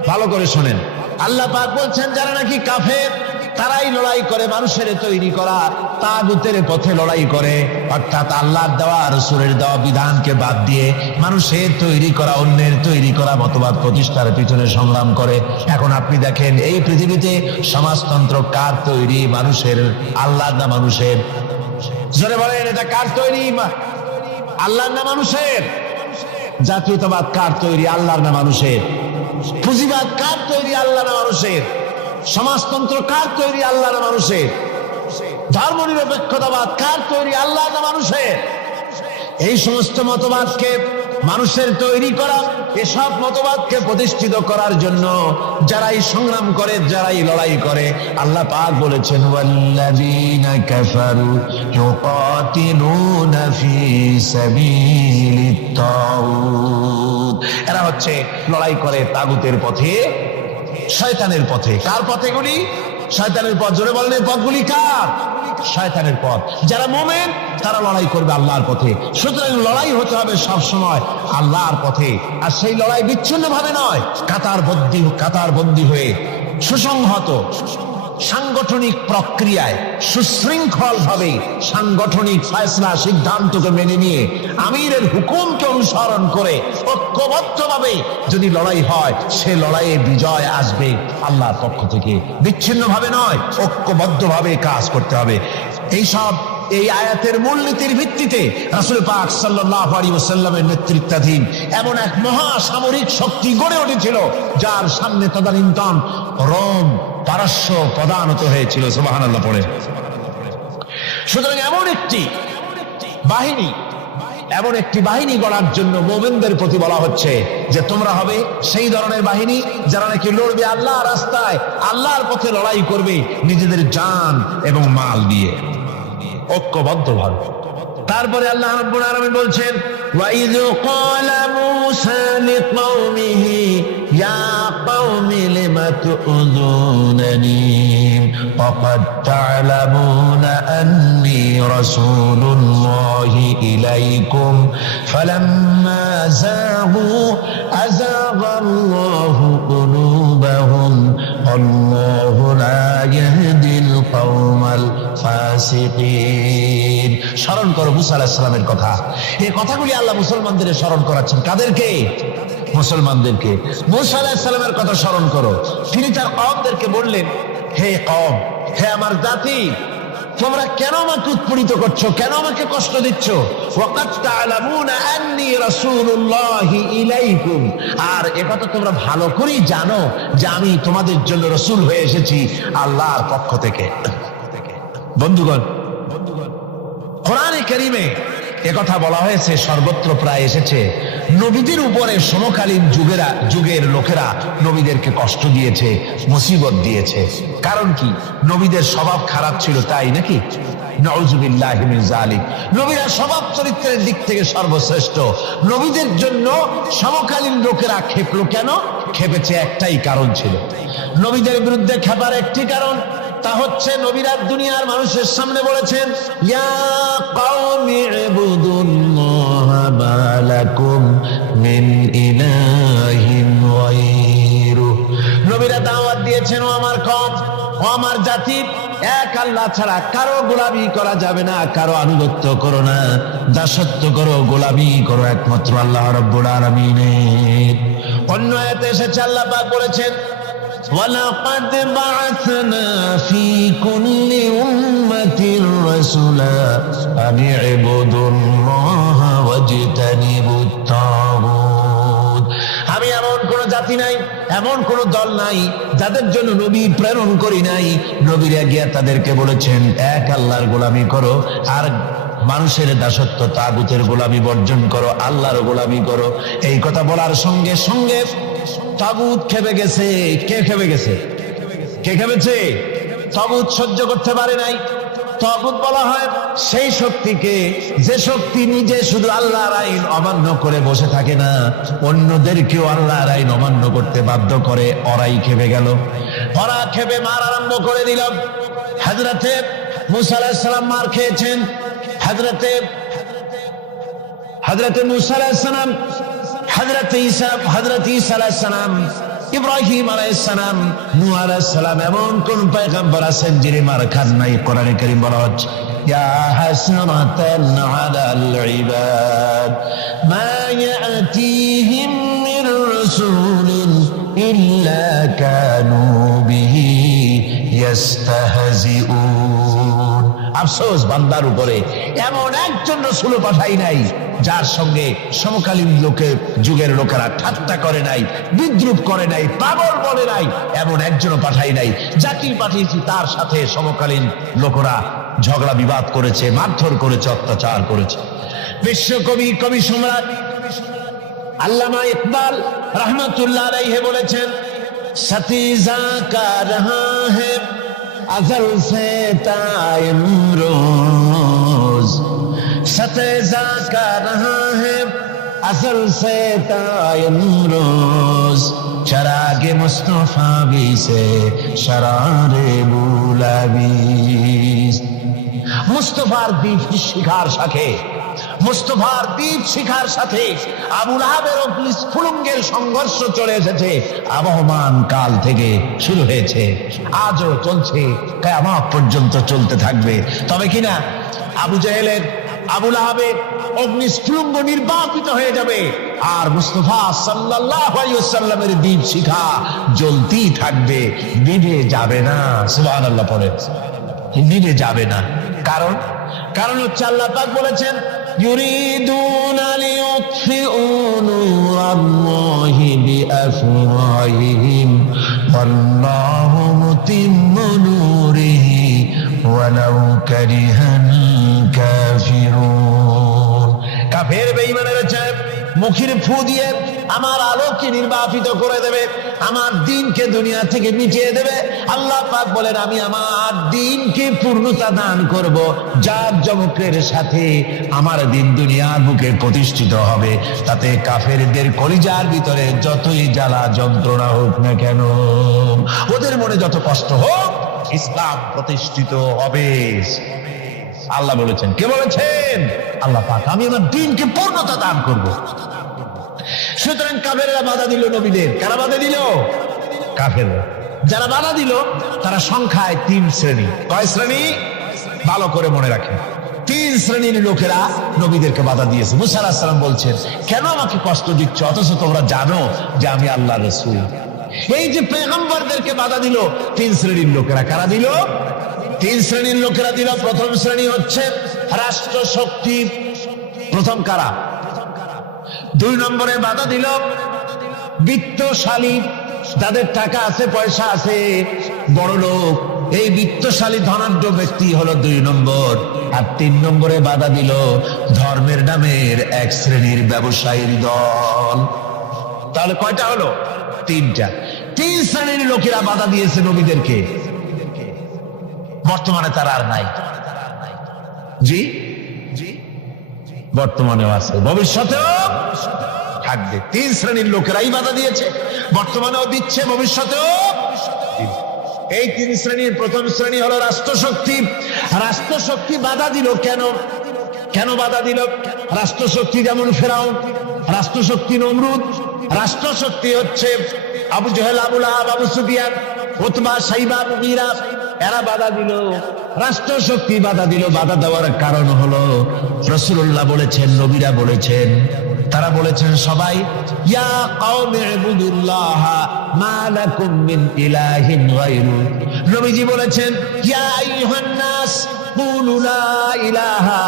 ভালো করে শোনেন, আল্লাহ পাক বলছেন যারা নাকি কাফের তারাই লড়াই করে মানুষের তৈরি করা তাগুতের পথে লড়াই করে, অর্থাৎ আল্লাহর দেওয়া রাসূলের দেওয়া বিধানকে বাদ দিয়ে মানুষের তৈরি করা, অন্যের তৈরি করা মতবাদ প্রতিষ্ঠার পিছনে সংগ্রাম করে। এখন আপনি দেখেন এই পৃথিবীতে সমাজতন্ত্র কার তৈরি? মানুষের। আল্লাহর না মানুষের? জোরে বলেন, এটা কার তৈরি? আল্লাহর না মানুষের? জাতীয়তাবাদ কার তৈরি? আল্লাহর না মানুষের? পুঁজিবাদ কার তৈরি? আল্লাহ না মানুষের? সমাজতন্ত্র কার তৈরি? আল্লাহ না মানুষের? ধর্মনিরপেক্ষতাবাদ কার তৈরি? আল্লাহ না মানুষের? এই সমস্ত মতবাদকে মানুষের তৈরি করা, এসব মতবাদকে প্রতিষ্ঠিত করার জন্য যারাই সংগ্রাম করে, যারাই লড়াই করে, আল্লাহ পাক বলেছেন ওয়াল্লাযীনা কাফারু ইউকাতিলুনা ফি সাবিলিত তাগুত। এরা হচ্ছে লড়াই করে তাগুতের পথে, শয়তানের পথে। কার পথে গুলি? শয়তানের পথ। জোরে বলেন, পথগুলি কার? শয়তানের পথ। যারা মুমিন তারা লড়াই করবে আল্লাহর পথে। সুতরাং লড়াই হতে হবে সব সময় আল্লাহর পথে, আর সেই লড়াই বিচ্ছিন্ন ভাবে নয়, কাতারবন্দী হয়ে সুসংহত সাংগঠনিক প্রক্রিয়ায় সুশৃঙ্খল ভাবে সাংগঠনিক ফয়সলা সিদ্ধান্তকে মেনে নিয়ে আমিরের হুকুমকে অনুসরণ করে ঐক্যবদ্ধভাবে যদি লড়াই হয়, সে লড়াইয়ে বিজয় আসবে আল্লাহর পক্ষ থেকে। বিচ্ছিন্ন ভাবে নয়, ঐক্যবদ্ধ ভাবে কাজ করতে হবে। এই আয়াতের মূলনীতির ভিত্তিতে রাসূল পাক সাল্লাল্লাহু আলাইহি ওয়াসাল্লামের নেতৃত্বাধীন এমন এক মহা সামরিক শক্তি গড়ে উঠেছিল যার সামনে তদানীন্তন রোম, পারস্য পদানত হয়েছিল। সুবহানাল্লাহ পড়ে। সুতরাং এমন একটি বাহিনী এমন একটি বাহিনী গড়ার জন্য মুমিনদের প্রতি বলা হচ্ছে যে তোমরা হবে সেই ধরনের বাহিনী যারা নাকি লড়বে আল্লাহর রাস্তায়, আল্লাহর পথে লড়াই করবে নিজেদের জান এবং মাল দিয়ে, ঐক্যবদ্ধভাবে। তারপরে আল্লাহ রাব্বুল আলামিন বলছেন وَإِذْ قَالَ مُوسَى لِقَوْمِهِ يَا قَوْمِ لِمَ تُؤْذُونَنِي وَقَدْ تَعْلَمُونَ أَنِّي رَسُولُ اللَّهِ إِلَيْكُمْ فَلَمَّا زَاغُوا أَزَاغَ اللَّهُ قُلُوبَهُمْ وَاللَّهُ لَا يَهْدِي الْقَوْمَ الْفَاسِقِينَ। স্মরণ করো মুসা আলাইহিস সালামের কথা। এই কথাগুলি আল্লাহ মুসলমানদের স্মরণ করাচ্ছেন। কাদেরকে? মুসলমানদেরকে। মুসা আলাইহিস সালামের কথা স্মরণ করো। তিনি তার কওমদেরকে বললেন, হে কওম, হে আমার জাতি, তোমরা কেন আমাকে উৎপীড়িত করছো, কেন আমাকে কষ্ট দিচ্ছ? ওয়াকাদ তা'লামুনা আন্নী রাসূলুল্লাহি ইলাইকুম, আর একথা তোমরা ভালো করেই জানো যে আমি তোমাদের জন্য রাসূল হয়ে এসেছি আল্লাহর পক্ষ থেকে। বন্ধুগণ, কোরআনে কারীমে একথা বলা হয়েছে, সর্বত্র প্রায় এসেছে। নবীদের উপরে সমকালীন যুগের লোকেরা নবীদেরকে কষ্ট দিয়েছে, মুসিবত দিয়েছে। কারণ কি? নবীদের স্বভাব খারাপ ছিল, তাই নাকি? নাউযুবিল্লাহি মিন যালিক। নবীরা স্বভাব চরিত্রের দিক থেকে সর্বশ্রেষ্ঠ। নবীদের জন্য সমকালীন লোকেরা ক্ষেপলো কেন? ক্ষেপেছে একটাই কারণ ছিল। নবীদের বিরুদ্ধে ক্ষেপার একটি কারণ, তা হচ্ছে নবীরা দুনিয়ার মানুষের সামনে বলেছেন, ইয়া কওমি ইবুদুল্লাহা মা লাকুম মিন ইলাহিন গায়রু। নবীরা দাওয়াত দিয়েছেন, ও আমার কওম, ও আমার জাতি, এক আল্লাহ ছাড়া কারো গোলামি করা যাবে না, কারো আনুগত্য করো না, দাসত্ব করো, গোলামি করো একমাত্র আল্লাহ রাব্বুল আলামিনের। অন্য আয়াতে এসেছে আল্লাহ পাক বলেছেন, وَلَقَدْ بَعَثْنَا فِي كُلِّ أُمَّةٍ رَسُولًا أَنِ اعْبُدُوا اللَّهَ وَاجْتَنِبُوا الطَّاغُوتَ। আমি এমন কোন জাতি নাই, এমন কোন দল নাই যাদের জন্য নবী প্রেরণ করি নাই। নবীরা গিয়া তাদেরকে বলেছেন, এক আল্লাহর গোলামি করো, আর মানুষের দাসত্ব তাগুতের গোলামি বর্জন করো, আল্লাহর গোলামি করো। এই কথা বলার সঙ্গে সঙ্গে তাগুত খেপে গেছে। কে খেপে গেছে? কে খেপেছে? তাগুত সহ্য করতে পারে নাই। তাগুত বলা হয় সেই শক্তিকে যে শক্তি নিজে শুধু আল্লাহর আইন অমান্য করে বসে থাকে না, অন্যদেরকেও আল্লাহর আইন অমান্য করতে বাধ্য করে। ওরাই খেপে গেল। ওরা খেপে মার আরম্ভ করে দিল। হযরতে মুসা আলাইহিস সালাম মার খেয়েছেন। হযরতে মুসা আলাইহিস সালাম, হযরতে ঈসা আলাইহিস সালাম, ইব্রাহিম আলাইহিস সালাম, নূহ আলাইহিস সালাম, এমন কোন পয়গম্বর আছেন যিনি মার খান নাই? কোরআনে কারীম বলা হচ্ছে, ইয়া হাসরাতান আলাল ইবাদ মা ইয়াতিহিম মির রাসূলিন ইল্লা কানু বিহি ইস্তাহজিউন। আফসোস বান্দার উপরে, এমন একজন রাসূল পাঠাই নাই যার সঙ্গে সমকালীন যুগের লোকেরা ঠাট্টা করে নাই, বিদ্রুপ করে নাই, পাগল বলে নাই। এমন একজনও পাঠাই নাই। যাকেই পাঠিয়েছি তার সাথে সমকালীন লোকেরা ঝগড়া বিবাদ করেছে, মারধর করেছে, অত্যাচার করেছে। বিশ্বকবি, কবি সম্রাট আল্লামা ইকবাল রহমাতুল্লাহ আলাইহি বলেছেন, সতীজা কা রহা হ্যায় अज़ल से ताइमरोज सतेजा का रहा है अज़ल से ताइमरोज चरागे मुस्तफा भी से शरारे बुलाबी। मुस्तफार दीप शिखार शाखे, মুস্তাফার দীপ শিখার সাথে আবু লাহাবের অগ্নিস্ফুলিঙ্গের সংঘর্ষ চলে এসেছে। আবহমান কাল থেকে শুরু হয়েছে, আজও চলছে, কিয়ামত পর্যন্ত চলতে থাকবে। তবে কিনা আবু জাহেলের, আবু লাহাবের অগ্নিস্ফুলিঙ্গ নির্বাপিত হয়ে যাবে, আর মুস্তাফা সাল্লাল্লাহু আলাইহি ওয়াসাল্লামের দীপ শিখা জ্বলতেই থাকবে, নিভে যাবে না। সুবহানাল্লাহ পড়ে, নিভে যাবে না। কারণ হচ্ছে আল্লাহ পাক বলেছেন, ইউরিদুনা লিইউতফিউ নূরাল্লাহি বিআফওয়াহিহিম ওয়াল্লাহু মুতিম্মু নূরিহি ওয়ালাউ কারিহাল কাফিরুন। কাফের বেঈমানের চায় মুখের ফু দিয়ে আমার আলোকে নির্বাপিত করে দেবে, আমার দ্বীনকে দুনিয়া থেকে মিটিয়ে দেবে। আল্লাহ পাক বলেন আমি আমার দ্বীনকে পূর্ণতা দান করব, যার জমকের সাথে আমার দ্বীন দুনিয়ার বুকে প্রতিষ্ঠিত হবে। তাতে কাফেরদের কলিজার ভিতরে যতই জ্বালা যন্ত্রণা হোক না কেন, ওদের মনে যত কষ্ট হোক, ইসলাম প্রতিষ্ঠিত হবে। আল্লাহ বলেছেন, কে বলেছেন? আল্লাহ পাক, আমি আমার দ্বীনকে পূর্ণতা দান করব। সুতরাং কাফেররা বাধা দিল নবীদের। কারা বাধা দিল? কাফেররা। যারা বাধা দিল তারা সংখ্যায় 3 শ্রেণী। কয় শ্রেণী? ভালো করে মনে রাখেন, 3 শ্রেণীর লোকেরা নবীদেরকে বাধা দিয়েছে। মুসা আলাইহিস সালাম বলছেন, কেন আমাকে কষ্ট দিচ্ছ, অথচ তোমরা জানো যে আমি আল্লাহর রাসূল। এই যে পয়গম্বরদেরকে বাধা দিল 3 শ্রেণীর লোকেরা। কারা দিল? 3 শ্রেণীর লোকেরা দিল। প্রথম শ্রেণী হচ্ছে রাষ্ট্র শক্তি। প্রথম কারা? 2 নম্বরে বাধা দিল বিত্তশালী, যাদের টাকা আছে, পয়সা আছে, বড় লোক। এই বিত্তশালী ধনাঢ্য ব্যক্তি হলো 2 নম্বর। আর 3 নম্বরে বাধা দিল ধর্মের নামের 1 শ্রেণীর ব্যবসায়ীর দল। তাহলে কয়টা হলো? 3টা। 3 শ্রেণীর লোকেরা বাধা দিয়েছে নবীদেরকে। বর্তমানে তারা আর নাই। জি, বর্তমানেও আছে, ভবিষ্যতেও থাকবে। 3 শ্রেণীর লোকেরাই বাধা দিয়েছে, বর্তমানেও দিচ্ছে, ভবিষ্যতেও। এই 3 শ্রেণীর প্রথম শ্রেণী হলো রাষ্ট্রশক্তি। রাষ্ট্রশক্তি বাধা দিল কেন? কেন বাধা দিল? রাষ্ট্রশক্তি যেমন ফেরাউন, রাষ্ট্রশক্তি নমরুদ, রাষ্ট্রশক্তি হচ্ছে আবু জেহেল, আবু লাহাব, আবু সুফিয়ান, উতবা, সাইবা, মুগীরা, এরা বাধা দিল। রাষ্ট্রশক্তি বাধা দিল। বাধা দেওয়ার কারণ হলো রাসূলুল্লাহ বলেছেন, নবীরা বলেছেন, তারা বলেছেন সবাই, ইয়া কওমি ইবুদুল্লাহ মা লাকুম মিন ইলাহিন গায়রু। নবীজি বলেছেন, ইয়া আইয়ুহান নাস কুলু লা ইলাহা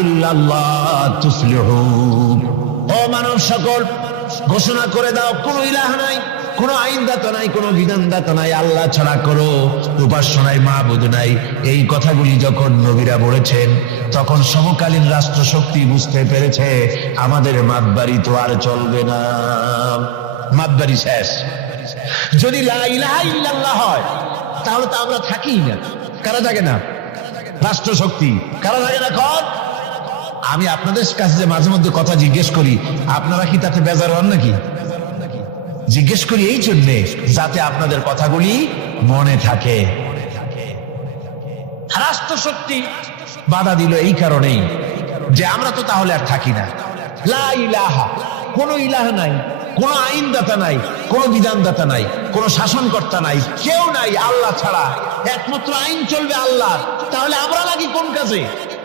ইল্লাল্লাহ তুফলিহুন। ও মানব সকল, ঘোষণা করে দাও কোনো ইলাহ নাই, কোনো আইনদাতা নাই, কোনো বিধানদাতা নাই, আল্লাহ ছাড়া কোনো উপাস্য নাই, মাবুদ নাই। এই কথাগুলি যখন নবীরা বলেছেন, তখন সমকালীন রাষ্ট্রশক্তি বুঝতে পেরেছে আমাদের মাতবাড়ি তো আর চলবে না, মাতবাড়ি শেষ। যদি লা ইলাহা ইল্লাল্লাহ হয় তাহলে তো আমরা থাকি না। কারা থাকে না? রাষ্ট্রশক্তি। কারা থাকে না? কর। আমি আপনাদের কাছে যে মাঝে মধ্যে কথা জিজ্ঞেস করি, আপনারা কি তাতে বেজার হন নাকি? জিজ্ঞেস করি এই জন্যে যাতে আপনাদের কথাগুলি মনে থাকে। রাষ্ট্রশক্তি বাধা দিল এই কারণেই যে আমরা তো তাহলে আর থাকি না। লা ইলাহা, কোনো ইলাহ নাই, কোনো আইনদাতা নাই, কোনো বিধানদাতা নাই, কোনো শাসনকর্তা নাই, কেউ নাই আল্লাহ ছাড়া। একমাত্র আইন চলবে আল্লাহ। তাহলে আমরা লাগি কোন কাজে?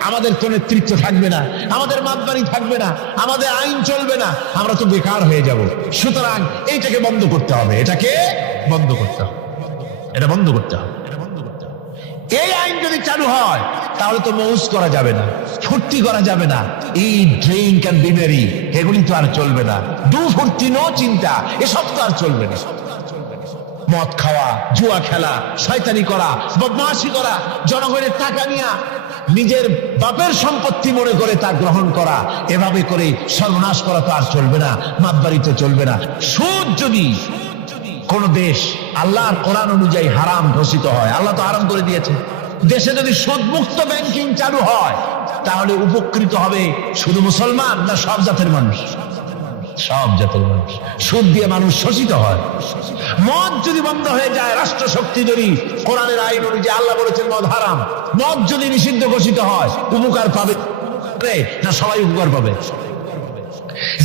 আমাদের তো নেতৃত্ব থাকবে না, আমাদের মাতবাড়ি থাকবে না, আমাদের আইন চলবে না, আমরা তো বেকার হয়ে যাব। সুতরাং এইটাকে বন্ধ করতে হবে, এটাকে বন্ধ করতে হবে, এটা বন্ধ করতে হবে। এই আইন যদি চালু হয় তাহলে তো মৌজ করা যাবে না, ফুর্তি করা যাবে না, এই ড্রিঙ্ক এন্ড বিমেরি এগুলি তো আর চলবে না। ডু ফুর্তি নো চিন্তা, এসব তো আর চলবে না। মদ খাওয়া, জুয়া খেলা, শয়তানি করা, বদমাশি করা, জনগণের টাকা নিয়ে নিজের বাপের সম্পত্তি মনে করে তা গ্রহণ করা, এভাবে করে সর্বনাশ করা তো আর চলবে না, মাতবাড়িতে চলবে না। সুদ যদি কোন দেশ আল্লাহর কোরআন অনুযায়ী হারাম ঘোষিত হয়, আল্লাহ তো হারাম করে দিয়েছে, দেশে যদি সুদ মুক্ত ব্যাংকিং চালু হয় তাহলে উপকৃত হবে শুধু মুসলমান না সব জাতের মানুষ? সব জাতের মানুষ। সুদ দিয়ে মানুষ শোষিত হয়। মদ যদি বন্ধ হয়ে যায়, রাষ্ট্রশক্তি যদি কোরআনের আইন অনুযায়ী, আল্লাহ বলেছেন মদ হারাম, মদ যদি নিষিদ্ধ ঘোষিত হয়, উপকার পাবে না সবাই উপকার পাবে?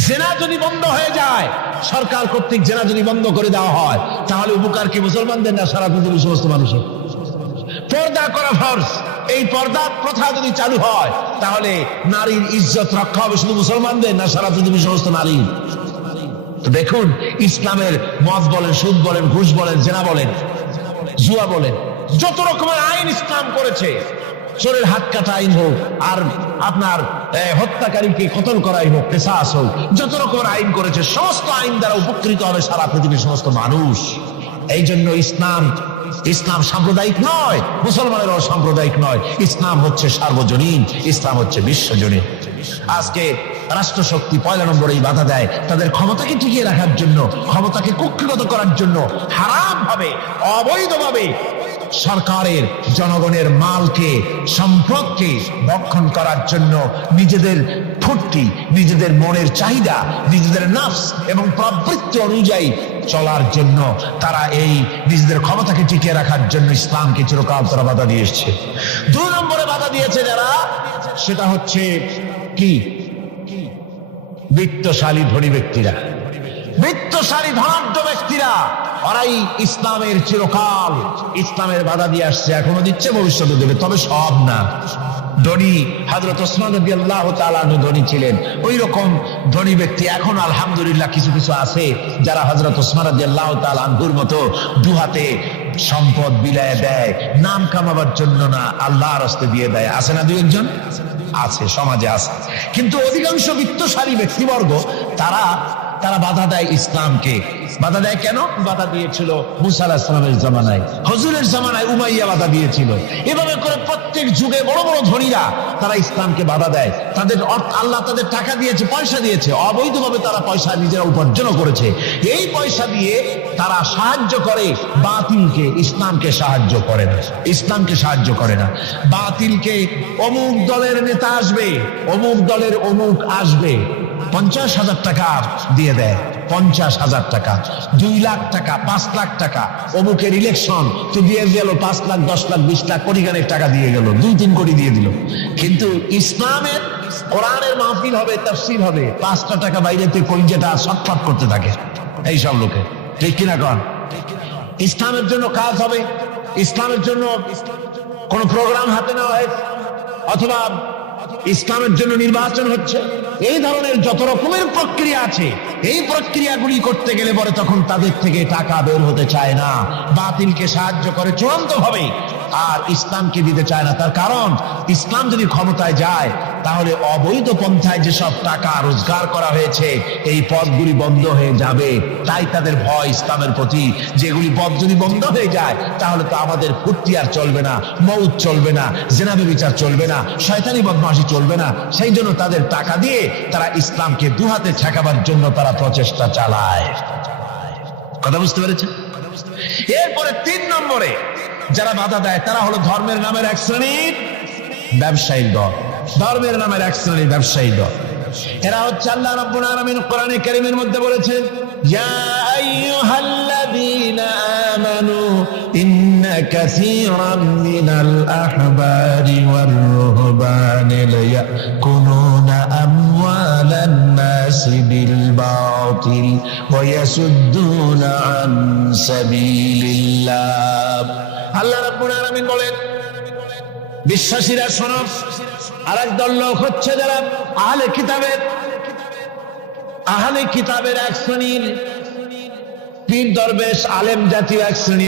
জেনা যদি বন্ধ হয়ে যায়, সরকার কর্তৃক জেনা যদি বন্ধ করে দেওয়া হয়, তাহলে উপকার কি মুসলমানদের না সারা পৃথিবীর সমস্ত মানুষের? পর্দা করা ফরজ, এই পর্দা প্রথা যদি চালু হয় তাহলে নারীর ইজ্জত রক্ষা হবে শুধু মুসলমানদের না সারা পৃথিবীর সমস্ত নারী? তো দেখুন, ইসলামের মদ বলেন, সুদ বলেন, ঘুষ বলেন, জেনা বলেন, জুয়া বলেন, যত রকমের আইন ইসলাম করেছে, চোরের হাত কাটা আইন হোক, আর আপনার হত্যাকারীকে কতল করাই হোক, কিসাস হোক, যত রকমের আইন করেছে, সমস্ত আইন দ্বারা উপকৃত হবে সারা পৃথিবীর সমস্ত মানুষ। এই জন্য ইসলাম সাম্প্রদায়িক নয়, মুসলমানেরও সাম্প্রদায়িক নয়, ইসলাম হচ্ছে সার্বজনীন, ইসলাম হচ্ছে বিশ্বজনীন। আজকে রাষ্ট্রশক্তি পয়লা নম্বরেই বাধা দেয় তাদের ক্ষমতাকে টিকিয়ে রাখার জন্য, ক্ষমতাকে কুক্ষিগত করার জন্য হারাম ভাবে, অবৈধভাবে সরকারের জনগণের মালকে, সম্পদকে ভক্ষণ করার জন্য নিজেদের ফুর্তি, নিজেদের মনের চাহিদা, নিজেদের নফস এবং প্রবৃত্তি অনুযায়ী চলার জন্য তারা এই নিজেদের ক্ষমতাকে টিকিয়ে রাখার জন্য ইসলামকে চিরকাল তারা বাধা দিয়ে এসছে। 2 নম্বরে বাধা দিয়েছে যারা, সেটা হচ্ছে কি? বিত্তশালী ধনী ব্যক্তিরা, বিত্তশালী ধনাঢ্য ব্যক্তিরা, ওরাই ইসলামের চিরকাল ইসলামের বাধা দিয়ে আসছে, এখনো দিচ্ছে, ভবিষ্যতে দেবে, তবে সব না। ধনী হযরত ওসমান রাদিয়াল্লাহু তাআলা আনহু ধনী ছিলেন, ওই রকম ধনী ব্যক্তি এখন আলহামদুলিল্লাহ কিছু কিছু আছে যারা হযরত ওসমান রাদিয়াল্লাহু তাআলা আনহুর মতো দুহাতে সম্পদ বিলায় দেয়, নাম কামাবার জন্য না, আল্লাহর রাস্তে দিয়ে দেয়। আছে না 2-1 জন? আছে, সমাজে আছে। কিন্তু অধিকাংশ বিত্তশালী ব্যক্তিবর্গ তারা বাধা দেয় ইসলামকে। বাধা দেয় কেন? বাধা দিয়েছিল মুসা আলাইহিস সালামের জামানায়, হুজুরের জামানায় উমাইয়া বাধা দিয়েছিল। এভাবে করে প্রত্যেক যুগে বড় বড় ধনীরা তারা ইসলামকে বাধা দেয়। তাদের আল্লাহ তাদের টাকা দিয়েছে, পয়সা দিয়েছে, অবৈধভাবে তারা পয়সা নিজেরা উপার্জন করেছে। এই পয়সা দিয়ে তারা সাহায্য করে বাতিলকে, ইসলামকে সাহায্য করে না, ইসলামকে সাহায্য করে না। বাতিলকে অমুক দলের নেতা আসবে, অমুক দলের অমুক আসবে, 50,000 টাকা দিয়ে দেয়, 50,000 টাকা, 2 লাখ টাকা, 5 লাখ টাকা, অমুকের ইলেকশন তো দিয়ে গেল 5 লাখ, 10 লাখ, 20 লাখ, কোটি খানেক টাকা দিয়ে গেল, 2-3 কোটি দিয়ে দিল। কিন্তু ইসলামের কোরআনের মাহফিল হবে, তাফসীর হবে, 5টা টাকা বাইরেতে কলিজাটা ছটফট করতে থাকে এইসব লোকে, ঠিক কিনা কন? ইসলামের জন্য কাজ হবে, ইসলামের জন্য কোন প্রোগ্রাম হাতে নেওয়া হয়, অথবা ইসলামের জন্য নির্বাচন হচ্ছে, এই ধরনের যত রকমের প্রক্রিয়া আছে, এই প্রক্রিয়াগুলি করতে গেলে পরে তখন তাদের থেকে টাকা বের হতে চায় না, বাতিলকে সাহায্য করে চূড়ান্ত ভাবে, আর ইসলামকে দিতে চায় না। তার কারণ ইসলাম যদি ক্ষমতায় যায় তাহলে অবৈধ পন্থায় যেসব টাকা রোজগার করা হয়েছে এই পথগুলি বন্ধ হয়ে যাবে। তাই তাদের ভয় ইসলামের প্রতি, যেগুলি পথ যদি বন্ধ হয়ে যায় তাহলে তো আমাদের ফুর্তি আর চলবে না, মউত চলবে না, জেনাবে বিচার চলবে না, শয়তানি বদমাশি চলবে না। সেই জন্য তাদের টাকা দিয়ে তারা ইসলামকে দুহাতে ঠেকাবার জন্য তারা প্রচেষ্টা চালায়। কথা বুঝতে পেরেছেন? এরপরে 3 নম্বরে যারা বাধা দেয় তারা হলো ধর্মের নামের এক শ্রেণীর ব্যবসায়ী দল, ধর্মের নামের এক শ্রেণীর ব্যবসায়ী দল। এরা হচ্ছে আল্লাহ রাব্বুল আলামিন কোরআনে কারীমের মধ্যে বলেছেন, ইয়া আইয়ুহাল্লাযীনা আমানু ইন্না কাসীরাম মিনাল আহবারি ওয়ার রুহবানি লায়াকুলুনা আমওয়ালান নাসি বিল বাতিল ওয়া ইয়াসুদ্দুনা আন সাবিলিল্লাহ। আল্লাহ রাব্বুল আলামিন বলেন, বিশ্বাসীরা শোনো, আরেক দল লোক হচ্ছে যারা আহলে কিতাবের এক শ্রেণীর পীর দরবেশ আলেম জাতীয় এক শ্রেণী